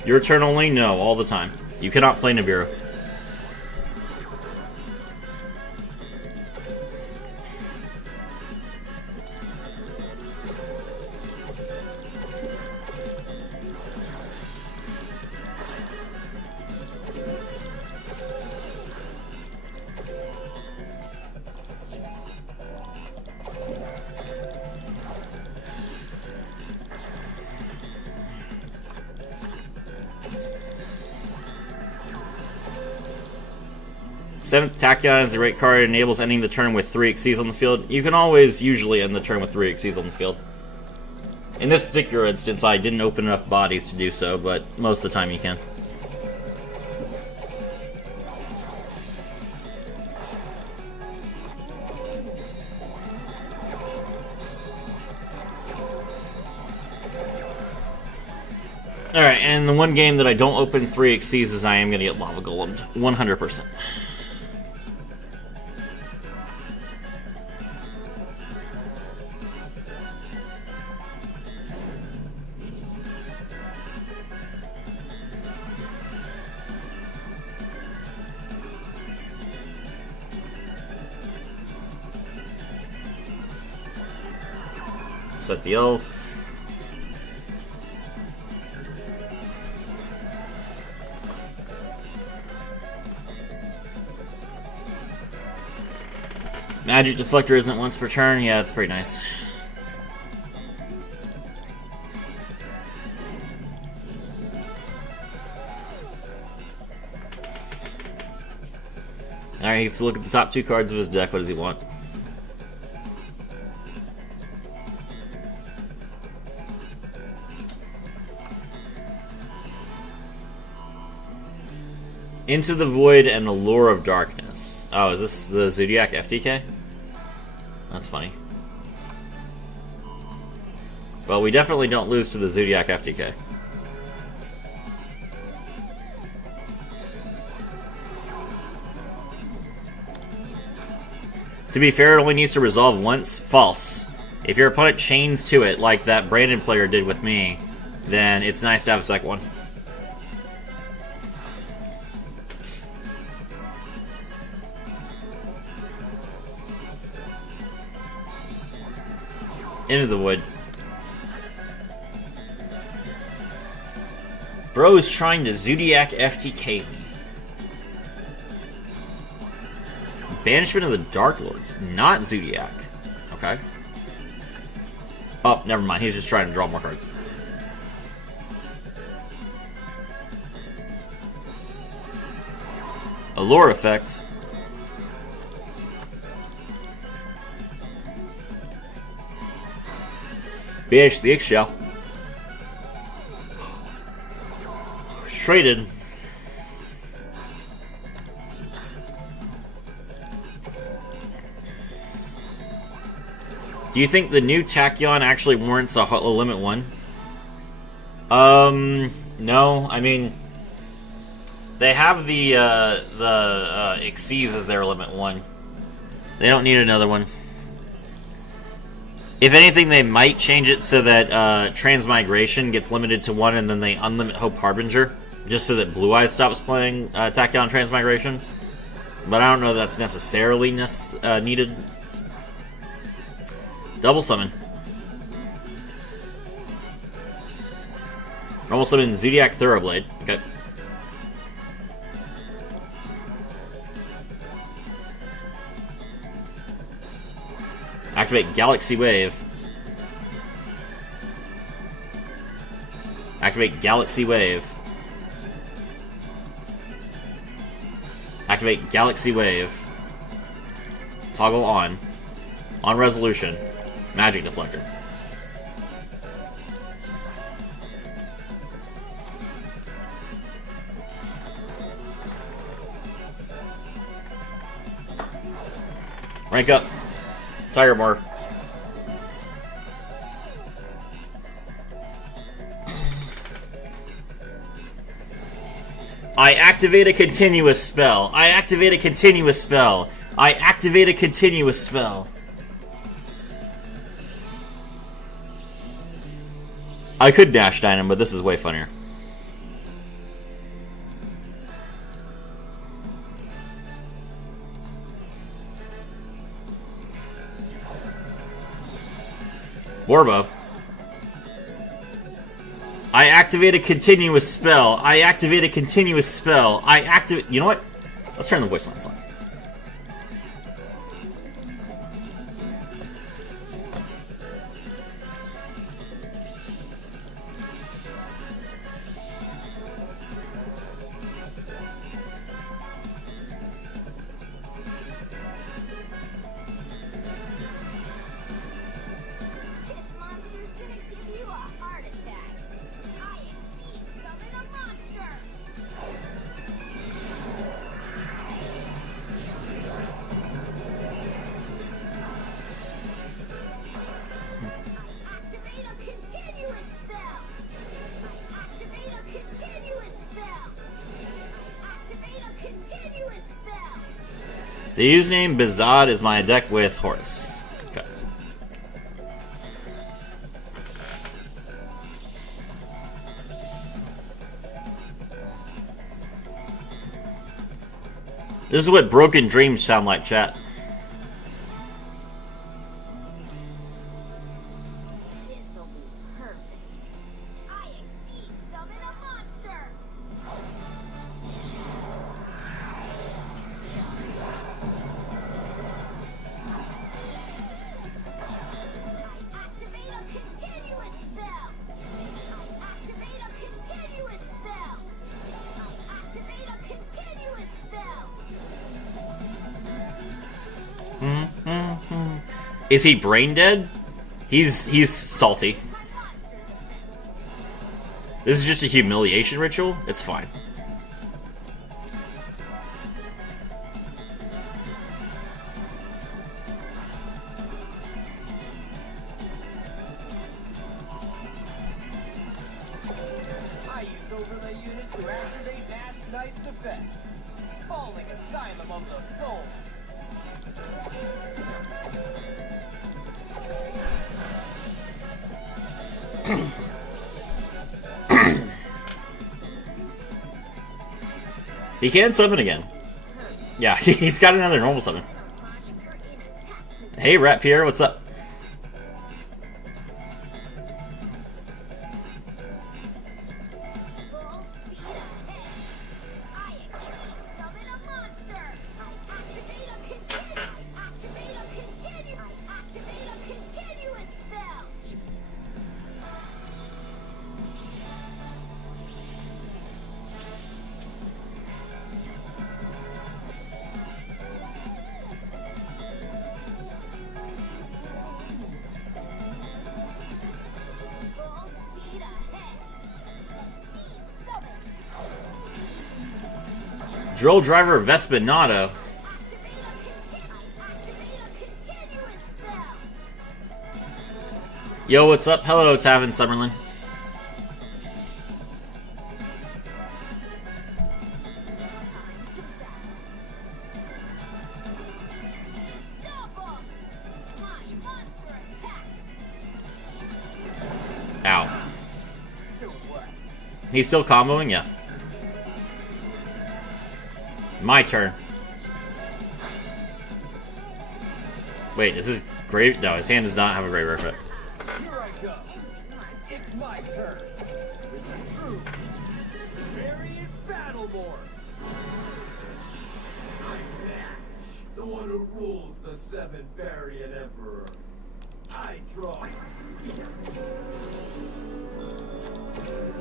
Your turn only? No, all the time. You cannot play Nibiru. Seventh Tachyon is a great card. It enables ending the turn with 3 Xyz on the field. You can always usually end the turn with 3 Xyz on the field. In this particular instance, I didn't open enough bodies to do so, but most of the time you can. Alright, and the one game that I don't open 3 Xyz is I am going to get Lava Golemed. 100%. Set the elf. Magic Deflector isn't once per turn. Yeah, it's pretty nice. Alright, he gets to look at the top 2 cards of his deck. What does he want? Into the Void and Allure of Darkness. Oh, is this the Zodiac FTK? That's funny. Well, we definitely don't lose to the Zodiac FTK. To be fair, it only needs to resolve once. False. If your opponent chains to it, like that Brandon player did with me, then it's nice to have a second one. Into the Wood. Bro's trying to Zodiac FTK me. Banishment of the Dark Lords, not Zodiac. Okay. Oh, never mind. He's just trying to draw more cards. Allure effects. Banish the Eggshell. Traded. Do you think the new Tachyon actually warrants a limit 1? No. I mean, they have the Xyz as their limit 1. They don't need another one. If anything, they might change it so that Transmigration gets limited to 1 and then they unlimit Hope Harbinger, just so that Blue Eyes stops playing Tachyon Transmigration. But I don't know that's necessarily needed. Double Summon. Normal Summon Zodiac Thoroughblade. Okay. Activate Galaxy Wave. Activate Galaxy Wave. Activate Galaxy Wave. Toggle on. On resolution. Magic Deflector. Rank up. Tiger Bar. I activate a continuous spell. I activate a continuous spell. I activate a continuous spell. I could dash Dynam, but this is way funnier. Warbo. I activate a continuous spell. I activate a continuous spell. I activate... You know what? Let's turn the voice lines on. The username Bizad is my deck with Horus. Okay. This is what broken dreams sound like, chat. Is he brain dead? He's salty. This is just a humiliation ritual? It's fine. I use overlay units to activate Ash Knight's effect. Falling Asylum of the Soul. He can summon again. Yeah, he's got another normal summon. Hey, Rat Pierre, what's up? Drill Driver Vespinato. Yo, what's up? Hello, Tavin Summerlin. Ow. He's still comboing? Yeah. My turn. Wait, is this great? No, his hand does not have a great effect. Here I go. It's my turn. With the true variant Battleborn. I'm Nash, the one who rules the 7 Variant Emperor. I draw.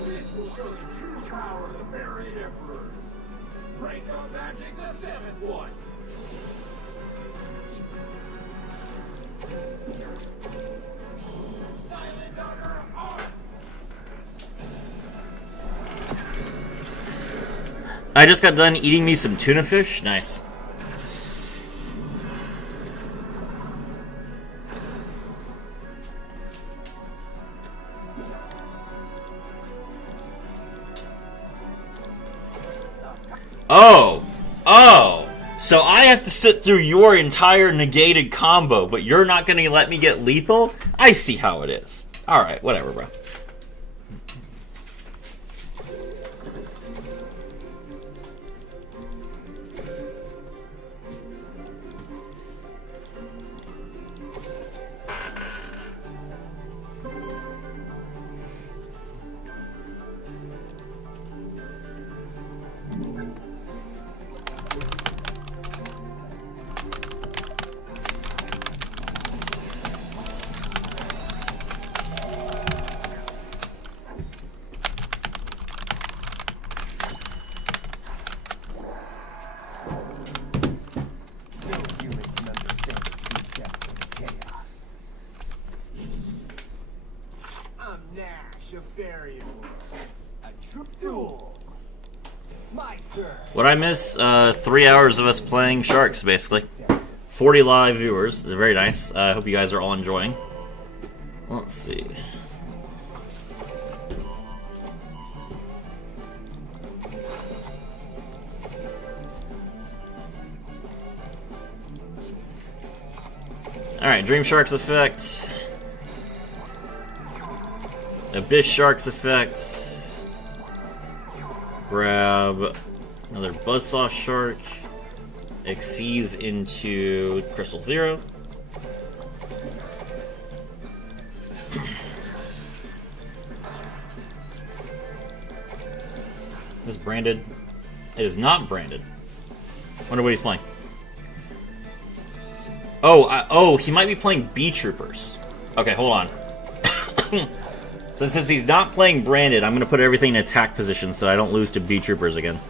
This will show the true power of the Variant Emperors. Break on magic, the 7th one. Silent Daughter of Art. I just got done eating me some tuna fish. Nice. Oh, so I have to sit through your entire negated combo, but you're not going to let me get lethal? I see how it is. Alright, whatever, bro. What I miss? 3 hours of us playing Sharks, basically. 40 live viewers. They're very nice. I hope you guys are all enjoying. Let's see. Alright, Dream Sharks effect. Abyss Sharks effect. Grab another Buzzsaw Shark. Exceeds into Crystal Zero. This is branded. It is not branded. Wonder what he's playing. Oh, he might be playing Beetroopers. Okay, hold on. So since he's not playing branded, I'm going to put everything in attack position so I don't lose to Beetroopers again.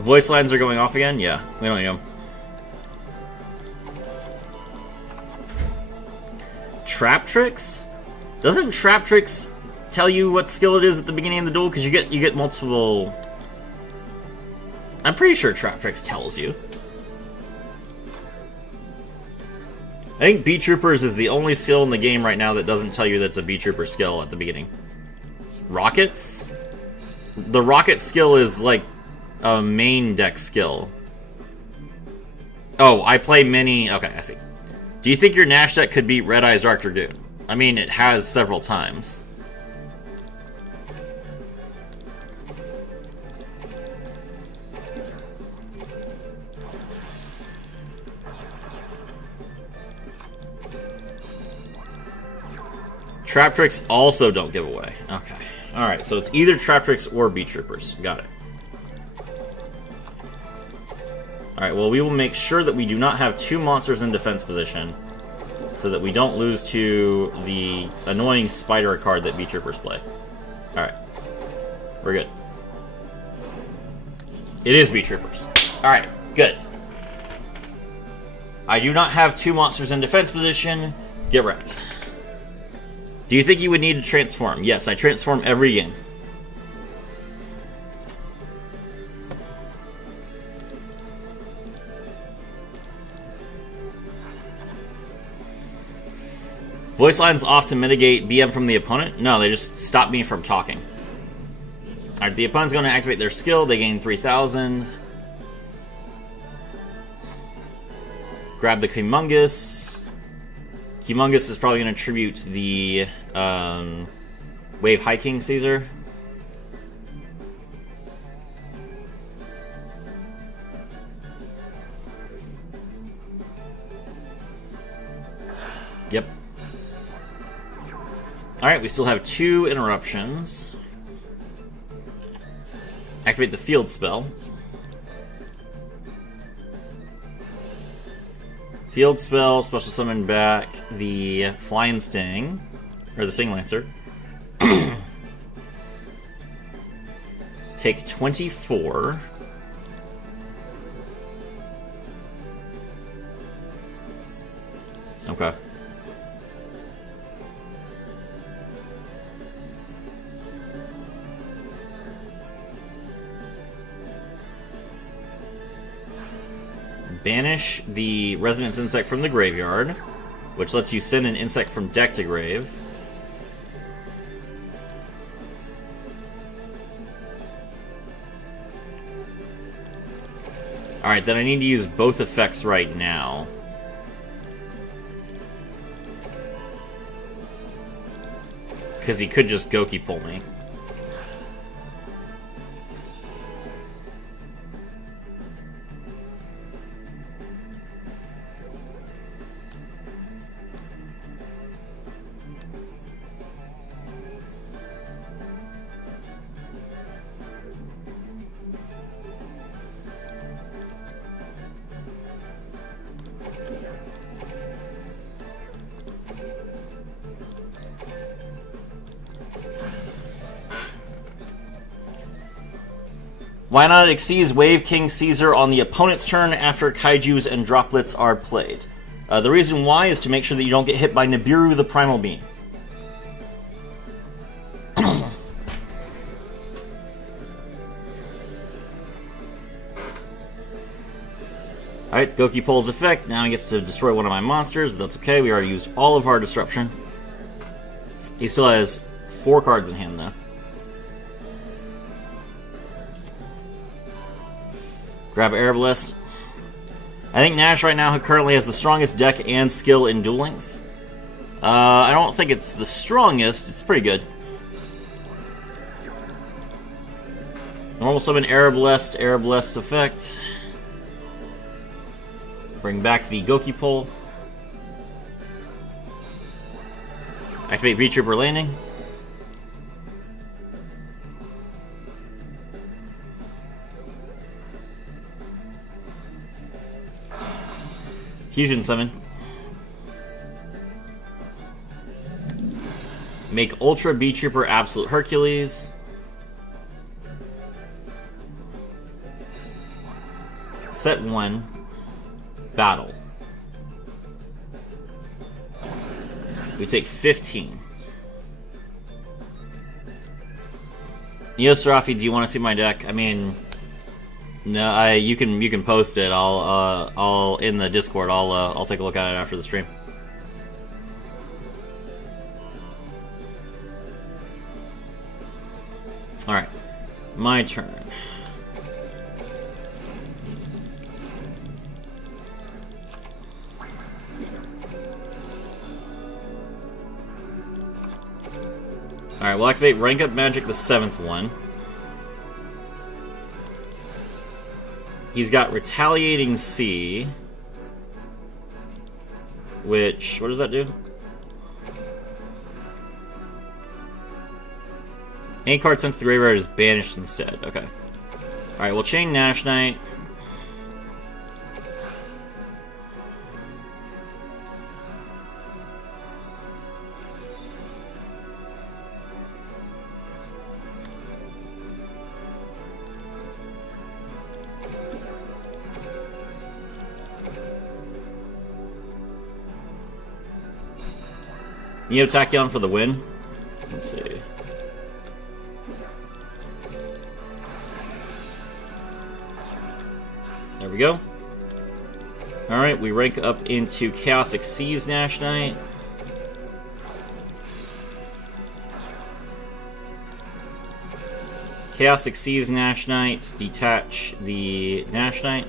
Voice lines are going off again? Yeah, we don't need them. Trap tricks? Doesn't trap tricks tell you what skill it is at the beginning of the duel? Because you get multiple... I'm pretty sure trap tricks tells you. I think Beetroopers is the only skill in the game right now that doesn't tell you that's a Beetrooper skill at the beginning. Rockets? The rocket skill is like a main deck skill. Oh, I play many... Okay, I see. Do you think your Nash deck could beat Red Eye's Dark Dragoon? I mean, it has several times. Trap tricks also don't give away. Okay. Alright, so it's either trap tricks or Beetroopers. Got it. Alright, well, we will make sure that we do not have two monsters in defense position so that we don't lose to the annoying spider card that Beetroopers play. Alright. We're good. It is Beetroopers. Alright, good. I do not have two monsters in defense position. Get wrecked. Do you think you would need to transform? Yes, I transform every game. Voice lines off to mitigate BM from the opponent? No, they just stop me from talking. Alright, the opponent's going to activate their skill. They gain 3,000. Grab the Humongous. Humongous is probably going to tribute the Wave High King Caesar. Yep. Alright, we still have 2 interruptions. Activate the field spell. Field spell, special summon back the Flying Sting, or the Sting Lancer. Take 24. Okay. Banish the Resonance Insect from the graveyard, which lets you send an insect from deck to grave. Alright, then I need to use both effects right now. Because he could just Goki pull me. Why not Xyz Wave King Caesar on the opponent's turn after Kaijus and Droplets are played? The reason why is to make sure that you don't get hit by Nibiru the Primal Being. Alright, Goki pulls effect. Now he gets to destroy one of my monsters, but that's okay. We already used all of our disruption. He still has 4 cards in hand, though. Grab Airblast. I think Nash right now currently has the strongest deck and skill in Duel Links. I don't think it's the strongest. It's pretty good. Normal summon Airblast effect. Bring back the Goki pull. Activate Beetrooper landing. Fusion summon. Make Ultra Beetrooper Absolute Hercules. Set 1. Battle. We take 15. Yo, Serafi, do you want to see my deck? I mean, no, you can post it. I'll in the Discord. I'll take a look at it after the stream. All right, my turn. Alright, we'll activate Rank Up Magic, the 7th one. He's got Retaliating Sea. Which, what does that do? Any card sent to the graveyard is banished instead. Okay. Alright, we'll chain Nash Knight. You have Tachyon for the win? Let's see. There we go. Alright, we rank up into Chaosic Seas Nash Knight. Chaosic Seas Nash Knight, detach the Nash Knight.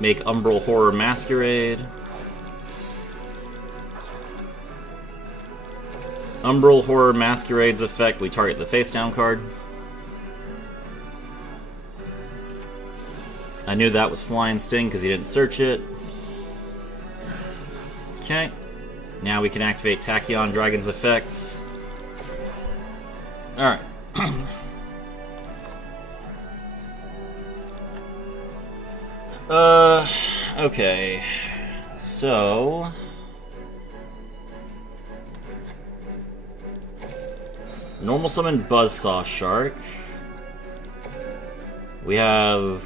Make Umbral Horror Masquerade. Umbral Horror Masquerade's effect, we target the face down card. I knew that was Flying Sting because he didn't search it. Okay. Now we can activate Tachyon Dragon's effects. Alright. Okay. So... normal summon Buzzsaw Shark. We have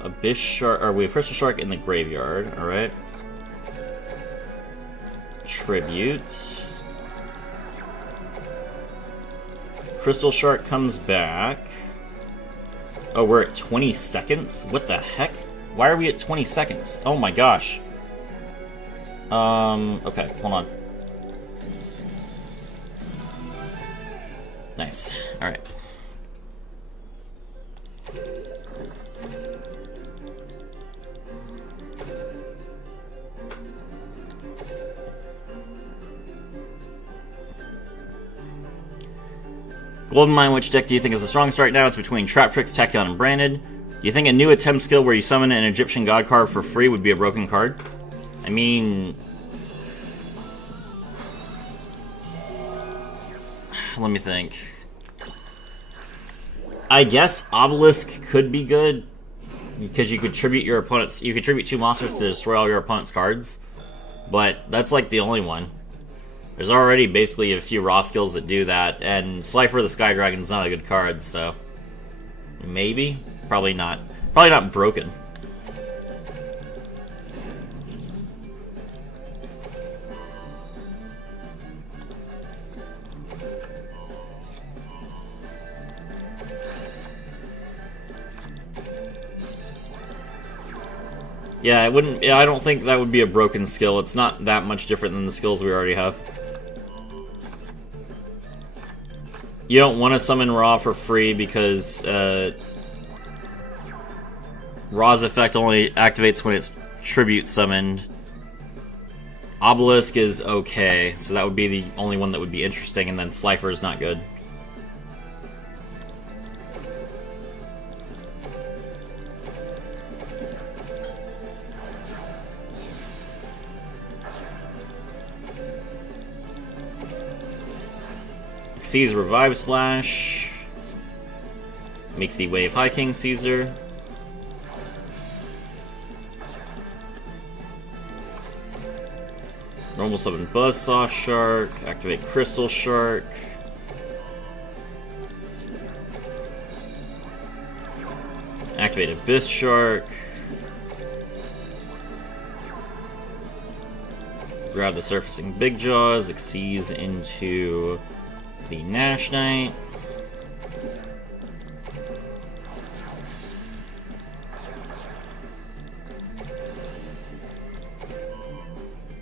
Abyss Shark, or we have Crystal Shark in the graveyard, alright. Tribute. Crystal Shark comes back. Oh, we're at 20 seconds? What the heck? Why are we at 20 seconds? Oh my gosh. Okay, hold on. Nice. Alright. Golden Mine, which deck do you think is the strongest right now? It's between Trap Tricks, Tachyon, and Branded. Do you think a new attempt skill where you summon an Egyptian god card for free would be a broken card? I mean... let me think. I guess Obelisk could be good, because you could tribute your opponent's... you could tribute 2 monsters to destroy all your opponent's cards. But that's like the only one. There's already basically a few raw skills that do that, and Slifer the Sky Dragon's not a good card, so... maybe? Probably not. Probably not broken. Yeah, it wouldn't. Yeah, I don't think that would be a broken skill. It's not that much different than the skills we already have. You don't want to summon Ra for free because Ra's effect only activates when it's tribute summoned. Obelisk is okay, so that would be the only one that would be interesting, and then Slifer is not good. Xyz Revive Splash. Make the Wave High King Caesar. Normal summon Buzzsaw Shark. Activate Crystal Shark. Activate Abyss Shark. Grab the Surfacing Big Jaws. Exceeds into the Nash Knight.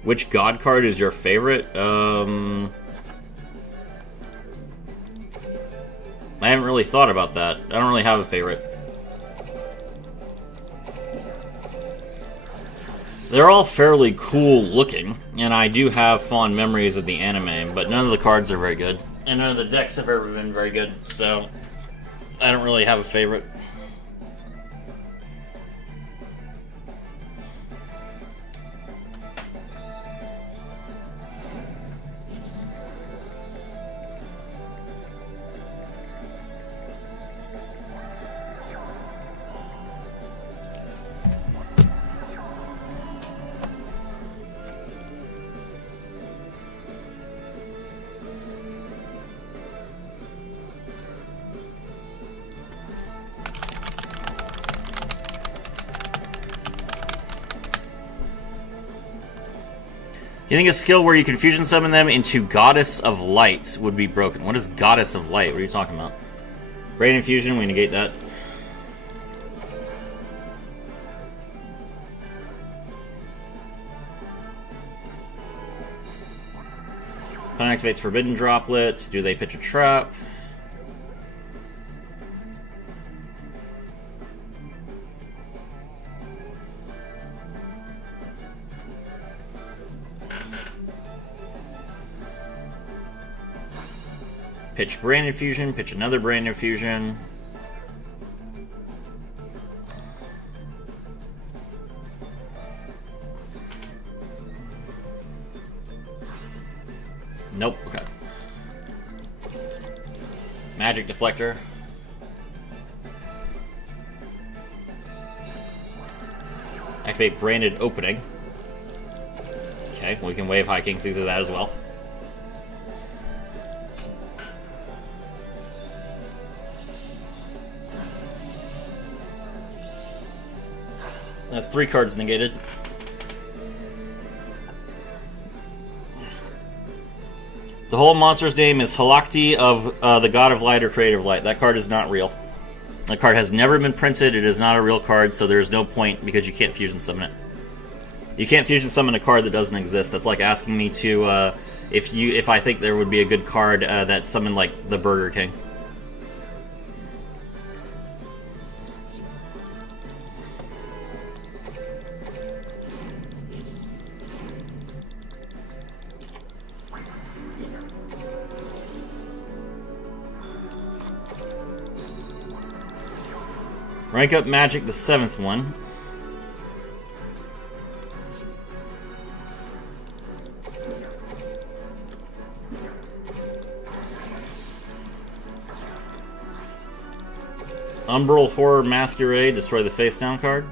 Which god card is your favorite? I haven't really thought about that. I don't really have a favorite. They're all fairly cool looking, and I do have fond memories of the anime, but none of the cards are very good. And none of the decks have ever been very good, so I don't really have a favorite. You think a skill where you can fusion summon them into Goddess of Light would be broken? What is Goddess of Light? What are you talking about? Brain Infusion, we negate that. Opponent activates Forbidden Droplet. Do they pitch a trap? Pitch Brain Infusion, pitch another Brain Infusion. Nope, okay. Magic Deflector. Activate Branded Opening. Okay, we can wave High King Seas of that as well. That's 3 cards negated. The whole monster's name is Halakti of the God of Light or Creator of Light. That card is not real. That card has never been printed. It is not a real card, so there is no point because you can't fusion summon it. You can't fusion summon a card that doesn't exist. That's like asking me to, if I think there would be a good card that summoned like the Burger King. Rank up Magic, the 7th one. Umbral Horror Masquerade, destroy the face down card.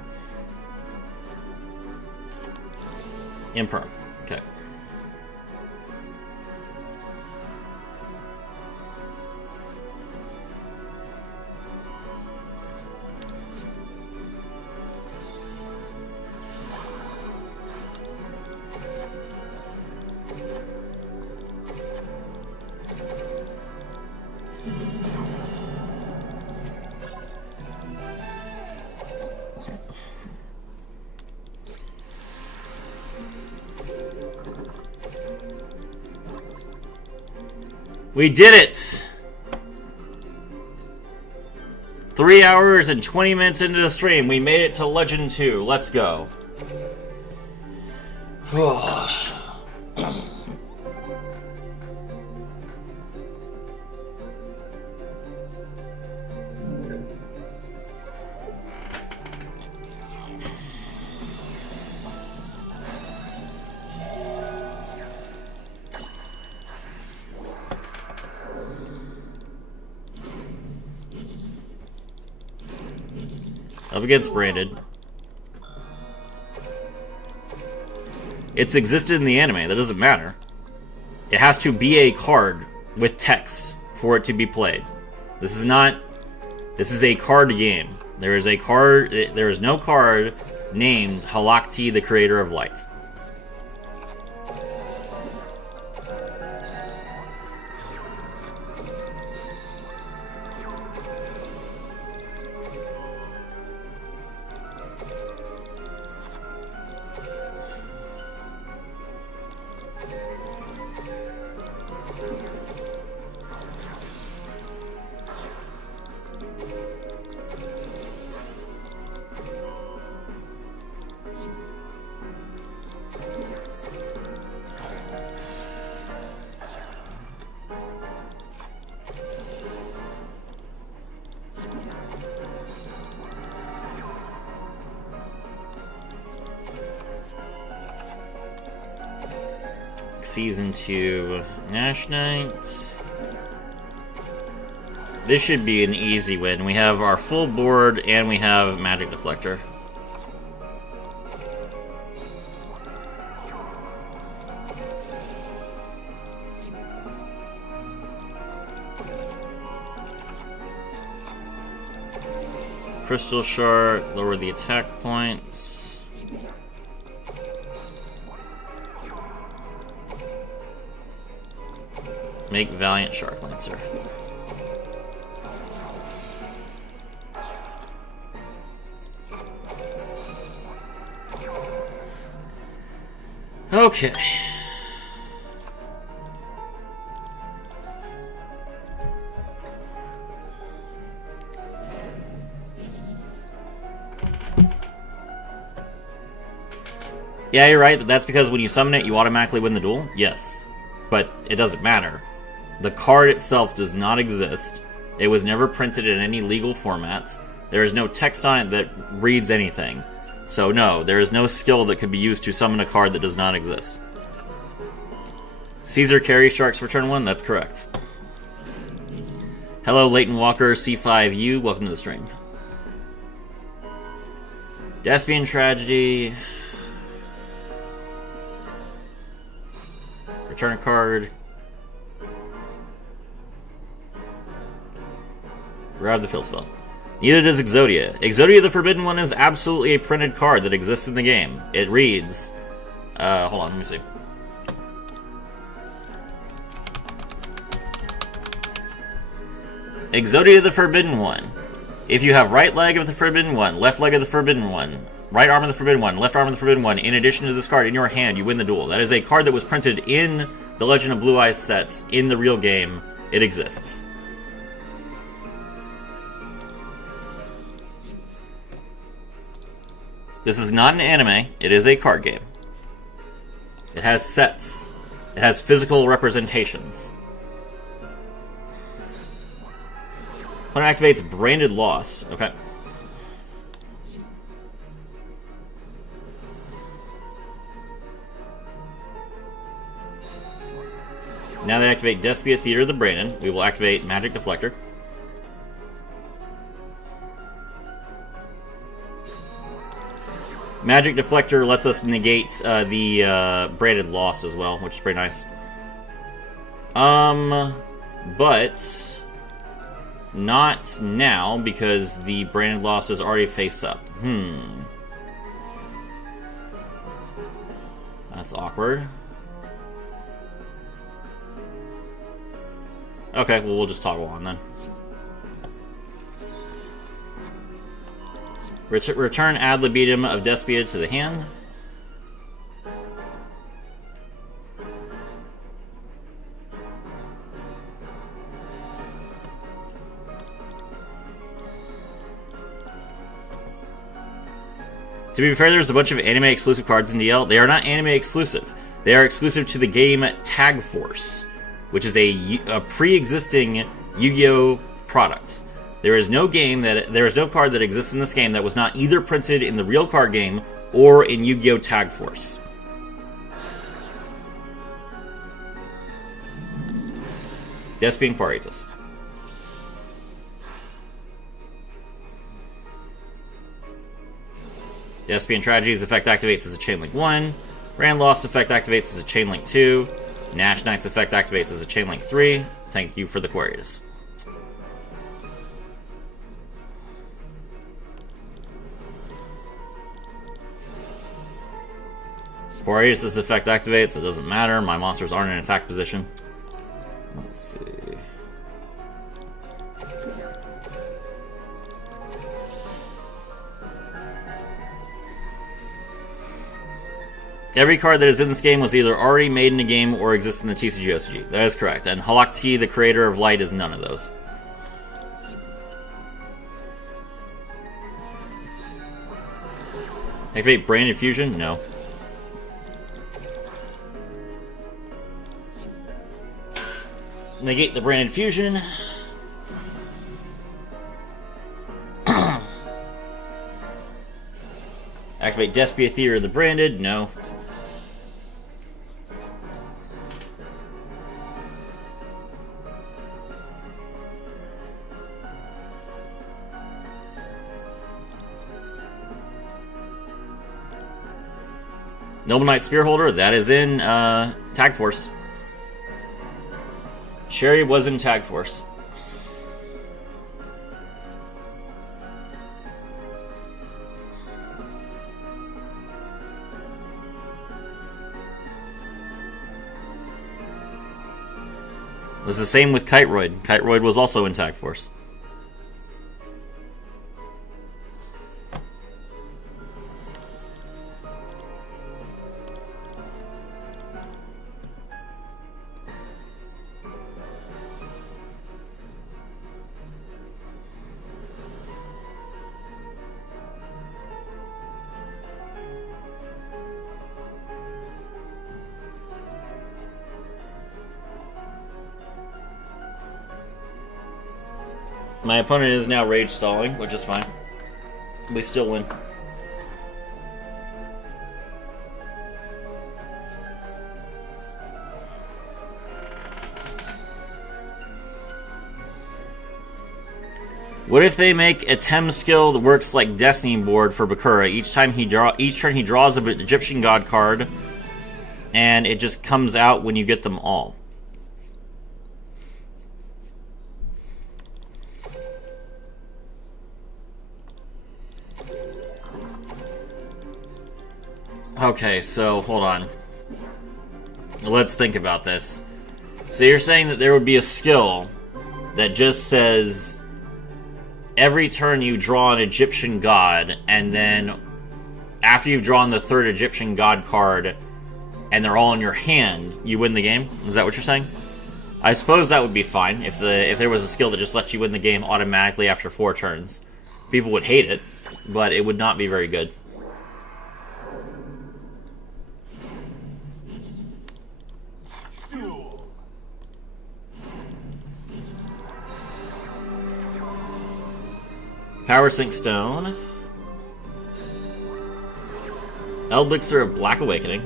Imperm. Okay. We did it! 3 hours and 20 minutes into the stream, we made it to Legend 2. Let's go. Up against Branded. It's existed in the anime. That doesn't matter. It has to be a card with text for it to be played. This is not... This is a card game. There is a card... There is no card named Halakti, the Creator of Light. Season 2 Nash Knight. This should be an easy win. We have our full board and we have Magic Deflector. Crystal Shard, lower the attack points. Make Valiant Shark Lancer. Okay. Yeah, you're right. That's because when you summon it, you automatically win the duel. Yes. But it doesn't matter. The card itself does not exist. It was never printed in any legal format. There is no text on it that reads anything. So no, there is no skill that could be used to summon a card that does not exist. Caesar carries Sharks for turn 1? That's correct. Hello, Leighton Walker, C5U. Welcome to the stream. Despian Tragedy. Return a card. Grab the fill spell. Neither does Exodia. Exodia the Forbidden One is absolutely a printed card that exists in the game. It reads... hold on, let me see. Exodia the Forbidden One. If you have right leg of the Forbidden One, left leg of the Forbidden One, right arm of the Forbidden One, left arm of the Forbidden One, in addition to this card in your hand, you win the duel. That is a card that was printed in the Legend of Blue Eyes sets in the real game. It exists. This is not an anime, it is a card game. It has sets. It has physical representations. Opponent activates Branded Loss. Okay. Now they activate Despia Theater of the Brandon. We will activate Magic Deflector. Magic Deflector lets us negate the Branded Lost as well, which is pretty nice. But not now, because the Branded Lost is already face up. That's awkward. Okay, well, we'll just toggle on then. Return ad libitum of Despia to the hand. To be fair, there's a bunch of anime exclusive cards in DL. They are not anime exclusive. They are exclusive to the game Tag Force, which is a pre-existing Yu-Gi-Oh product. There is no card that exists in this game that was not either printed in the real card game or in Yu-Gi-Oh! Tag Force. Despian Quaritas. Despian Tragedies effect activates as a Chain Link 1. Brand Lost effect activates as a Chain Link 2. Nash Knight's effect activates as a Chain Link 3. Thank you for the Quarius. Quarius' effect activates, it doesn't matter, my monsters aren't in attack position. Let's see. Every card that is in this game was either already made in the game or exists in the TCG OCG. That is correct. And Halak T, the creator of Light, is none of those. Activate Brain Infusion? No. Negate the Brain Infusion. Activate Despia Theater of the Branded? No. Noble Knight Spearholder, that is in Tag Force. Sherry was in Tag Force. It was the same with Kiteroid. Kiteroid was also in Tag Force. My opponent is now rage stalling, which is fine. We still win. What if they make a Tem skill that works like Destiny board for Bakura? Each turn he draws an Egyptian god card, and it just comes out when you get them all. Okay, so hold on. Let's think about this. So you're saying that there would be a skill that just says every turn you draw an Egyptian god, and then after you've drawn the third Egyptian god card and they're all in your hand, you win the game? Is that what you're saying? I suppose that would be fine if there was a skill that just lets you win the game automatically after 4 turns. People would hate it, but it would not be very good. Power Sink Stone. Eldlich of Black Awakening.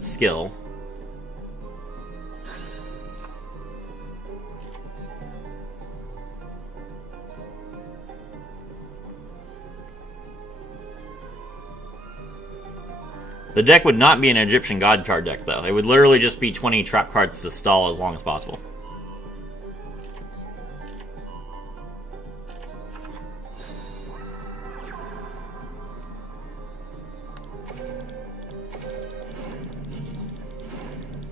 Skill. The deck would not be an Egyptian God card deck, though. It would literally just be 20 trap cards to stall as long as possible.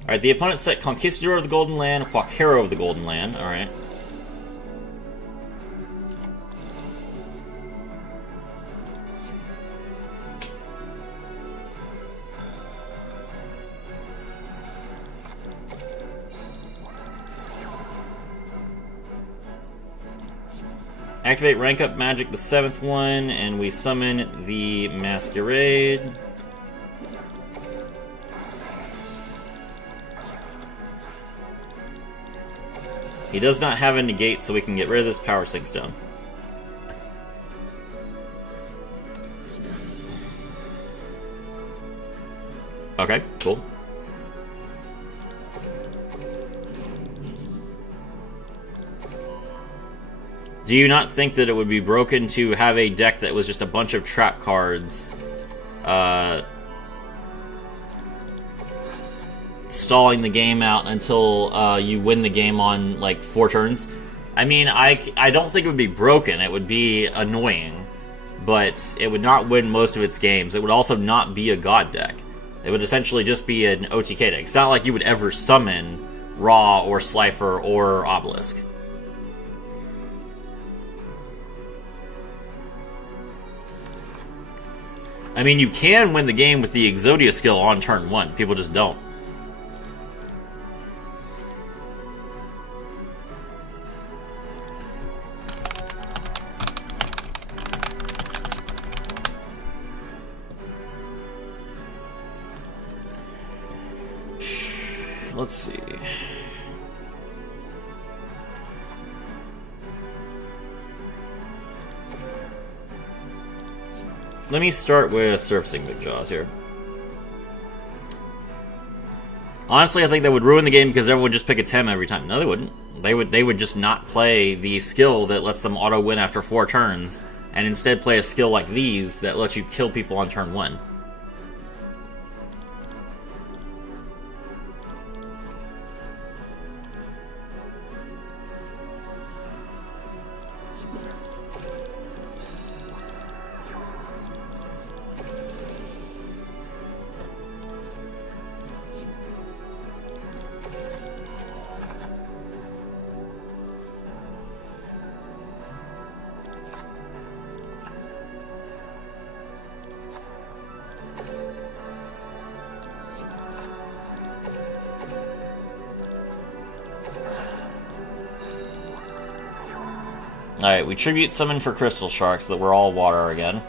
Alright, the opponent set Conquistador of the Golden Land, Quaquero of the Golden Land. Alright. Activate Rank Up Magic, the 7th one, and we summon the Masquerade. He does not have a negate, so we can get rid of this Power Sink Stone. Okay, cool. Do you not think that it would be broken to have a deck that was just a bunch of trap cards, stalling the game out until you win the game on like 4 turns? I mean, I don't think it would be broken. It would be annoying, but it would not win most of its games. It would also not be a god deck. It would essentially just be an OTK deck. It's not like you would ever summon Raw or Slifer or Obelisk. I mean, you can win the game with the Exodia skill on turn 1. People just don't. Let's see. Let me start with Surfacing Big Jaws here. Honestly, I think that would ruin the game because everyone would just pick a Tem every time. No, they wouldn't. They would just not play the skill that lets them auto-win after 4 turns, and instead play a skill like these that lets you kill people on turn 1. Alright, we tribute summon for Crystal Sharks that we're all water again.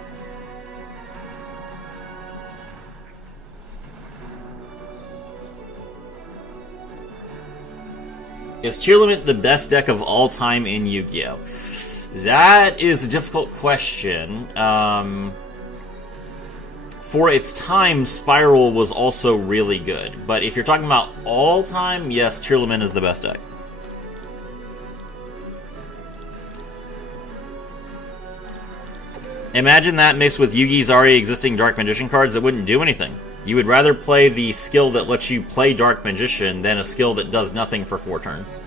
Is Tier Limit the best deck of all time in Yu-Gi-Oh? That is a difficult question. For its time, Spiral was also really good. But if you're talking about all time, yes, Tier Limit is the best deck. Imagine that mixed with Yugi's already existing Dark Magician cards that wouldn't do anything. You would rather play the skill that lets you play Dark Magician than a skill that does nothing for 4 turns.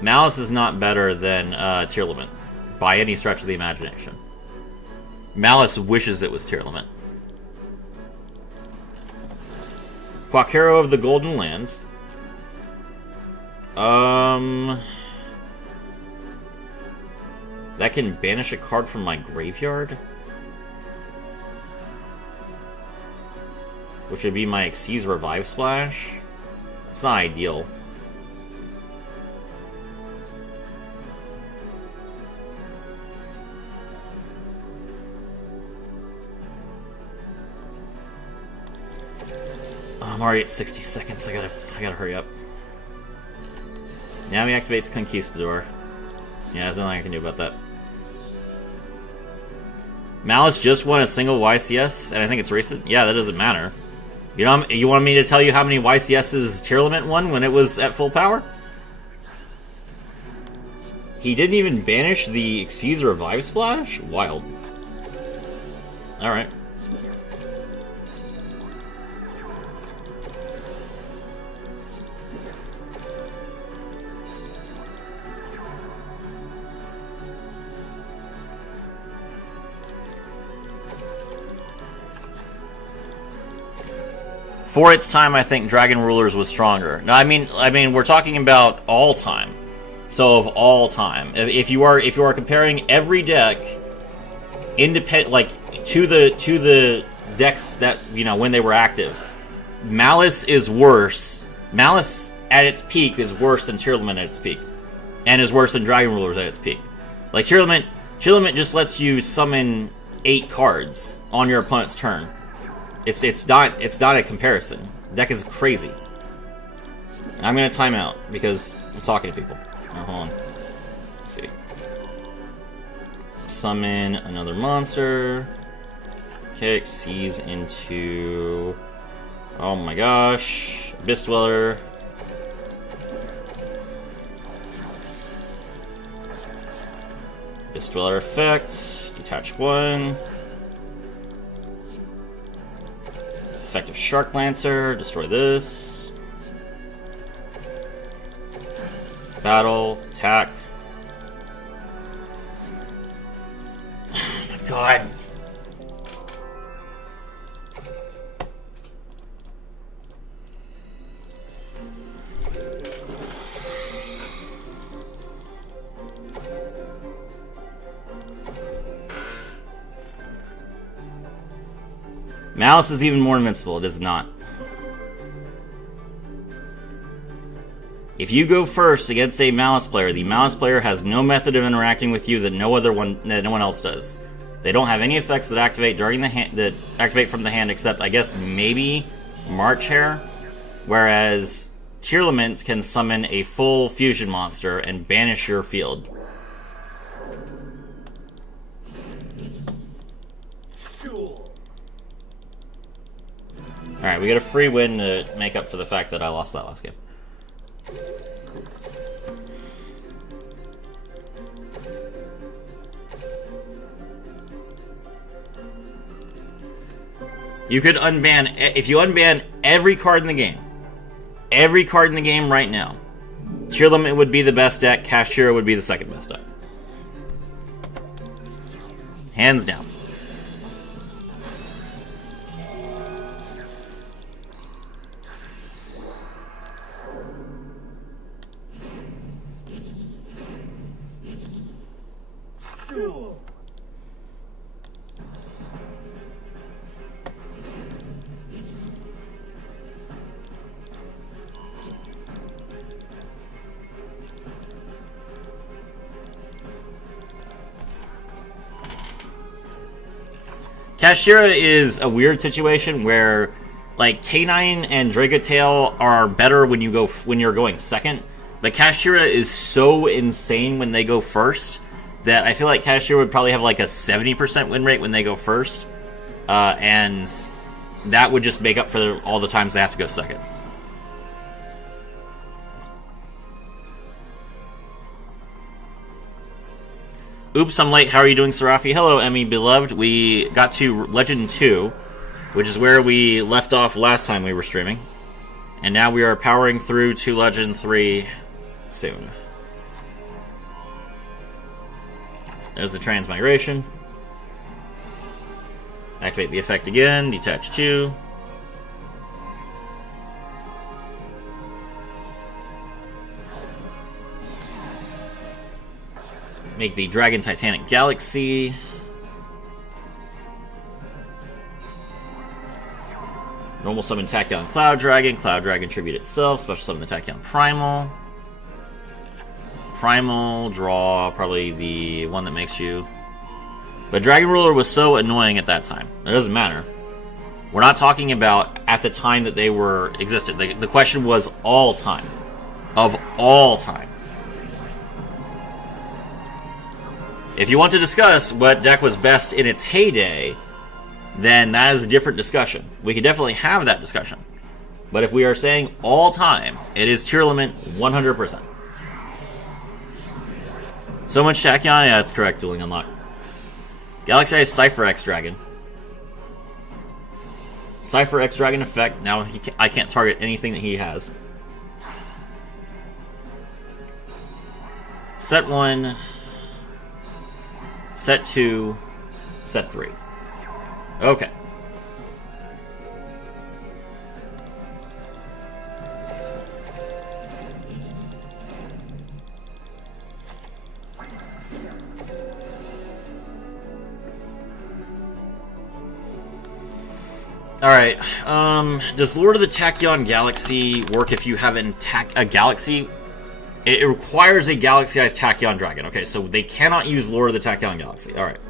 Malice is not better than Tier Limit, by any stretch of the imagination. Malice wishes it was Tier Limit. Quaquero of the Golden Lands. That can banish a card from my graveyard? Which would be my Xyz Revive Splash? It's not ideal. I'm already at 60 seconds. I gotta hurry up. Now he activates Conquistador. Yeah, there's nothing I can do about that. Malice just won a single YCS, and I think it's recent. Yeah, that doesn't matter. You know, you want me to tell you how many YCSs Tier Limit won when it was at full power? He didn't even banish the Xyz Revive Splash? Wild. Alright. For its time, I think Dragon Rulers was stronger. Now, I mean, we're talking about all time. So of all time, if you are comparing every deck, independent, like to the decks that when they were active, Malice is worse. Malice at its peak is worse than Tier Limit at its peak, and is worse than Dragon Rulers at its peak. Like Tier Limit just lets you summon 8 cards on your opponent's turn. It's not a comparison. The deck is crazy. I'm gonna time out because I'm talking to people. Oh, hold on. Let's see. Summon another monster. Okay, exceeds into... Oh my gosh. Abyss Dweller. Abyss Dweller effect. Detach 1. Effect of Shark Lancer. Destroy this. Battle. Attack. Oh my god. Malice is even more invincible. It is not. If you go first against a Malice player, the Malice player has no method of interacting with you that no one else does. They don't have any effects that activate during the that activate from the hand, except I guess maybe March Hare. Whereas Tearlament can summon a full fusion monster and banish your field. Alright, we get a free win to make up for the fact that I lost that last game. You could unban... If you unban every card in the game, right now, Tearlament would be the best deck, Kashtira would be the second best deck. Hands down. Kashtira is a weird situation where, like, K9 and Dragatail are better when you're going second, but Kashtira is so insane when they go first that I feel like Kashtira would probably have like a 70% win rate when they go first, and that would just make up for all the times they have to go second. Oops, I'm late. How are you doing, Serafi? Hello, Emmy, beloved. We got to Legend 2, which is where we left off last time we were streaming. And now we are powering through to Legend 3 soon. There's the transmigration. Activate the effect again. Detach 2. Make the Dragon Titanic Galaxy. Normal summon Tachyon Cloud Dragon. Cloud Dragon tribute itself. Special summon the Tachyon Primal. Primal, draw probably the one that makes you. But Dragon Ruler was so annoying at that time. It doesn't matter. We're not talking about at the time that they were existed. The question was all time. Of all time. If you want to discuss what deck was best in its heyday, then that is a different discussion. We could definitely have that discussion. But if we are saying all time, it is Tearlament 100%. So much Tachyon? Yeah, that's correct, Dueling Unlock. Galaxy has Cypher X Dragon. Cypher X Dragon effect. Now I can't target anything that he has. Set 1... Set 2, set 3. Okay. Alright, does Lord of the Tachyon Galaxy work if you have a Galaxy? It requires a Galaxy-ized Tachyon Dragon. Okay, so they cannot use Lord of the Tachyon Galaxy. Alright.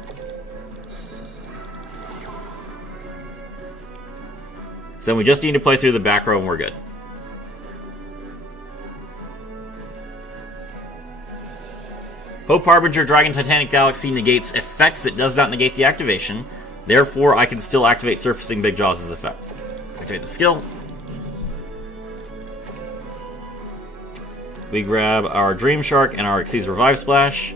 So then we just need to play through the back row and we're good. Hope Harbinger Dragon Titanic Galaxy negates effects. It does not negate the activation. Therefore, I can still activate Surfacing Big Jaws' effect. Activate the skill. We grab our Dream Shark and our Xyz Revive Splash.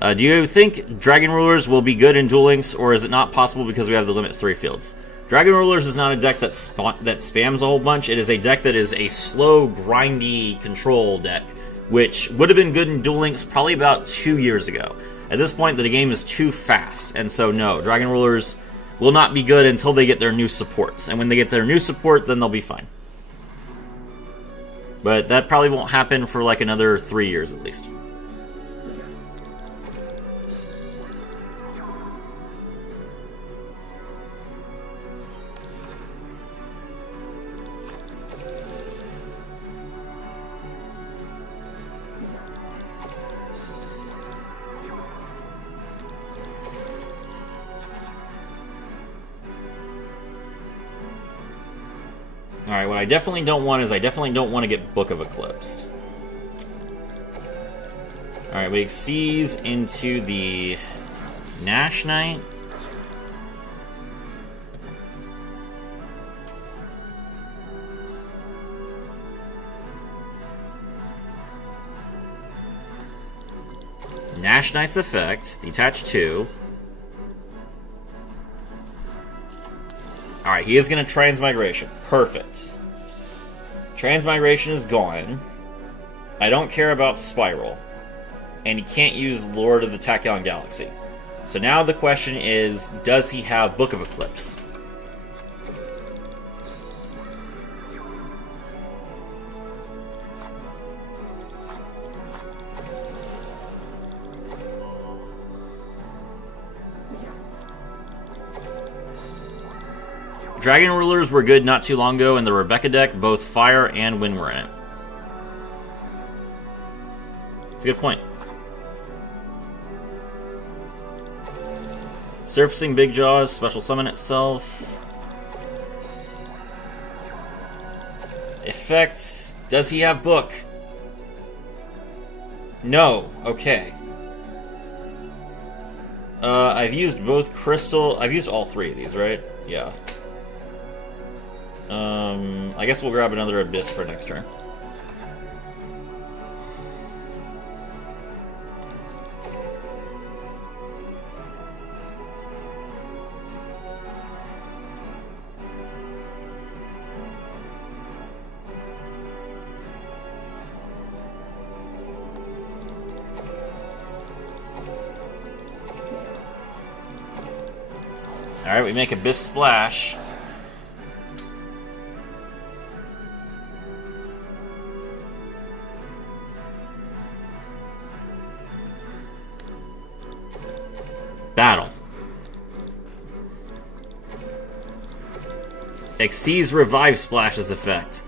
Do you think Dragon Rulers will be good in Duel Links, or is it not possible because we have the limit 3 fields? Dragon Rulers is not a deck that spams a whole bunch. It is a deck that is a slow, grindy control deck, which would have been good in Duel Links probably about 2 years ago. At this point, the game is too fast, and so no, Dragon Rulers will not be good until they get their new supports. And when they get their new support, then they'll be fine. But that probably won't happen for like another 3 years at least. Alright, what I definitely don't want is I definitely don't want to get Book of Eclipsed. Alright, we Xyz into the Nash Knight. Nash Knight's effect, detach 2. Alright, he is going to Transmigration. Perfect. Transmigration is gone. I don't care about Spiral. And he can't use Lord of the Tachyon Galaxy. So now the question is, does he have Book of Eclipse? Dragon Rulers were good not too long ago in the Rebecca deck. Both Fire and Wind were in it. It's a good point. Surfacing Big Jaws, special summon itself. Effect. Does he have Book? No. Okay. I've used both Crystal. I've used all 3 of these, right? Yeah. I guess we'll grab another Abyss for next turn. Alright, we make Abyss Splash. Battle. Xyz Revive Splash's effect.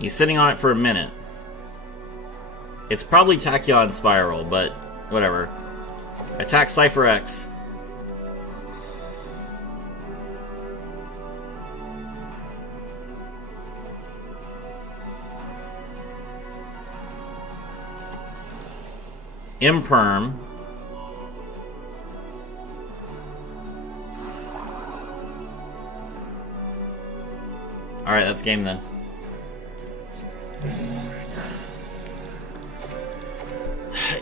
He's sitting on it for a minute. It's probably Tachyon Spiral, but whatever. Attack Cypher X. Imperm. Alright, that's game then.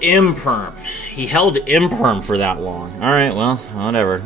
Imperm. He held Imperm for that long. Alright, well, whatever.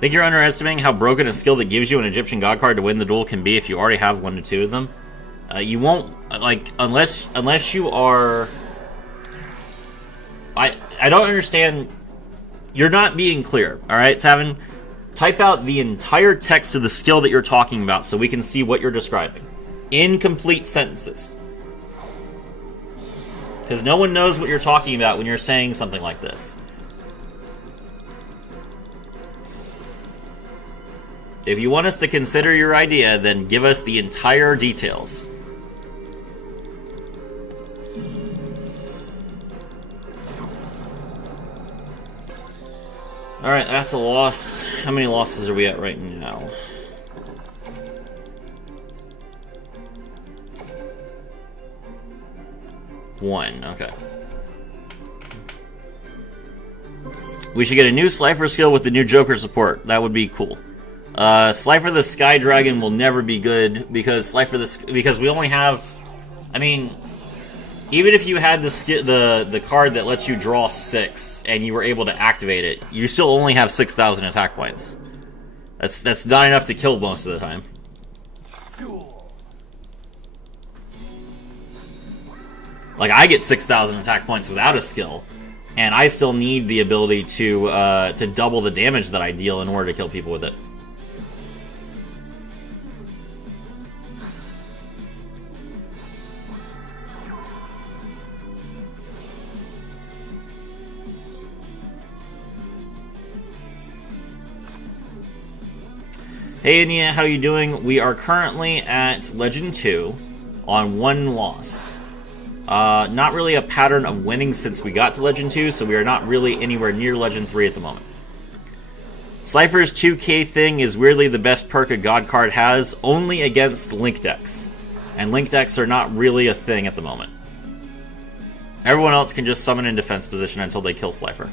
Think you're underestimating how broken a skill that gives you an Egyptian god card to win the duel can be if you already have 1 to 2 of them. You won't, like, unless you are... I don't understand. You're not being clear, alright, Tavin? Type out the entire text of the skill that you're talking about so we can see what you're describing. In complete sentences. Because no one knows what you're talking about when you're saying something like this. If you want us to consider your idea, then give us the entire details. Alright, that's a loss. How many losses are we at right now? One, okay. We should get a new Slifer skill with the new Joker support. That would be cool. Slifer the Sky Dragon will never be good because because we only have, I mean, even if you had the card that lets you draw 6 and you were able to activate it, you still only have 6,000 attack points. That's not enough to kill most of the time. Like, I get 6,000 attack points without a skill, and I still need the ability to double the damage that I deal in order to kill people with it. Hey Ania, how you doing? We are currently at Legend 2 on 1 loss. Not really a pattern of winning since we got to Legend 2, so we are not really anywhere near Legend 3 at the moment. Slifer's 2K thing is weirdly the best perk a God card has, only against Link decks. And Link decks are not really a thing at the moment. Everyone else can just summon in defense position until they kill Slifer.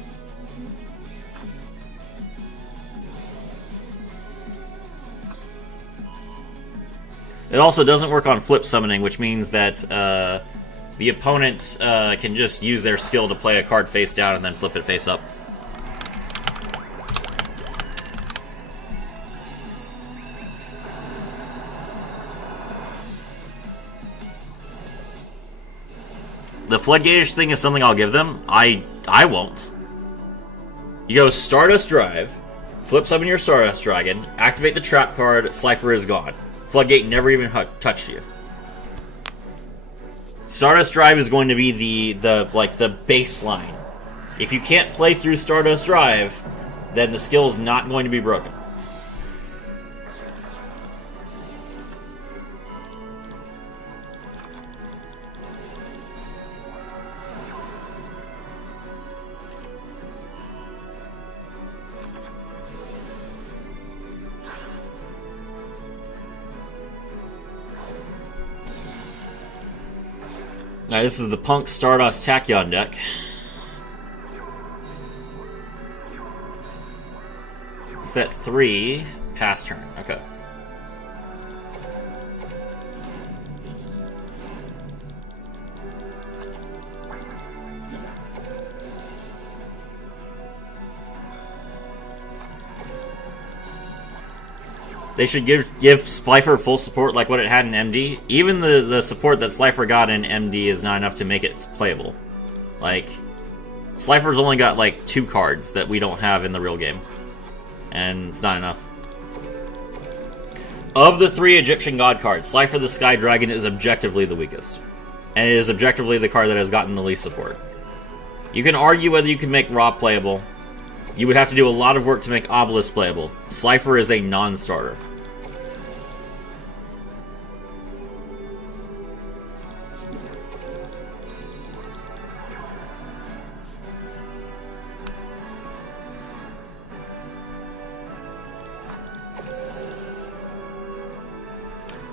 It also doesn't work on flip summoning, which means that the opponent can just use their skill to play a card face down and then flip it face up. The Floodgate-ish thing is something I'll give them. I won't. You go Stardust Drive, flip summon your Stardust Dragon, activate the trap card, Slifer is gone. Floodgate never even touched you. Stardust Drive is going to be the baseline. If you can't play through Stardust Drive, then the skill is not going to be broken. Now this is the Punk Stardust Tachyon deck. Set 3, pass turn. Okay. They should give Slifer full support like what it had in MD. Even the support that Slifer got in MD is not enough to make it playable. Like, Slifer's only got like 2 cards that we don't have in the real game. And it's not enough. Of the 3 Egyptian God cards, Slifer the Sky Dragon is objectively the weakest. And it is objectively the card that has gotten the least support. You can argue whether you can make Ra playable. You would have to do a lot of work to make Obelisk playable. Slifer is a non-starter.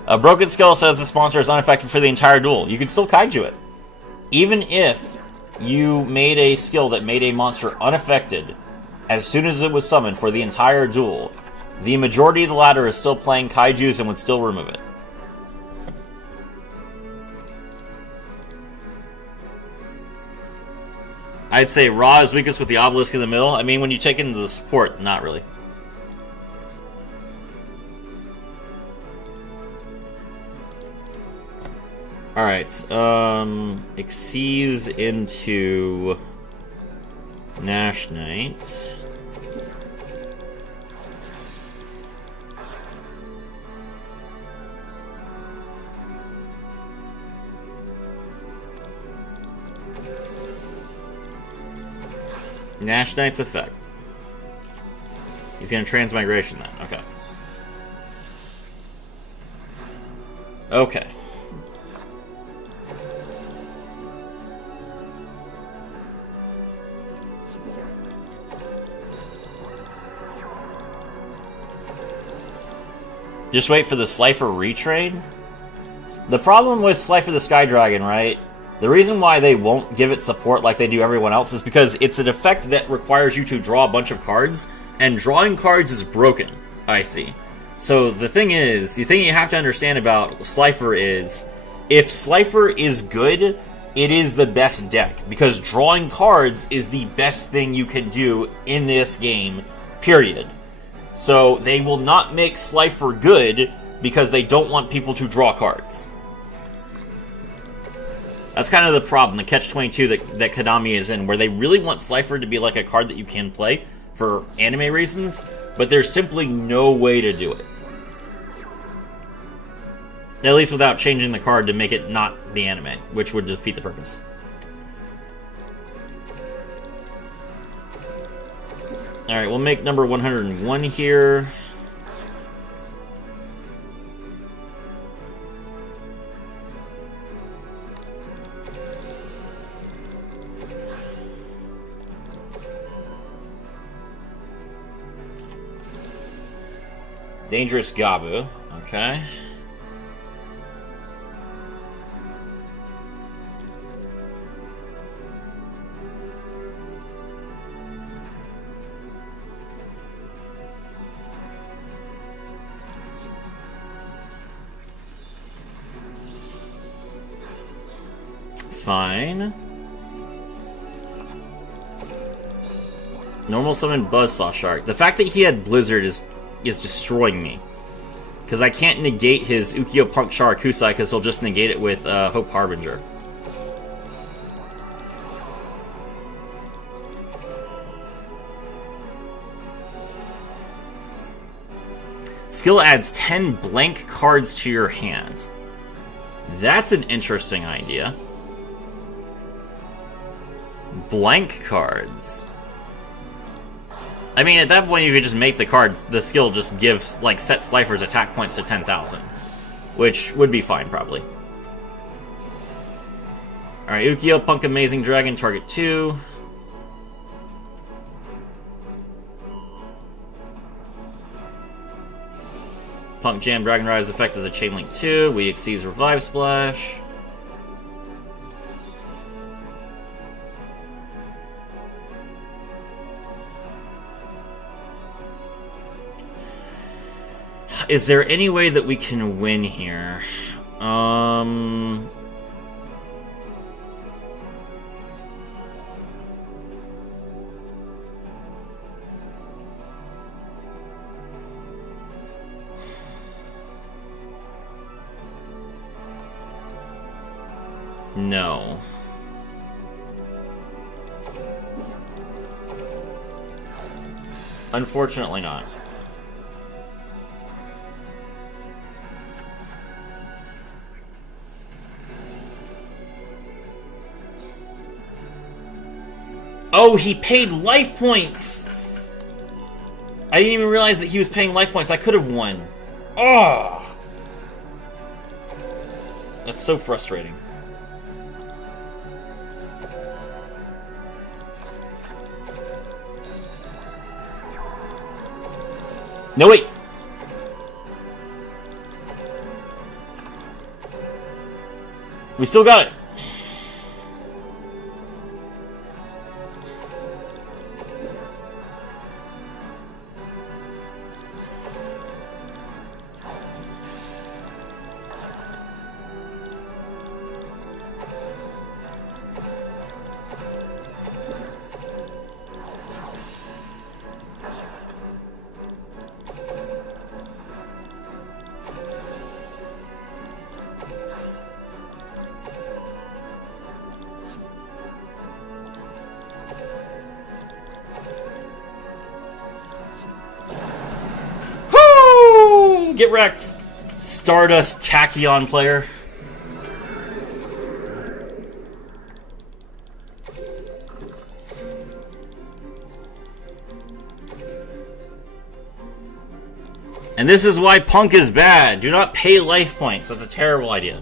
A Broken Skull says this monster is unaffected for the entire duel. You can still kaiju it. Even if you made a skill that made a monster unaffected as soon as it was summoned for the entire duel, the majority of the ladder is still playing kaijus and would still remove it. I'd say Ra is weakest with the obelisk in the middle. I mean, when you take into the support, not really. Alright, Exceeds into Nash Knight. Nash Knight's effect. He's gonna transmigration then. Okay. Okay. Just wait for the Slifer retrade? The problem with Slifer the Sky Dragon, right? The reason why they won't give it support like they do everyone else is because it's an effect that requires you to draw a bunch of cards, and drawing cards is broken, I see. So the thing is, the thing you have to understand about Slifer is, if Slifer is good, it is the best deck, because drawing cards is the best thing you can do in this game, period. So they will not make Slifer good because they don't want people to draw cards. That's kind of the problem, the catch-22 that Konami is in, where they really want Slifer to be like a card that you can play for anime reasons, but there's simply no way to do it. At least without changing the card to make it not the anime, which would defeat the purpose. Alright, we'll make number 101 here. Dangerous Gabu, okay. Fine. Normal summon Buzzsaw Shark. The fact that he had Blizzard is destroying me. Because I can't negate his Ukiyo Punk Sharakusai because he'll just negate it with Hope Harbinger. Skill adds 10 blank cards to your hand. That's an interesting idea. Blank cards. I mean, at that point, you could just make the card, the skill just gives, like, set Slifer's attack points to 10,000. Which would be fine, probably. Alright, Ukiyo, Punk Amazing Dragon, target 2. Punk Jam Dragon Rise effect is a Chain Link 2. We Exceeds Revive Splash. Is there any way that we can win here? No. Unfortunately not. Oh, he paid life points! I didn't even realize that he was paying life points. I could have won. Oh! That's so frustrating. No, wait! We still got it! Get wrecked! Stardust Tachyon player. And this is why Punk is bad. Do not pay life points. That's a terrible idea.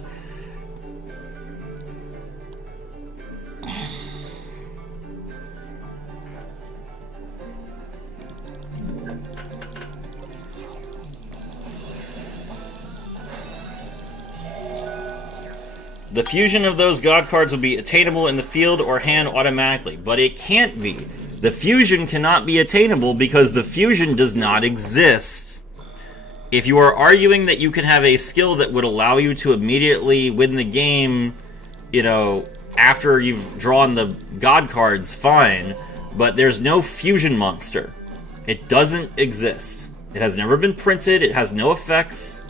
The fusion of those god cards will be attainable in the field or hand automatically, but it can't be. The fusion cannot be attainable because the fusion does not exist. If you are arguing that you can have a skill that would allow you to immediately win the game, you know, after you've drawn the god cards, fine, but there's no fusion monster. It doesn't exist. It has never been printed, it has no effects.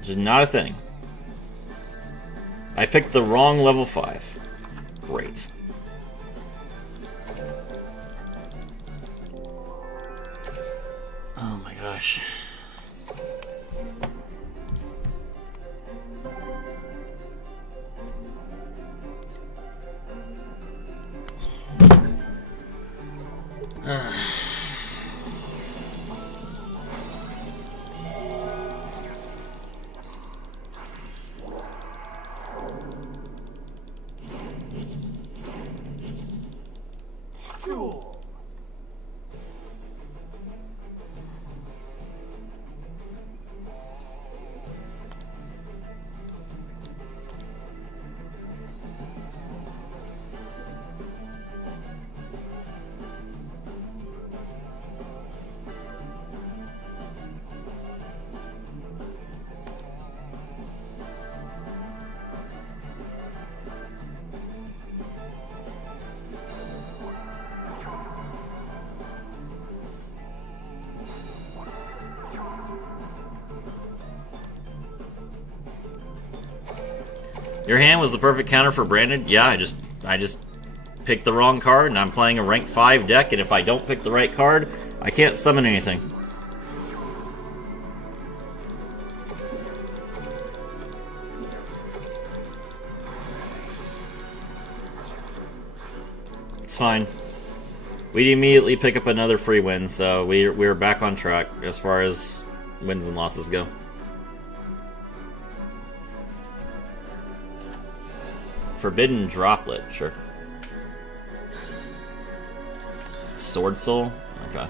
It's not a thing. I picked the wrong level 5. Great. Oh my gosh. Your hand was the perfect counter for Brandon? Yeah, I just picked the wrong card, and I'm playing a rank 5 deck, and if I don't pick the right card, I can't summon anything. It's fine. We immediately pick up another free win, so we're back on track as far as wins and losses go. Forbidden Droplet, sure. Sword Soul? Okay.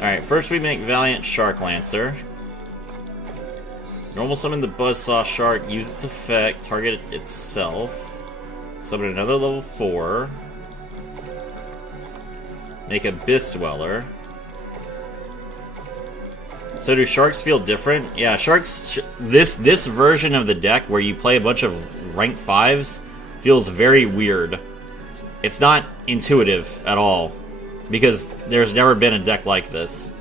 Alright, first we make Valiant Shark Lancer. Normal summon the Buzzsaw Shark, use its effect, target itself. Summon another level 4. Make Abyss Dweller. So do sharks feel different? Yeah, sharks... This version of the deck, where you play a bunch of rank 5s, feels very weird. It's not intuitive at all. Because there's never been a deck like this.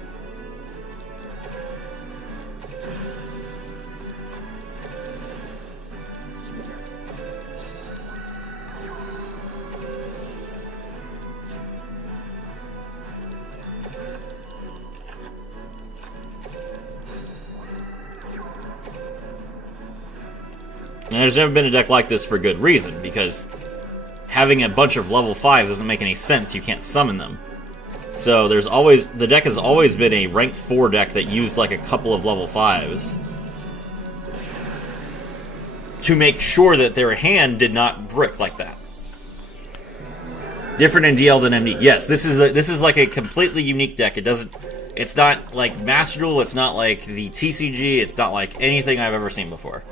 And there's never been a deck like this for good reason, because having a bunch of level 5s doesn't make any sense. You can't summon them. So the deck has always been a rank 4 deck that used like a couple of level 5s to make sure that their hand did not brick like that. Different in DL than MD. Yes, this is like a completely unique deck. It doesn't. It's not like Master Duel, it's not like the TCG, it's not like anything I've ever seen before.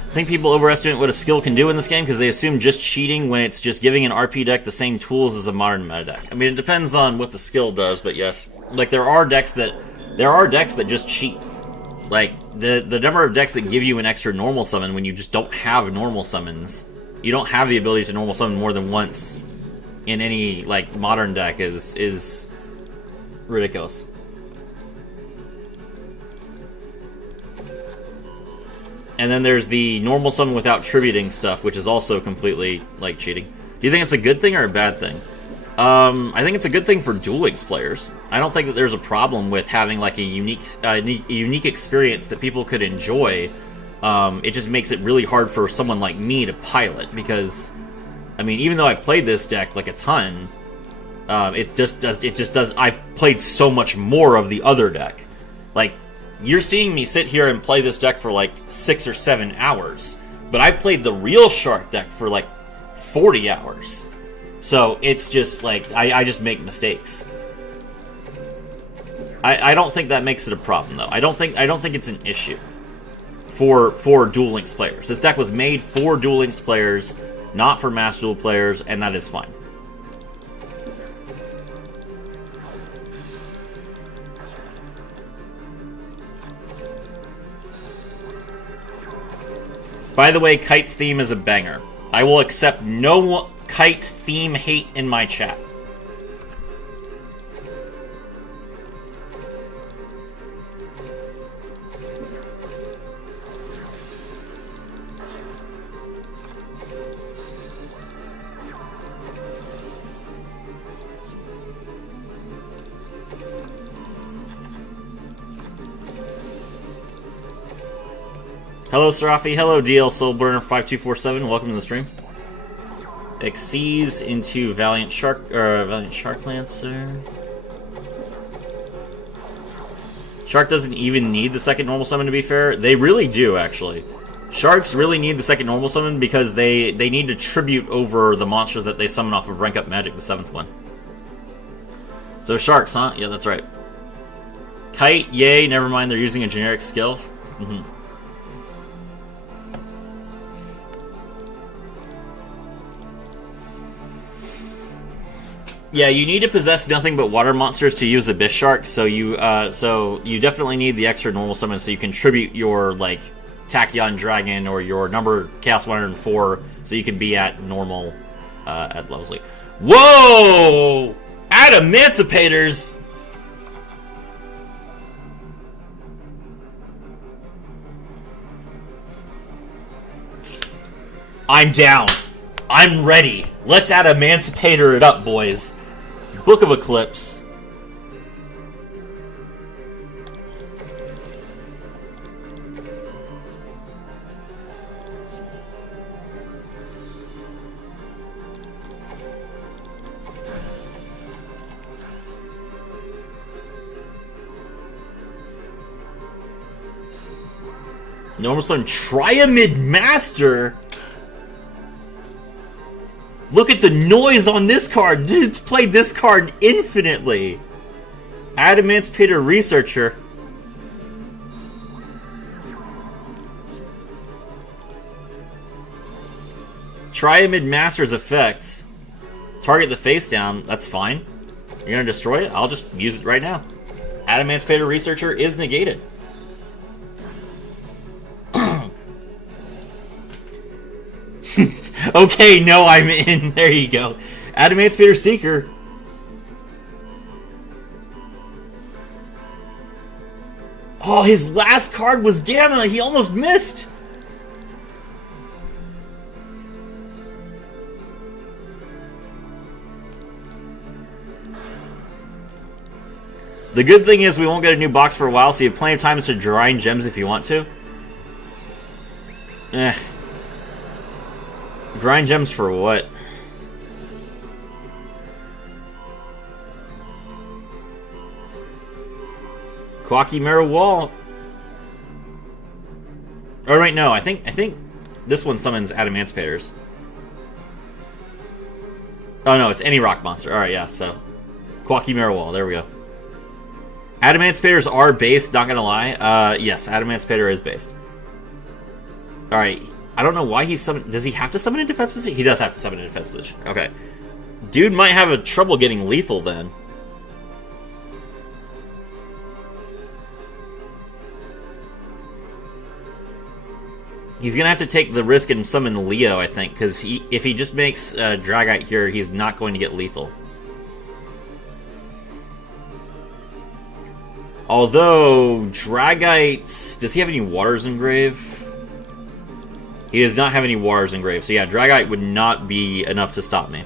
I think people overestimate what a skill can do in this game because they assume just cheating when it's just giving an RP deck the same tools as a modern meta deck. I mean, it depends on what the skill does, but yes, like there are decks that just cheat. Like the number of decks that give you an extra normal summon when you just don't have normal summons. You don't have the ability to normal summon more than once in any like modern deck is ridiculous. And then there's the normal summon without tributing stuff, which is also completely, like, cheating. Do you think it's a good thing or a bad thing? I think it's a good thing for Duel Links players. I don't think that there's a problem with having, like, a unique experience that people could enjoy. It just makes it really hard for someone like me to pilot, because, I mean, even though I played this deck, like, a ton, it just does, I've played so much more of the other deck. Like, you're seeing me sit here and play this deck for like 6 or 7 hours, but I played the real Shark deck for like 40 hours. So it's just like, I just make mistakes. I don't think that makes it a problem though. I don't think it's an issue for Duel Links players. This deck was made for Duel Links players, not for Master Duel players, and that is fine. By the way, Kite's theme is a banger. I will accept no Kite's theme hate in my chat. Hello, Serafi. Hello, DL Soulburner5247. Welcome to the stream. Exceeds into Valiant Sharklancer. Shark doesn't even need the second normal summon, to be fair. They really do, actually. Sharks really need the second normal summon because they need to tribute over the monsters that they summon off of Rank Up Magic, the 7th one. So Sharks, huh? Yeah, that's right. Kite, yay, never mind, they're using a generic skill. Mm-hmm. Yeah, you need to possess nothing but water monsters to use Abyss Shark, so you definitely need the extra normal summon so you can tribute your, like, Tachyon Dragon or your number Chaos 104 so you can be at normal, at levels 8. Whoa! Adamanticators! I'm down. I'm ready. Let's Adamanticator it up, boys. Book of Eclipse. Normal Summon Triamid Master? Look at the noise on this card! Dude's played this card infinitely! Adamanticator Researcher. Triamid Master's effects. Target the face down, that's fine. You're gonna destroy it? I'll just use it right now. Adamanticator Researcher is negated. Okay, no, I'm in. There you go. Adamanticator Seeker. Oh, his last card was Gamma. He almost missed. The good thing is we won't get a new box for a while, so you have plenty of time to grind gems if you want to. Grind gems for what? Quacky Mirror Wall. Oh wait, no, I think this one summons Adamanticators. Oh no, it's any rock monster. Alright, yeah, so Quacky Mirror Wall, there we go. Adamanticators are based, not gonna lie. Yes, Adamanticator is based. Alright, I don't know why he's summoned. Does he have to summon in defense position? He does have to summon in defense position. Okay. Dude might have a trouble getting lethal then. He's gonna have to take the risk and summon Leo, I think, because if he just makes Dragite here, he's not going to get lethal. Although, Dragite... Does he have any Waters Engrave? He does not have any Waters Engrave, so yeah, Dragite would not be enough to stop me.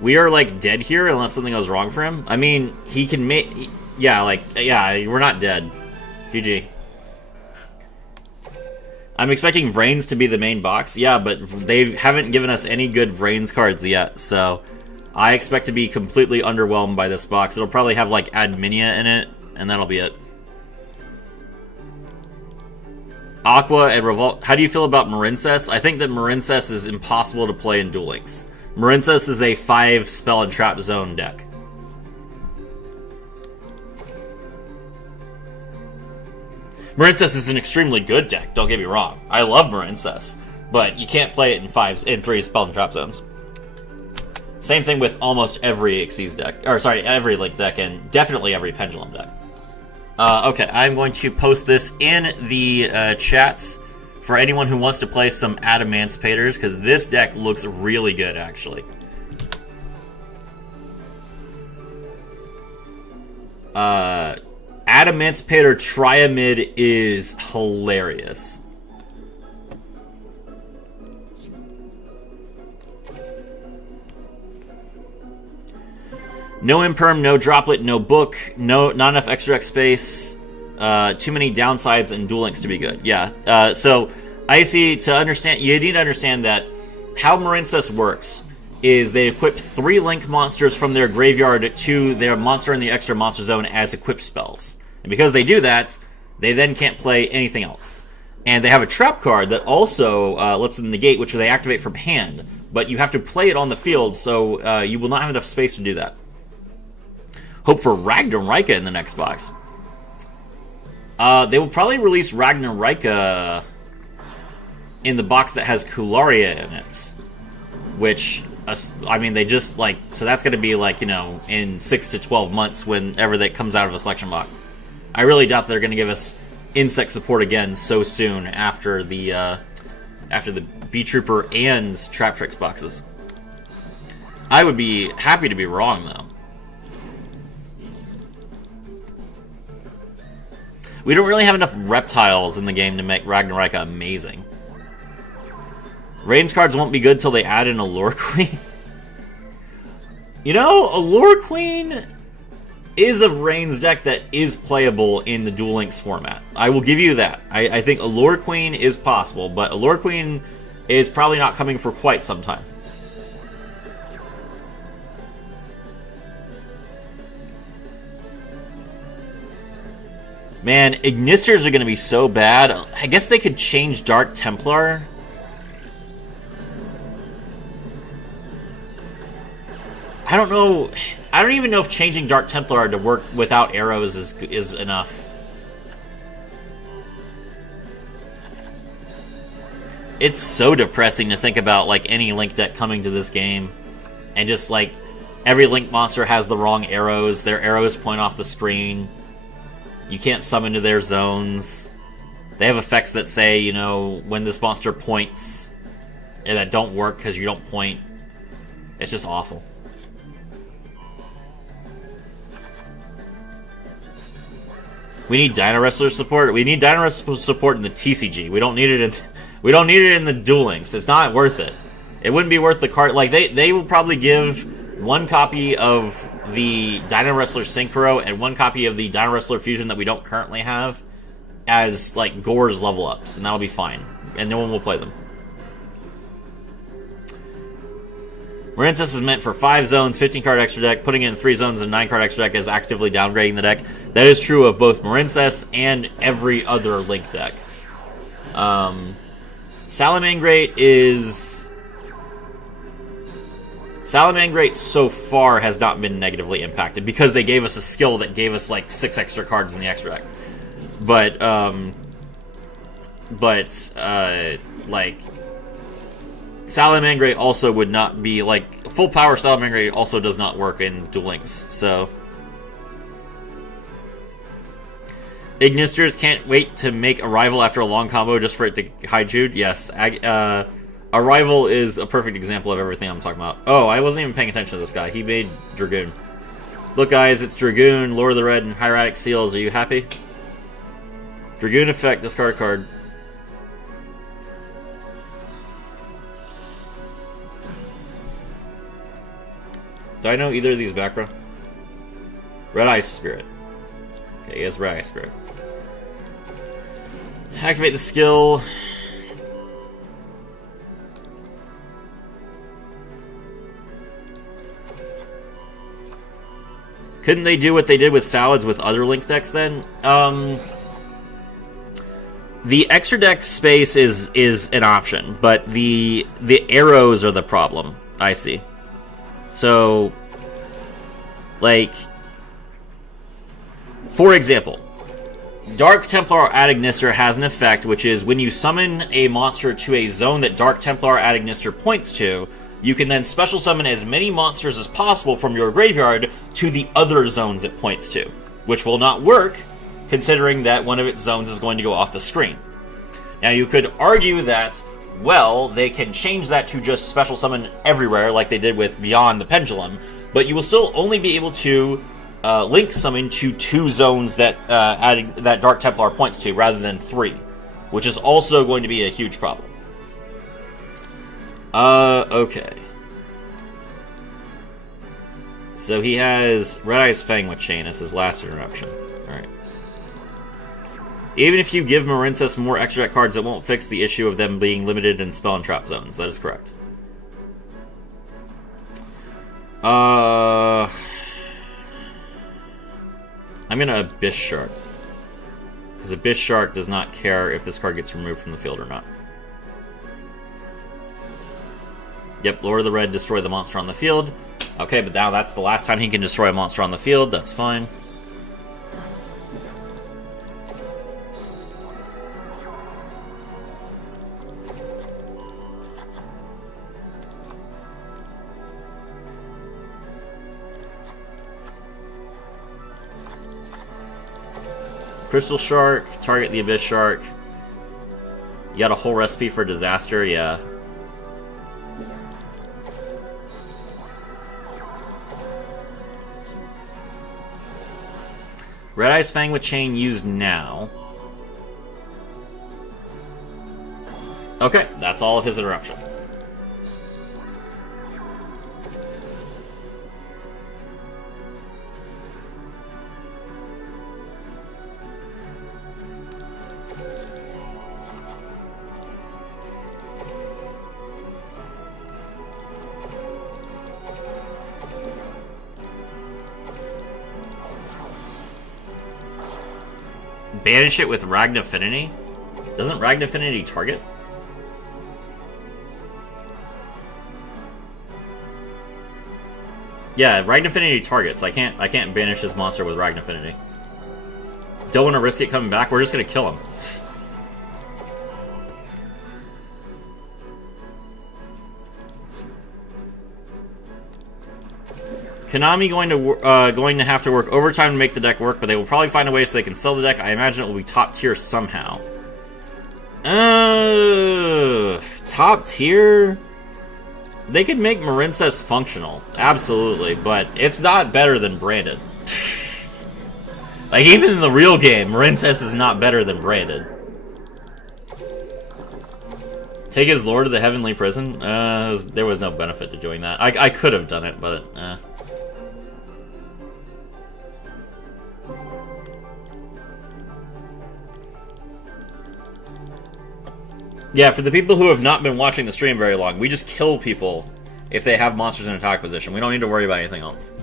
We are, like, dead here unless something goes wrong for him. I mean, he can make... Yeah, like, yeah, we're not dead. GG. I'm expecting Vrains to be the main box. Yeah, but they haven't given us any good Vrains cards yet, so... I expect to be completely underwhelmed by this box. It'll probably have, like, Adminia in it, and that'll be it. Aqua and Revolt... How do you feel about Marincess? I think that Marincess is impossible to play in Duel Links. Marincess is a 5 spell and trap zone deck. Marincess is an extremely good deck, don't get me wrong. I love Marincess, but you can't play it in 3 spell and trap zones. Same thing with almost every Xyz deck, or sorry, every Link deck, and definitely every Pendulum deck. Okay, I'm going to post this in the chats for anyone who wants to play some Adamanticators, because this deck looks really good, actually. Adamanticator Triamid is hilarious. No Imperm, no Droplet, no Book, not enough extra X space. Too many downsides and Duel Links to be good. Yeah. So Icy, to understand, you need to understand that how Marincess works is they equip 3 Link monsters from their graveyard to their monster in the extra monster zone as equip spells. And because they do that, they then can't play anything else. And they have a trap card that also lets them negate, which they activate from hand. But you have to play it on the field, so you will not have enough space to do that. Hope for Ragnarika in the next box. They will probably release Ragnarika in the box that has Kularia in it. Which, I mean, they just, like... So that's going to be, like, you know, in 6 to 12 months whenever that comes out of a selection box. I really doubt they're going to give us insect support again so soon after the Beetrooper and Trap Tricks boxes. I would be happy to be wrong, though. We don't really have enough reptiles in the game to make Ragnarika amazing. Rains cards won't be good till they add in Allure Queen. You know, Allure Queen is a Rains deck that is playable in the Duel Links format. I will give you that. I think Allure Queen is possible, but Allure Queen is probably not coming for quite some time. Man, Ignisters are going to be so bad. I guess they could change Dark Templar. I don't know. I don't even know if changing Dark Templar to work without arrows is enough. It's so depressing to think about, like, any Link deck coming to this game. And just, like, every Link monster has the wrong arrows. Their arrows point off the screen. You can't summon to their zones. They have effects that say, you know, when this monster points, and that don't work because you don't point. It's just awful. We need Dino Wrestler support. We need Dino Wrestler support in the TCG. We don't need it in the Duel Links. It's not worth it. It wouldn't be worth the card. Like, they will probably give one copy of the Dino Wrestler Synchro and one copy of the Dino Wrestler Fusion that we don't currently have as, like, Gore's level ups, and that'll be fine. And no one will play them. Marincess is meant for 5 zones, 15 card extra deck. Putting in 3 zones and 9 card extra deck is actively downgrading the deck. That is true of both Marincess and every other Link deck. Salamangreat is... Salamangreat so far has not been negatively impacted because they gave us a skill that gave us like 6 extra cards in the extra deck. But like, Salamangreat also would not be, like, full power Salamangreat also does not work in Duel Links, so. Ignisters can't wait to make Arrival after a long combo just for it to hide Jude. Yes, Arrival is a perfect example of everything I'm talking about. Oh, I wasn't even paying attention to this guy. He made Dragoon. Look, guys, it's Dragoon, Lord of the Red, and Hieratic Seals. Are you happy? Dragoon effect, discard card. Do I know either of these backrow? Red Eye Spirit. Okay, he has Red Eye Spirit. Activate the skill. Couldn't they do what they did with Salads with other Link decks then? The extra deck space is an option, but the arrows are the problem, I see. So, like, for example, Dark Templar Adagnister has an effect, which is when you summon a monster to a zone that Dark Templar Adagnister points to, you can then special summon as many monsters as possible from your graveyard to the other zones it points to, which will not work, considering that one of its zones is going to go off the screen. Now, you could argue that, well, they can change that to just special summon everywhere, like they did with Beyond the Pendulum, but you will still only be able to link summon to 2 zones that that Dark Templar points to, rather than 3, which is also going to be a huge problem. Okay. So he has Red Eye's Fang with Chain as his last interruption. Alright. Even if you give Marincess more extra deck cards, it won't fix the issue of them being limited in spell and trap zones. That is correct. I'm gonna Abyss Shark. Because Abyss Shark does not care if this card gets removed from the field or not. Yep, Lord of the Red, destroy the monster on the field. Okay, but now that's the last time he can destroy a monster on the field. That's fine. Crystal Shark, target the Abyss Shark. You got a whole recipe for disaster? Yeah. Red Eye's Fang with Chain used now. Okay, that's all of his interruption. Banish it with Ragnaffinity? Doesn't Ragnaffinity target? Yeah, Ragnaffinity targets. I can't banish this monster with Ragnaffinity. Don't want to risk it coming back. We're just gonna kill him. Konami going to have to work overtime to make the deck work, but they will probably find a way so they can sell the deck. I imagine it will be top tier somehow. Top tier? They could make Marincess functional, absolutely, but it's not better than Branded. Like, even in the real game, Marincess is not better than Branded. Take his lord to the heavenly prison? There was no benefit to doing that. I could have done it, but, Yeah, for the people who have not been watching the stream very long, we just kill people if they have monsters in attack position. We don't need to worry about anything else.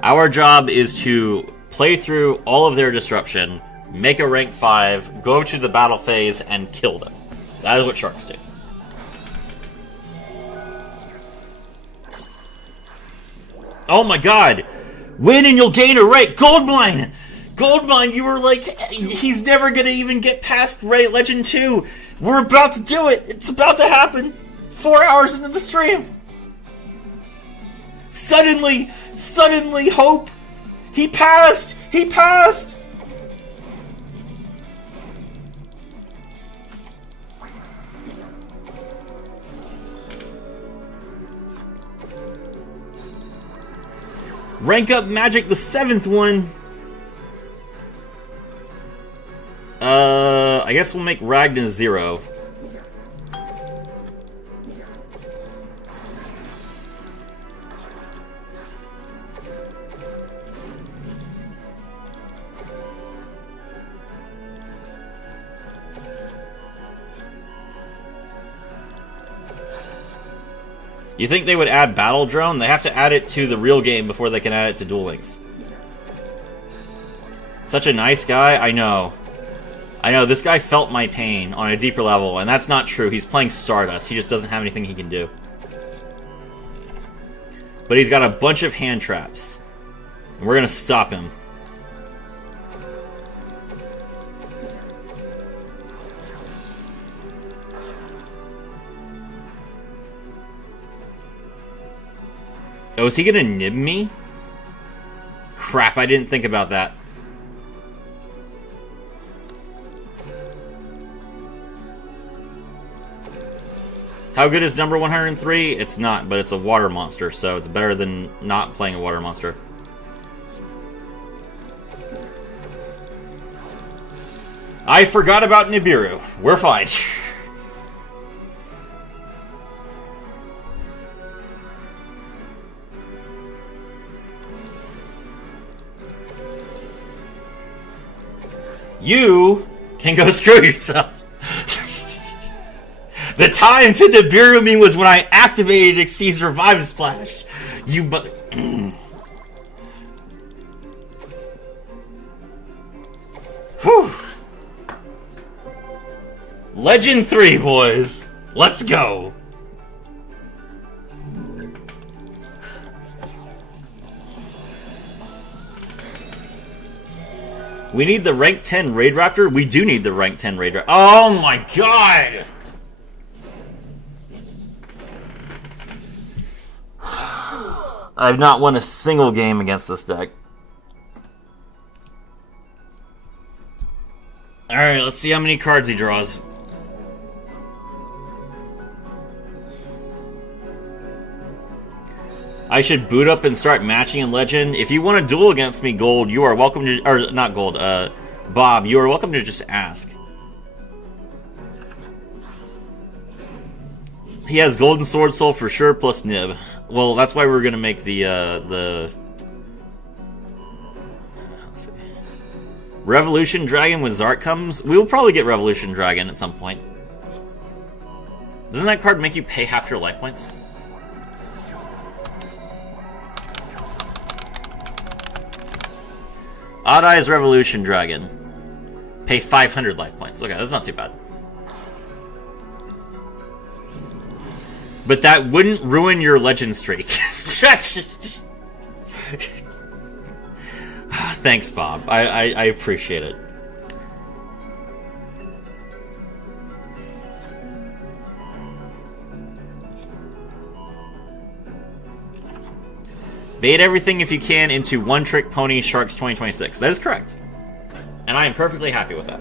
Our job is to play through all of their disruption, make a rank 5, go to the battle phase, and kill them. That is what sharks do. Oh my god! Win and you'll gain a rank! Goldmine! Goldmine, you were like, he's never gonna even get past Legend 2. We're about to do it. It's about to happen. 4 hours into the stream. Suddenly, hope. He passed. He passed. Rank up Magic, the 7th one. I guess we'll make Ragna 0. You think they would add Battle Drone? They have to add it to the real game before they can add it to Duel Links. Such a nice guy? I know. I know, this guy felt my pain on a deeper level, and that's not true. He's playing Stardust. He just doesn't have anything he can do. But he's got a bunch of hand traps. And we're gonna stop him. Oh, is he gonna nib me? Crap, I didn't think about that. How good is number 103? It's not, but it's a water monster, so it's better than not playing a water monster. I forgot about Nibiru. We're fine. You can go screw yourself. The time to Nibiru me was when I activated Xyz's Revive Splash. You but. Whew. Legend 3, boys. Let's go. We need the rank 10 Raid Raptor? We do need the rank 10 Raid Raptor. Oh my god! I've not won a single game against this deck. Alright, let's see how many cards he draws. I should boot up and start matching in Legend. If you want to duel against me, Gold, you are welcome to... Or, not Gold, Bob, you are welcome to just ask. He has Golden Sword Soul for sure, plus Nib. Well, that's why we're gonna make the let's see. Revolution Dragon when Zark comes. We will probably get Revolution Dragon at some point. Doesn't that card make you pay half your life points? Odd Eyes Revolution Dragon. Pay 500 life points. Okay, that's not too bad. But that wouldn't ruin your legend streak. Thanks, Bob. I appreciate it. Bait everything if you can into One Trick Pony Sharks 2026. That is correct. And I am perfectly happy with that.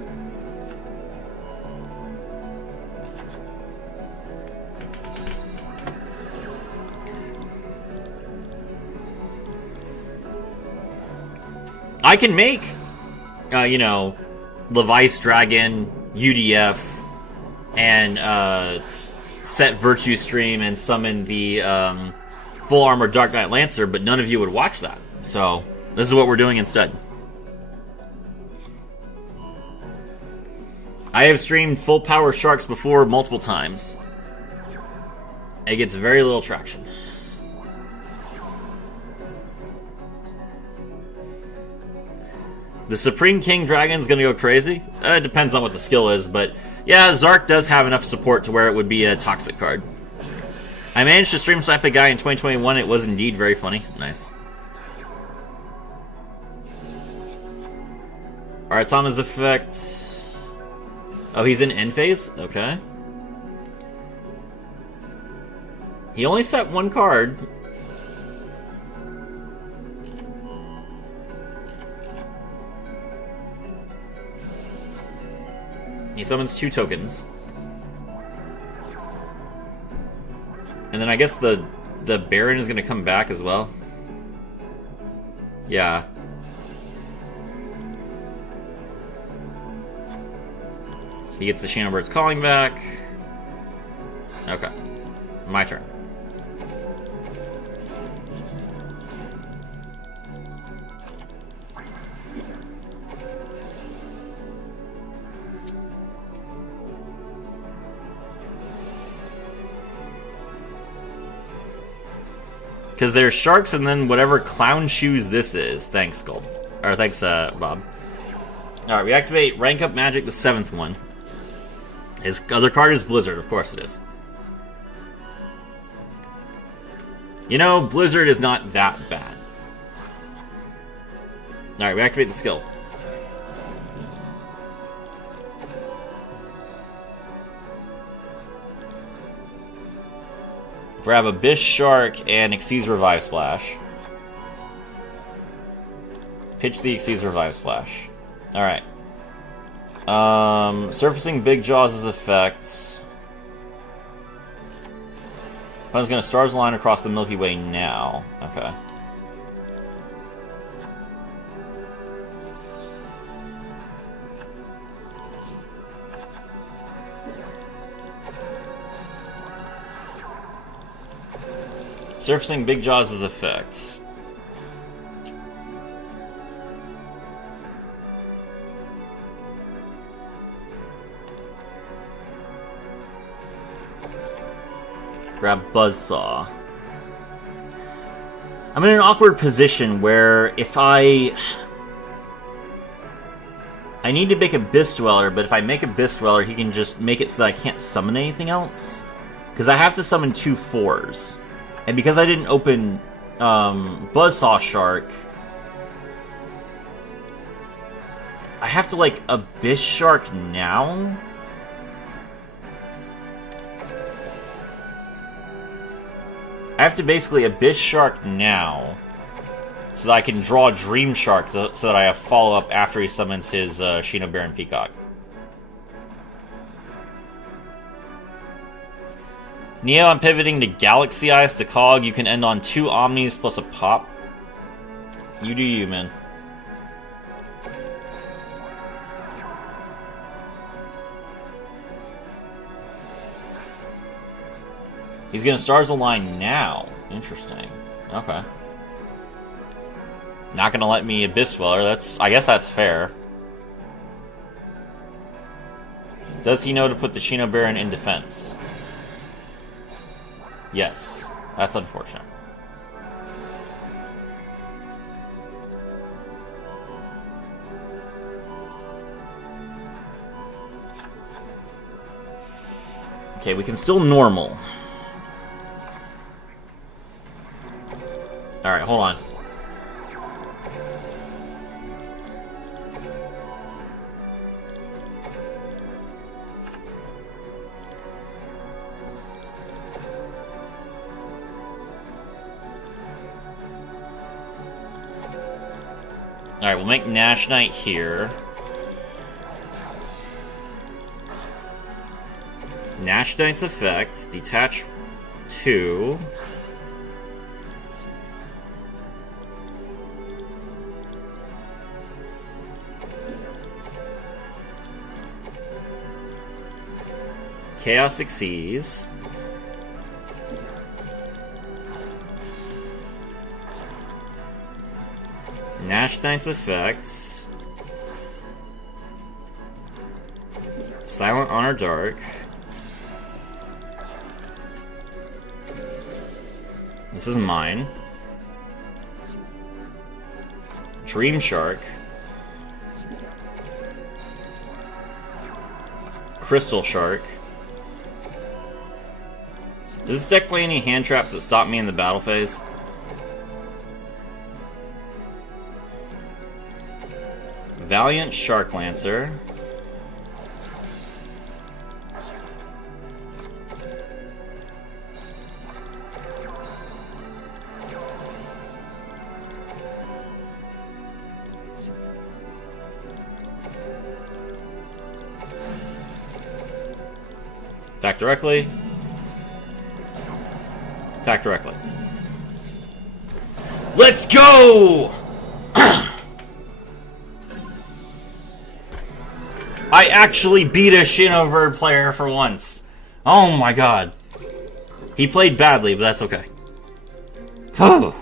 I can make, you know, Levice Dragon, UDF and set Virtue Stream and summon the full armor Dark Knight Lancer, but none of you would watch that. So this is what we're doing instead. I have streamed full power Sharks before multiple times. It gets very little traction. The Supreme King Dragon's gonna go crazy. It depends on what the skill is, but yeah, Zark does have enough support to where it would be a toxic card. I managed to stream snipe a guy in 2021. It was indeed very funny. Nice. Alright, Thomas effect. Oh, he's in end phase? Okay. He only set one card. He summons 2 tokens. And then I guess the Baron is going to come back as well. Yeah. He gets the Shadowbird's Calling back. Okay. My turn. Because there's sharks and then whatever clown shoes this is. Thanks, Gold. Or thanks, Bob. Alright, we activate Rank Up Magic, the 7th one. His other card is Blizzard, of course it is. You know, Blizzard is not that bad. Alright, we activate the skill. Grab a Bish Shark and Xyz Revive Splash. Pitch the Xyz Revive Splash. Alright. Surfacing Big Jaws' effect. Opponent's gonna Stars Line across the Milky Way now. Okay. Surfacing Big Jaws' effect. Grab Buzzsaw. I'm in an awkward position where if I need to make a Abyss Dweller, but if I make a Abyss Dweller, he can just make it so that I can't summon anything else. Because I have to summon 2 4s. And because I didn't open Buzzsaw Shark, I have to, like, Abyss Shark now? I have to basically Abyss Shark now, so that I can draw Dream Shark, so that I have follow-up after he summons his Shino Baron Peacock. Neo, I'm pivoting to Galaxy Eyes to KOG. You can end on 2 Omnis plus a pop. You do you, man. He's gonna Stars Align now. Interesting. Okay. Not gonna let me Abyss Dweller. I guess that's fair. Does he know to put the Shino Baron in defense? Yes. That's unfortunate. Okay, we can still normal. Alright, hold on. Alright, we'll make Nash Knight here. Nash Knight's effect, detach 2. Chaos Xyz. Nash Knight's effect. Silent Honor Dark. This is mine. Dream Shark. Crystal Shark. Does this deck play any hand traps that stop me in the battle phase? Valiant Shark Lancer. Attack directly. Attack directly. Let's go! I actually beat a Shinobird player for once. Oh my god. He played badly, but that's okay. Oh.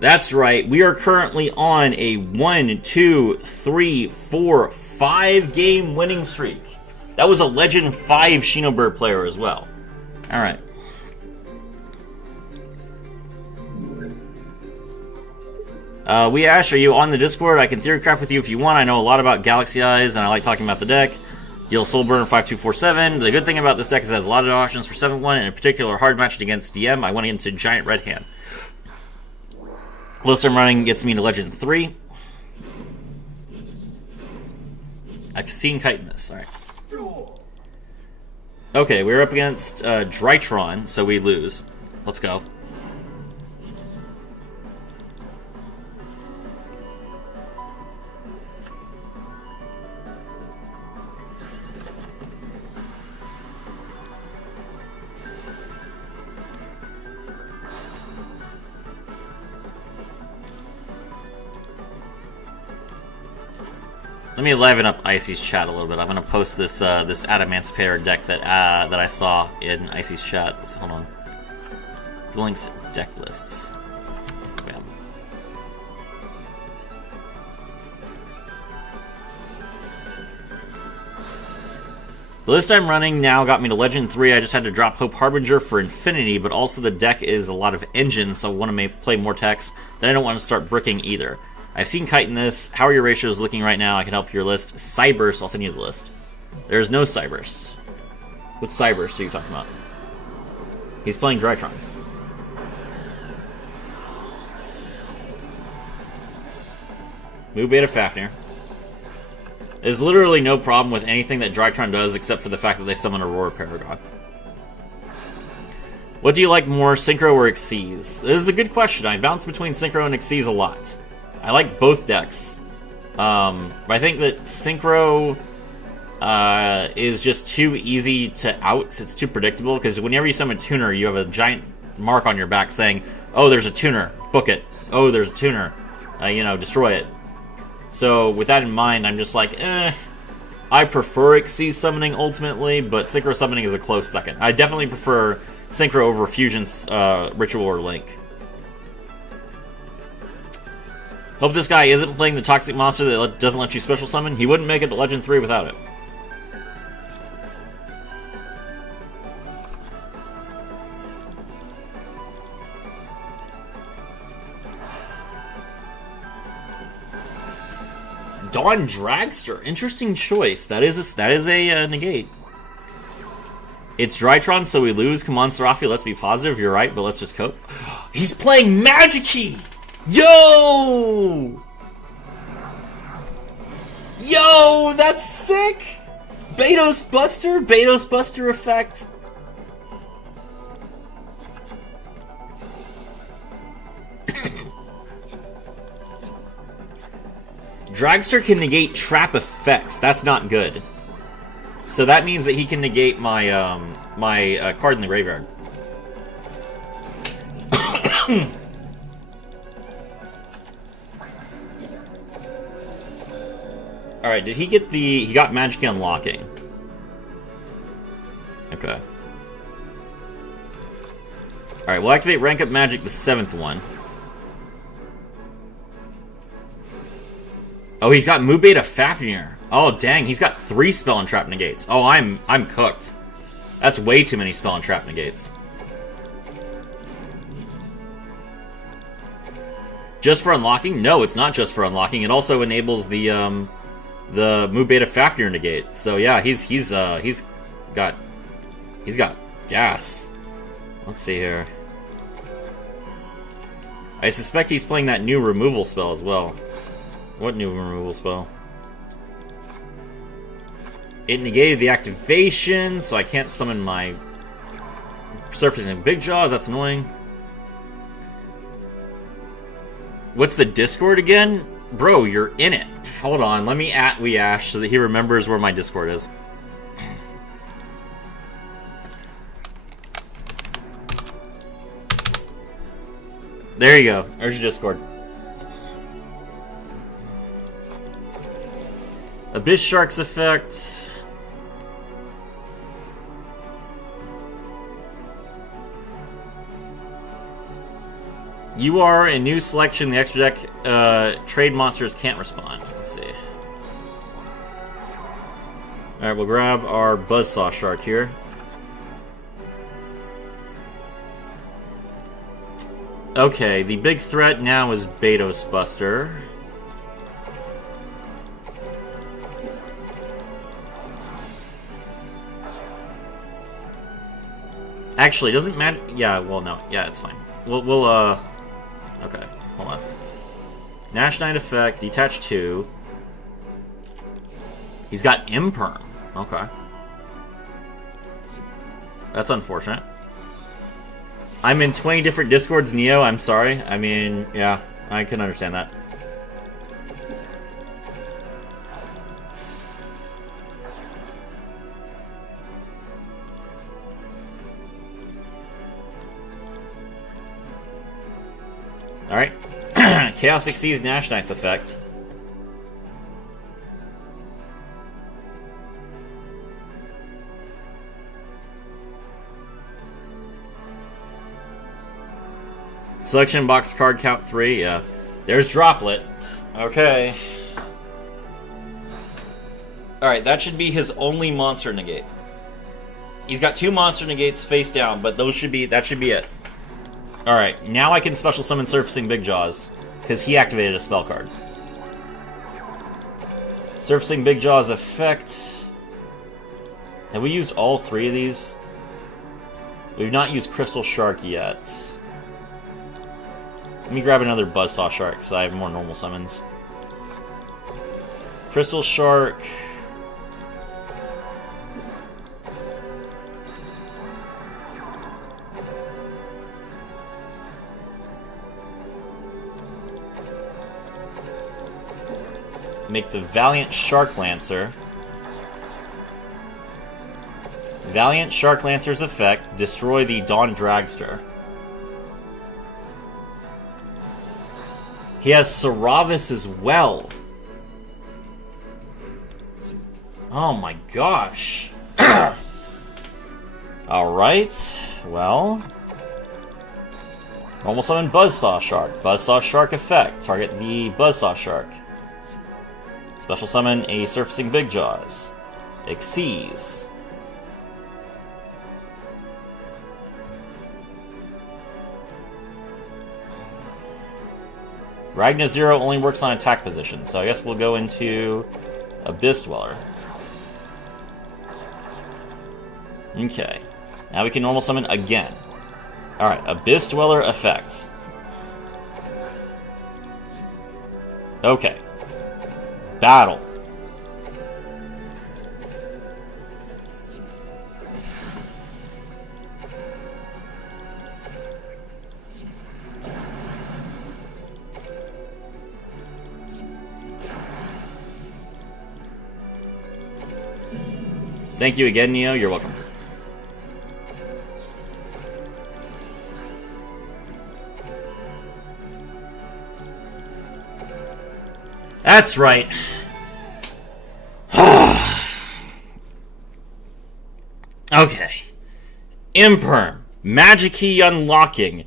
That's right. We are currently on a 1, 2, 3, 4, 5 game winning streak. That was a Legend 5 Shinobird player as well. Alright. Ash, are you on the Discord? I can theorycraft with you if you want. I know a lot about Galaxy Eyes, and I like talking about the deck. Deal Soulburn 5247. The good thing about this deck is it has a lot of options for 7-1, and in particular, hard matched against DM. I went into Giant Red Hand. List I'm running gets me to Legend 3. I've seen Kite in this. Alright. Okay, we're up against Drytron, so we lose. Let's go. Let me liven up Icy's chat a little bit. I'm going to post this this Adamancipator deck that I saw in Icy's chat. So hold on. The links deck lists. Bam. The list I'm running now got me to Legend 3. I just had to drop Hope Harbinger for Infinity, but also the deck is a lot of engines, so I want to play more techs. Then I don't want to start bricking either. I've seen Kite in this. How are your ratios looking right now? I can help your list. Cyburst, I'll send you the list. There's no Cyburst. What Cyburst are you talking about? He's playing Drytrons. Move Beta Fafnir. There's literally no problem with anything that Drytron does except for the fact that they summon Aurora Paragon. What do you like more, Synchro or Xyz? This is a good question. I bounce between Synchro and Xyz a lot. I like both decks. But I think that Synchro is just too easy to out. It's too predictable, because whenever you summon a tuner, you have a giant mark on your back saying, oh, there's a tuner, book it. Oh, there's a tuner, destroy it. So with that in mind, I'm just like, I prefer Xyz summoning ultimately, but Synchro summoning is a close second. I definitely prefer Synchro over Fusion's Ritual or Link. Hope this guy isn't playing the Toxic Monster that doesn't let you special summon. He wouldn't make it to Legend 3 without it. Dawn Dragster. Interesting choice. That is a negate. It's Drytron, so we lose. Come on, Serafi, let's be positive. You're right, but let's just cope. He's playing Magic-Key! Yo! Yo, that's sick! Betos Buster effect. Dragster can negate trap effects. That's not good. So that means that he can negate my card in the graveyard. Alright, did he get he got Magic Unlocking. Okay. Alright, we'll activate Rank Up Magic, the 7th one. Oh, he's got Mu Beta Fafnir. Oh, dang, he's got 3 Spell and Trap Negates. Oh, I'm cooked. That's way too many Spell and Trap Negates. Just for unlocking? No, it's not just for unlocking. It also enables the Mu Beta Fafnir negate. So yeah, he's got gas. Let's see here. I suspect he's playing that new removal spell as well. What new removal spell? It negated the activation, so I can't summon my Surfacing Big Jaws. That's annoying. What's the Discord again? Bro, you're in it. Hold on, let me @WeAsh so that he remembers where my Discord is. There you go. There's your Discord. Abyss Shark's effect. You are a new selection. The extra deck trade monsters can't respond. Let's see. Alright, we'll grab our Buzzsaw Shark here. Okay, the big threat now is Betos Buster. Actually, it doesn't matter. Yeah, well, no. Yeah, it's fine. We'll okay, hold on. Nash Knight effect, detach 2. He's got Imperm. Okay. That's unfortunate. I'm in 20 different Discords, Neo. I'm sorry. I mean, yeah, I can understand that. Alright. Chaos exceeds Nash Knight's effect. Selection box card count 3, yeah. There's Droplet. Okay. Alright, that should be his only monster negate. He's got 2 monster negates face down, but that should be it. Alright, now I can special summon Surfacing Big Jaws, because he activated a spell card. Surfacing Big Jaws effect. Have we used all 3 of these? We've not used Crystal Shark yet. Let me grab another Buzzsaw Shark, so I have more normal summons. Crystal Shark. Make the Valiant Shark Lancer. Valiant Shark Lancer's effect, destroy the Dawn Dragster. He has Saravis as well. Oh my gosh. Alright, well. Normal summon Buzzsaw Shark. Buzzsaw Shark effect, target the Buzzsaw Shark. Special summon a Surfacing Big Jaws. Exceeds. Ragna Zero only works on attack position, so I guess we'll go into Abyss Dweller. Okay. Now we can normal summon again. Alright, Abyss Dweller effects. Okay. Battle. Thank you again, Neo. You're welcome. That's right. Okay. Imperm, Magic Key Unlocking,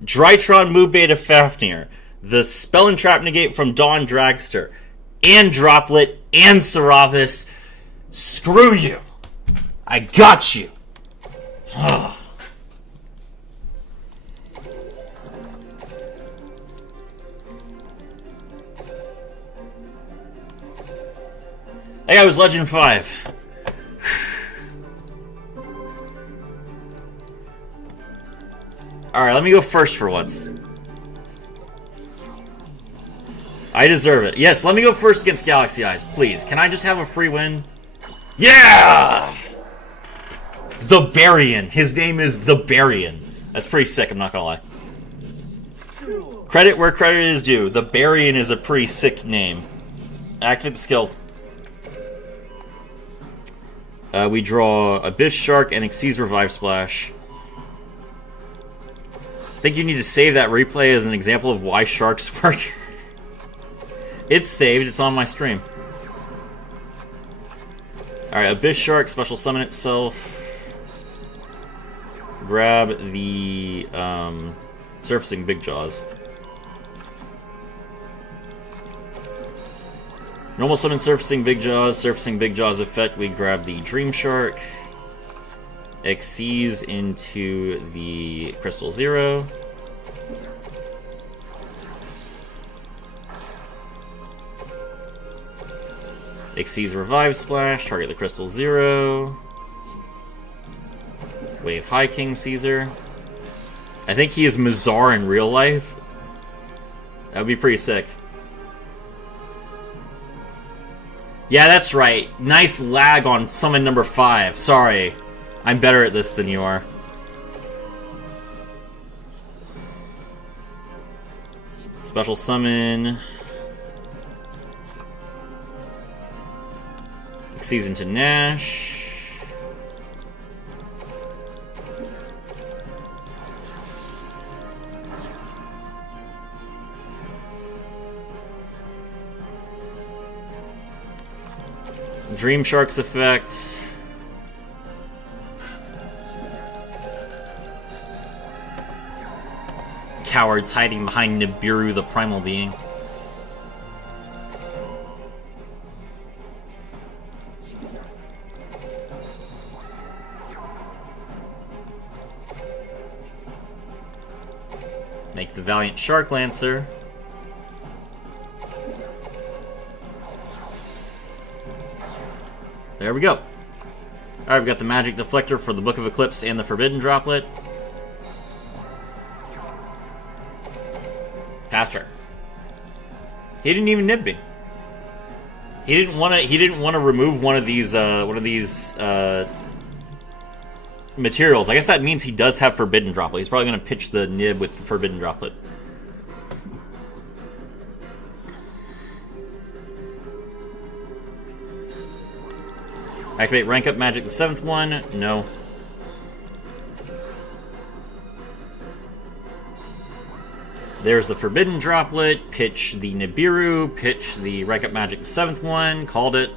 Drytron Move Beta Fafnir, the Spell and Trap Negate from Dawn Dragster, and Droplet, and Seravis. Screw you! I got you! That guy was Legend 5. Alright, let me go first for once. I deserve it. Yes, let me go first against Galaxy Eyes, please. Can I just have a free win? Yeah! The Barian. His name is The Barian. That's pretty sick, I'm not gonna lie. Credit where credit is due. The Barian is a pretty sick name. Activate the skill. We draw Abyss Shark and Xyz Revive Splash. I think you need to save that replay as an example of why sharks work. It's saved, it's on my stream. Alright, Abyss Shark, special summon itself. Grab the Surfacing Big Jaws. Normal summon Surfacing Big Jaws effect, we grab the Dream Shark. Xyz into the Crystal Zero. Xyz Revive Splash, target the Crystal Zero. Wave High King Caesar. I think he is Mazar in real life. That would be pretty sick. Yeah, that's right. Nice lag on summon number 5. Sorry. I'm better at this than you are. Special summon. Xyz into Nash. Dream Shark's effect. Cowards hiding behind Nibiru, the primal being. Make the Valiant Shark Lancer. There we go. Alright, we got the Magic Deflector for the Book of Eclipse and the Forbidden Droplet. Passed her. He didn't even nib me. He didn't want to remove one of these materials. I guess that means he does have Forbidden Droplet. He's probably going to pitch the nib with Forbidden Droplet. Activate Rank Up Magic, the 7th one. No. There's the Forbidden Droplet. Pitch the Nibiru. Pitch the Rank Up Magic, the 7th one. Called it.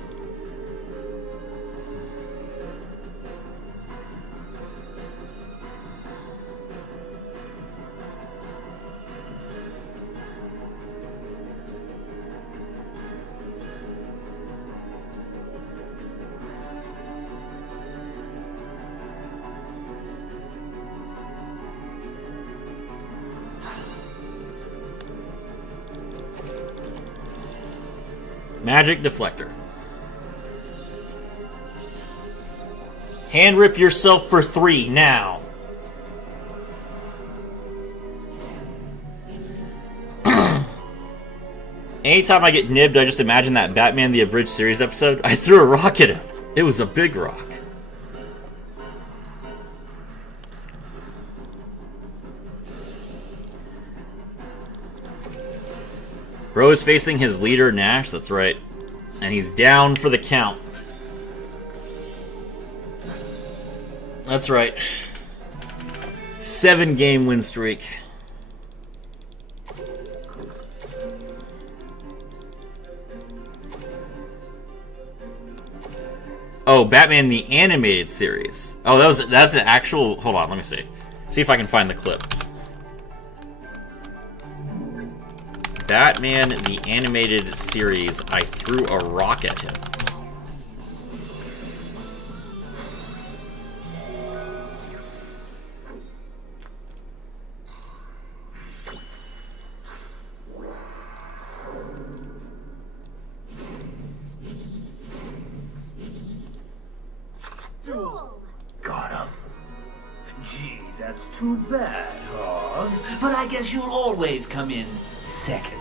Magic Deflector. Hand rip yourself for 3 now. Anytime I get nibbed, I just imagine that Batman the Abridged series episode. I threw a rock at him. It was a big rock. Bro is facing his leader, Nash, that's right. And he's down for the count. That's right. 7-game win streak. Oh, Batman the Animated Series. Oh, that's the actual... Hold on, let me see. See if I can find the clip. Batman the Animated Series. I threw a rock at him. Got him. Gee, that's too bad, Hog. But I guess you'll always come in second.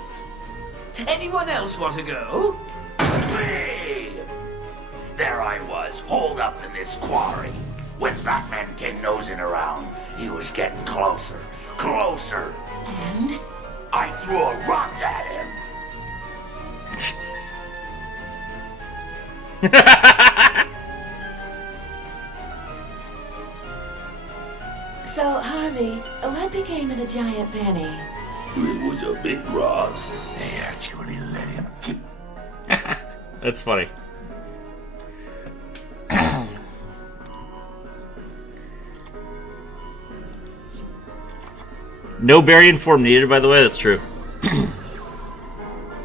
Anyone else want to go? Me! There I was, holed up in this quarry. When Batman came nosing around, he was getting closer. Closer! And? I threw a rock at him. So, Harvey, what became of the giant penny? It was a big rock. They actually let him keep. That's funny. No Barian form needed, by the way, that's true.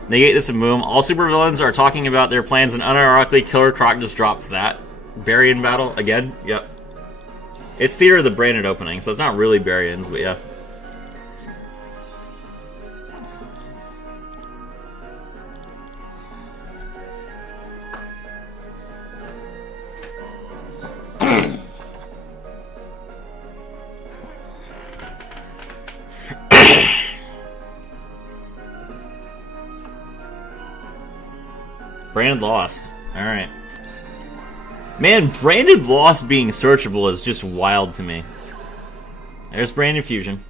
Negate this and boom. All supervillains are talking about their plans, and unironically, Killer Croc just drops that. Barian battle, again? Yep. It's Theater of the Branded opening, so it's not really Barians, but yeah. Branded lost. Alright. Man, Branded lost being searchable is just wild to me. There's Branded Fusion.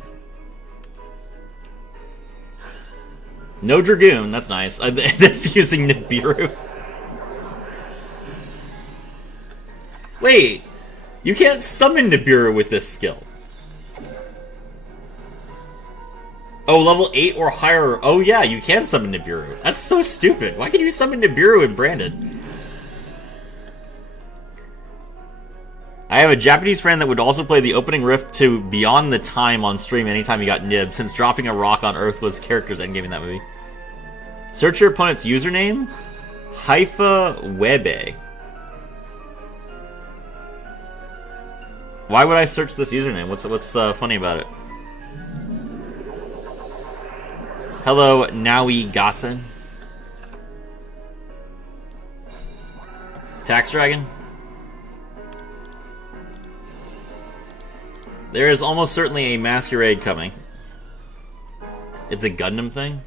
No Dragoon, that's nice. They're fusing Nibiru. Wait, you can't summon Nibiru with this skill. Oh, level 8 or higher. Oh yeah, you can summon Nibiru. That's so stupid. Why can you summon Nibiru in Branded? I have a Japanese friend that would also play the opening riff to Beyond the Time on stream anytime he got nibbed, since dropping a rock on Earth was character's endgame in that movie. Search your opponent's username. Haifa Webe. Why would I search this username? What's funny about it? Hello, Naui Gassen. Tax Dragon. There is almost certainly a masquerade coming. It's a Gundam thing?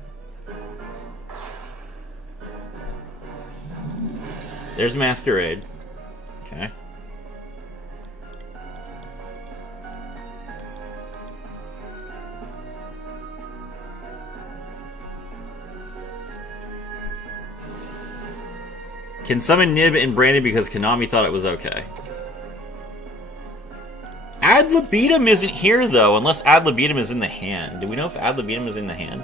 There's masquerade. Okay. Can summon Nib and Brandon because Konami thought it was okay. Ad libitum isn't here, though, unless ad libitum is in the hand. Do we know if ad libitum is in the hand?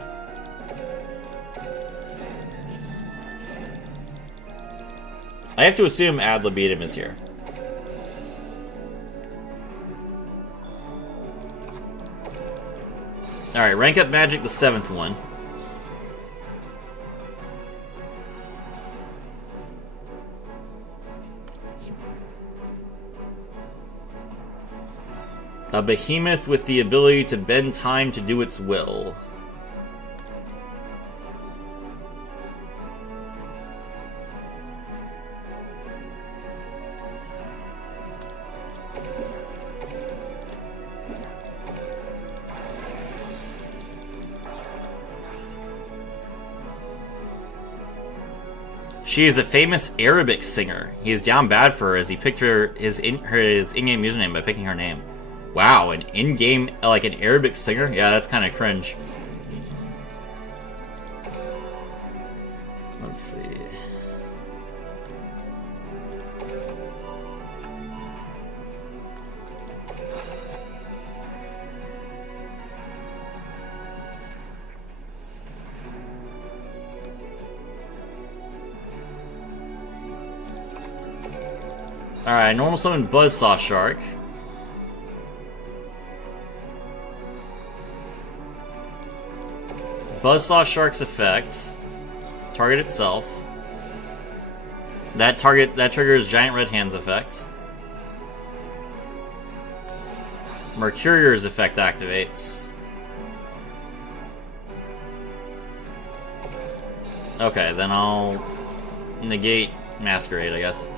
I have to assume ad libitum is here. Alright, rank up magic, the 7th one. A behemoth with the ability to bend time to do its will. She is a famous Arabic singer. He is down bad for her as he picked his in-game username by picking her name. Wow, an in-game, like an Arabic singer? Yeah, that's kind of cringe. Let's see. Alright, normal summon Buzzsaw Shark. Buzzsaw Shark's effect. Target itself. That triggers Giant Red Hand's effect. Mercurier's effect activates. Okay, then I'll negate Masquerade, I guess.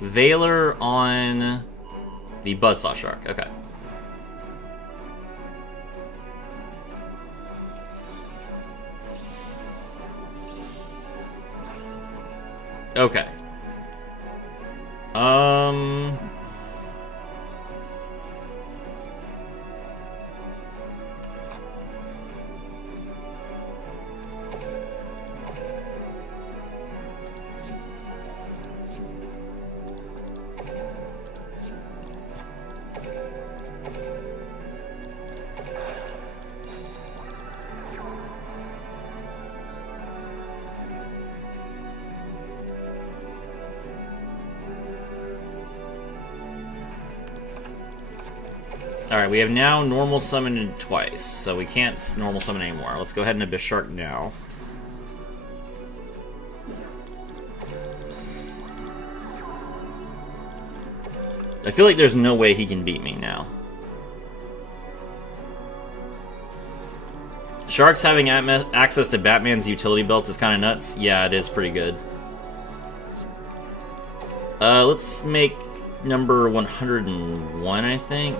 Veiler on the Buzzsaw Shark. Okay. Okay. Alright, we have now normal summoned twice, so we can't normal summon anymore. Let's go ahead and Abyss Shark now. I feel like there's no way he can beat me now. Sharks having access to Batman's utility belt is kind of nuts. Yeah, it is pretty good. Let's make number 101, I think.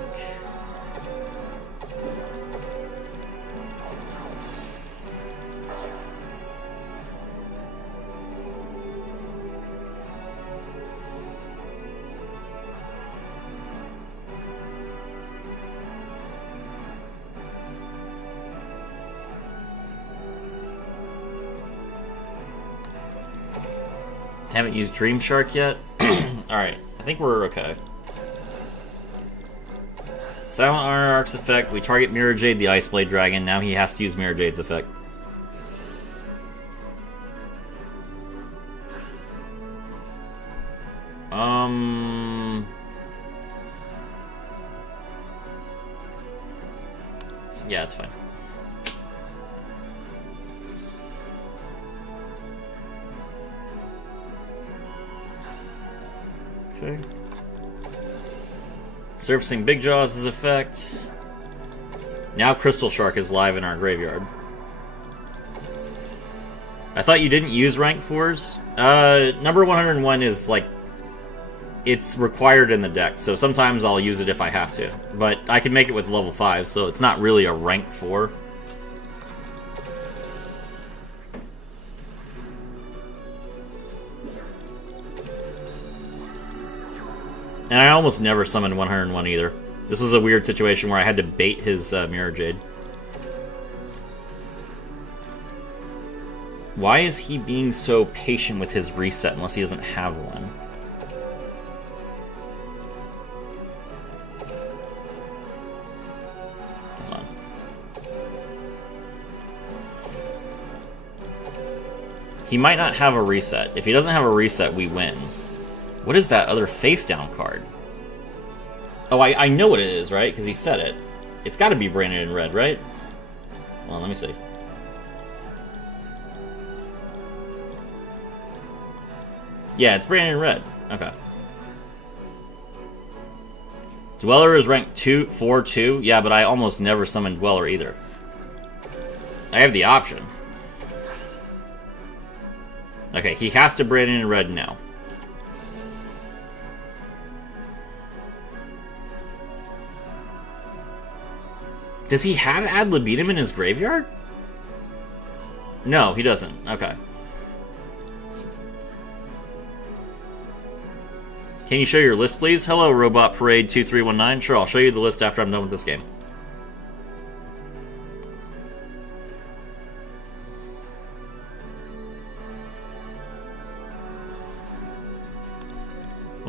Haven't used Dream Shark yet. Alright, I think we're okay. Silent Iron Arc's effect. We target Mirror Jade, the Ice Blade Dragon. Now he has to use Mirror Jade's effect. Yeah, it's fine. Okay. Surfacing Big Jaws' effect. Now Crystal Shark is live in our graveyard. I thought you didn't use rank 4s. Number 101 is like... it's required in the deck, so sometimes I'll use it if I have to. But I can make it with level 5, so it's not really a rank 4. And I almost never summoned 101 either. This was a weird situation where I had to bait his Mirror Jade. Why is he being so patient with his reset unless he doesn't have one? Hold on. He might not have a reset. If he doesn't have a reset, we win. What is that other face-down card? Oh, I know what it is, right? Because he said it. It's got to be branded in red, right? Well, let me see. Yeah, it's branded in red. Okay. Dweller is ranked 4-2. Yeah, but I almost never summon Dweller either. I have the option. Okay, he has to brand it in red now. Does he have Ad Libitum in his graveyard? No, he doesn't. Okay. Can you show your list, please? Hello, Robot Parade 2319. Sure, I'll show you the list after I'm done with this game.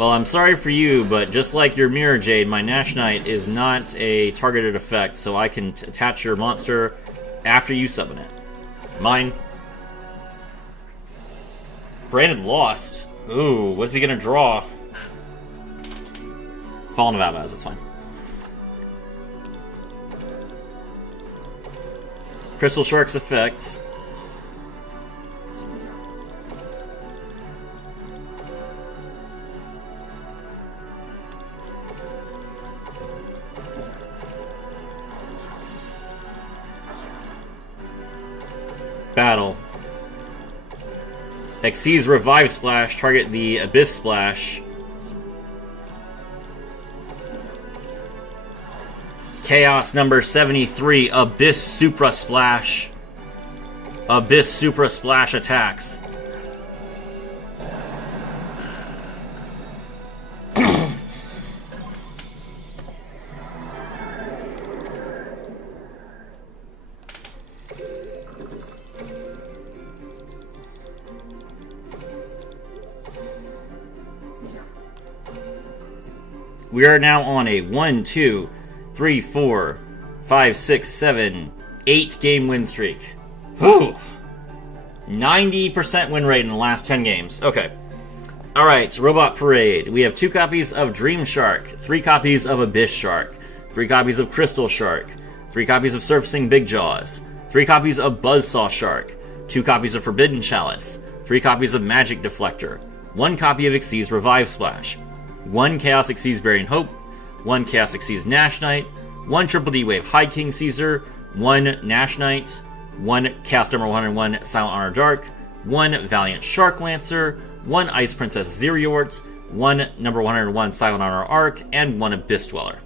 Well, I'm sorry for you, but just like your Mirror Jade, my Nash Knight is not a targeted effect, so I can attach your monster after you summon it. Mine. Brandon lost. Ooh, what's he gonna draw? Fallen of Abaz, that's fine. Crystal Shark's effects. Battle. Xyz Revive Splash, target the Abyss Splash. Chaos number 73, Abyss Supra Splash. Abyss Supra Splash attacks. We are now on a 1, 2, 3, 4, 5, 6, 7, 8 game win streak. Whew! 90% win rate in the last 10 games. Okay. Alright, Robot Parade. We have 2 copies of Dream Shark, 3 copies of Abyss Shark, 3 copies of Crystal Shark, 3 copies of Surfacing Big Jaws, 3 copies of Buzzsaw Shark, 2 copies of Forbidden Chalice, 3 copies of Magic Deflector, 1 copy of Xyz Revive Splash, 1 Chaos Xyz Burying Hope, 1 Chaos Xyz Nash Knight, 1 Triple D Wave High King Caesar, 1 Nash Knight, 1 Chaos number 101 Silent Honor Dark, 1 Valiant Shark Lancer, 1 Ice Princess Zeriort, 1 number 101 Silent Honor Arc, and 1 Abyss Dweller.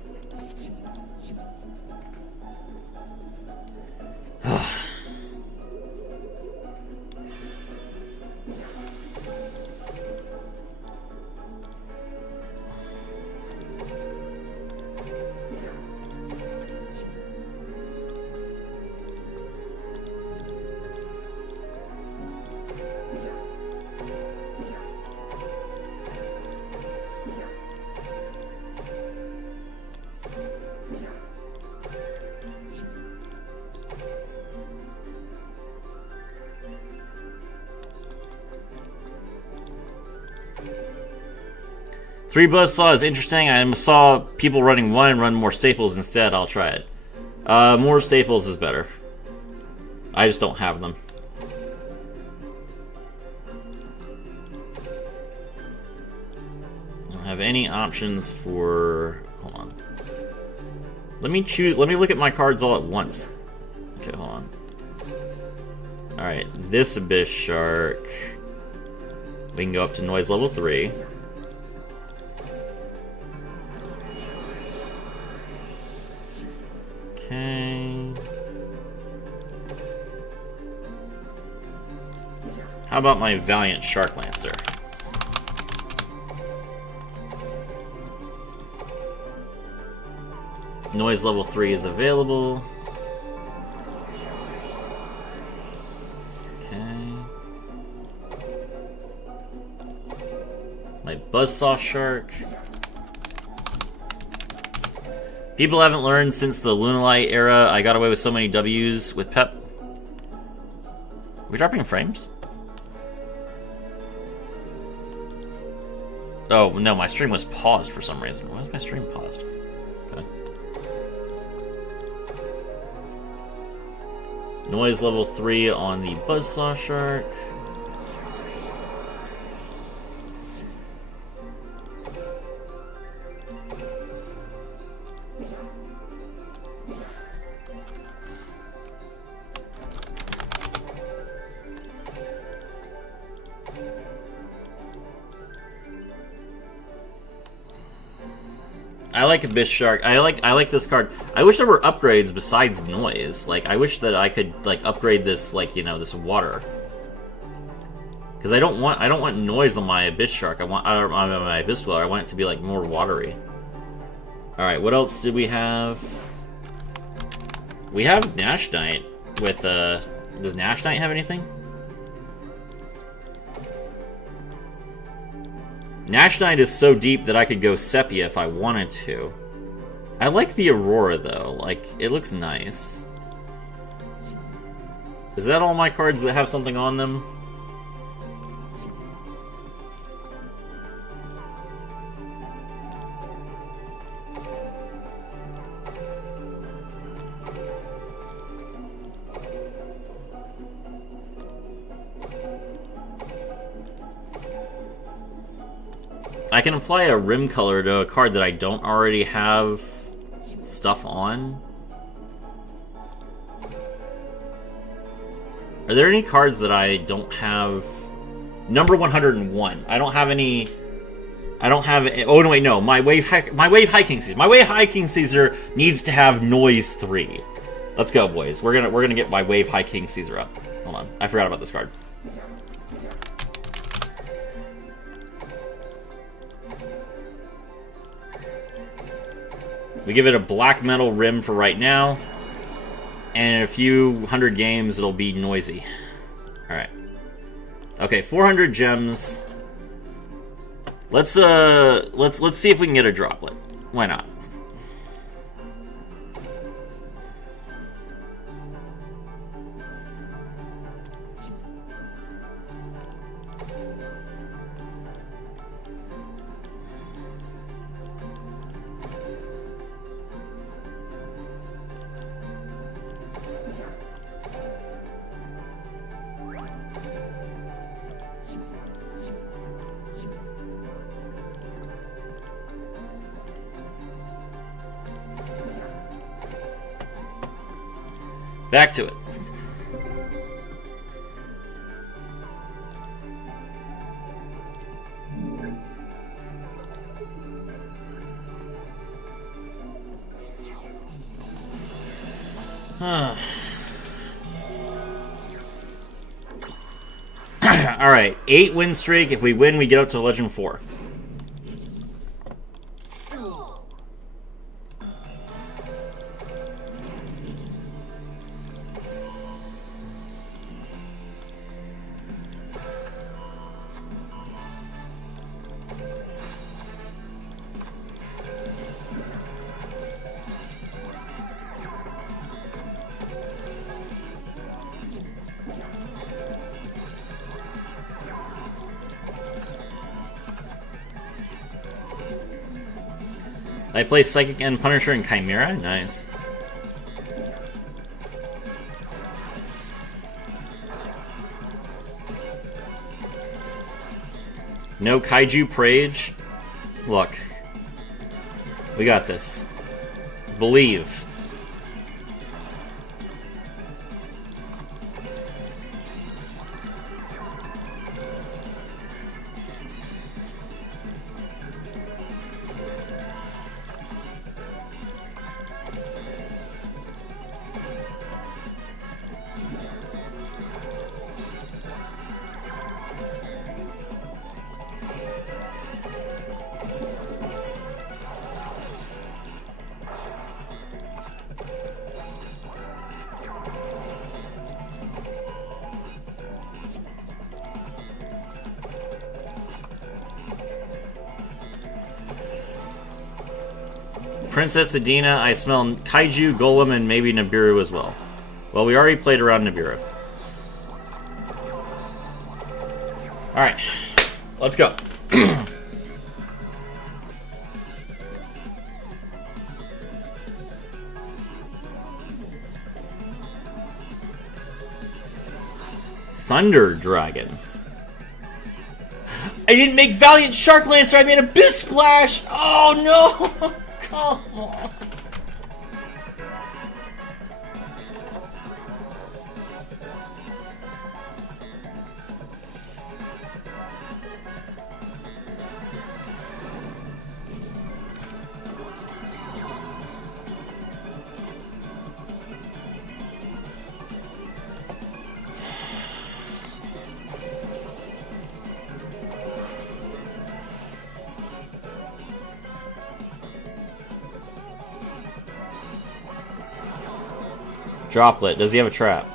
Three Buzzsaw is interesting. I saw people running 1 and run more staples instead. I'll try it. More staples is better. I just don't have them. I don't have any options for... Hold on. Let me choose... Let me look at my cards all at once. Okay, hold on. Alright, this Abyss Shark. We can go up to noise level 3. Okay. How about my Valiant Shark Lancer? Noise level 3 is available. Okay. My Buzzsaw Shark. People haven't learned since the Lunalight era. I got away with so many W's with Pep. Are we dropping frames? Oh, no, my stream was paused for some reason. Why was my stream paused? Okay. Noise level 3 on the Buzzsaw Shark. I like Abyss Shark. I like this card. I wish there were upgrades besides noise. Like, I wish that I could like upgrade this, like, you know, this water. Because I don't want noise on my Abyss Shark. I want on my Abyss Dweller. I want it to be like more watery. All right, what else did we have? We have Nash Knight with does Nash Knight have anything? Nash Knight is so deep that I could go Sepia if I wanted to. I like the Aurora, though. Like, it looks nice. Is that all my cards that have something on them? I can apply a rim color to a card that I don't already have stuff on. Are there any cards that I don't have? Number 101. I don't have any. I don't have. Oh no, wait, no. My wave hiking Caesar. My wave hiking Caesar needs to have noise 3. Let's go, boys. We're gonna get my wave hiking Caesar up. Hold on, I forgot about this card. We give it a black metal rim for right now, and in a few hundred games it'll be noisy. All right. Okay, 400 gems. Let's see if we can get a droplet. Why not? Back to it. Alright, 8 win streak. If we win, we get up to Legend 4. I play Psychic and Punisher and Chimera? Nice. No Kaiju Prage? Look. We got this. Believe. Princess Adina, I smell Kaiju, Golem, and maybe Nibiru as well. Well, we already played around Nibiru. Alright, let's go. Thunder Dragon. I didn't make Valiant Shark Lancer, I made Abyss Splash! Oh no! Come on. Droplet. Does he have a trap?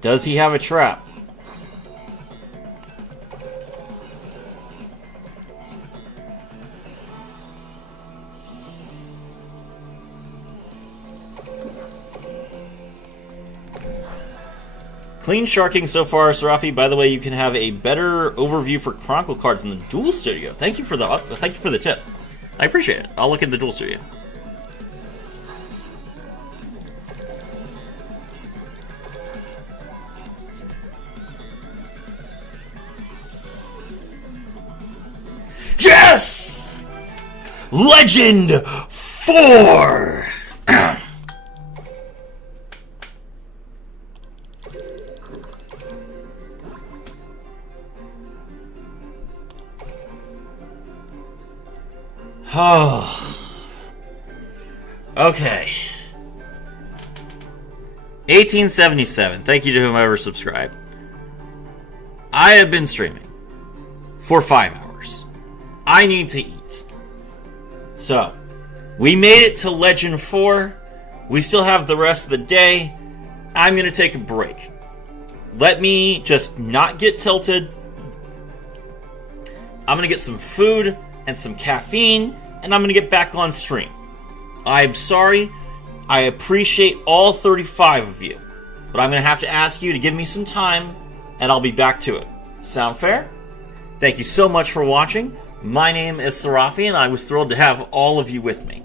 Does he have a trap? Clean sharking so far, Serafi. By the way, you can have a better overview for Chronicle cards in the Duel Studio. Thank you for the tip. I appreciate it. I'll look at the Duel Studio. Yes! Legend 4! Oh. Okay. 1877. Thank you to whomever subscribed. I have been streaming for 5 hours. I need to eat. So, we made it to Legend 4. We still have the rest of the day. I'm going to take a break. Let me just not get tilted. I'm going to get some food and some caffeine, and I'm going to get back on stream. I'm sorry. I appreciate all 35 of you, but I'm going to have to ask you to give me some time, and I'll be back to it. Sound fair? Thank you so much for watching. My name is Serafi, and I was thrilled to have all of you with me.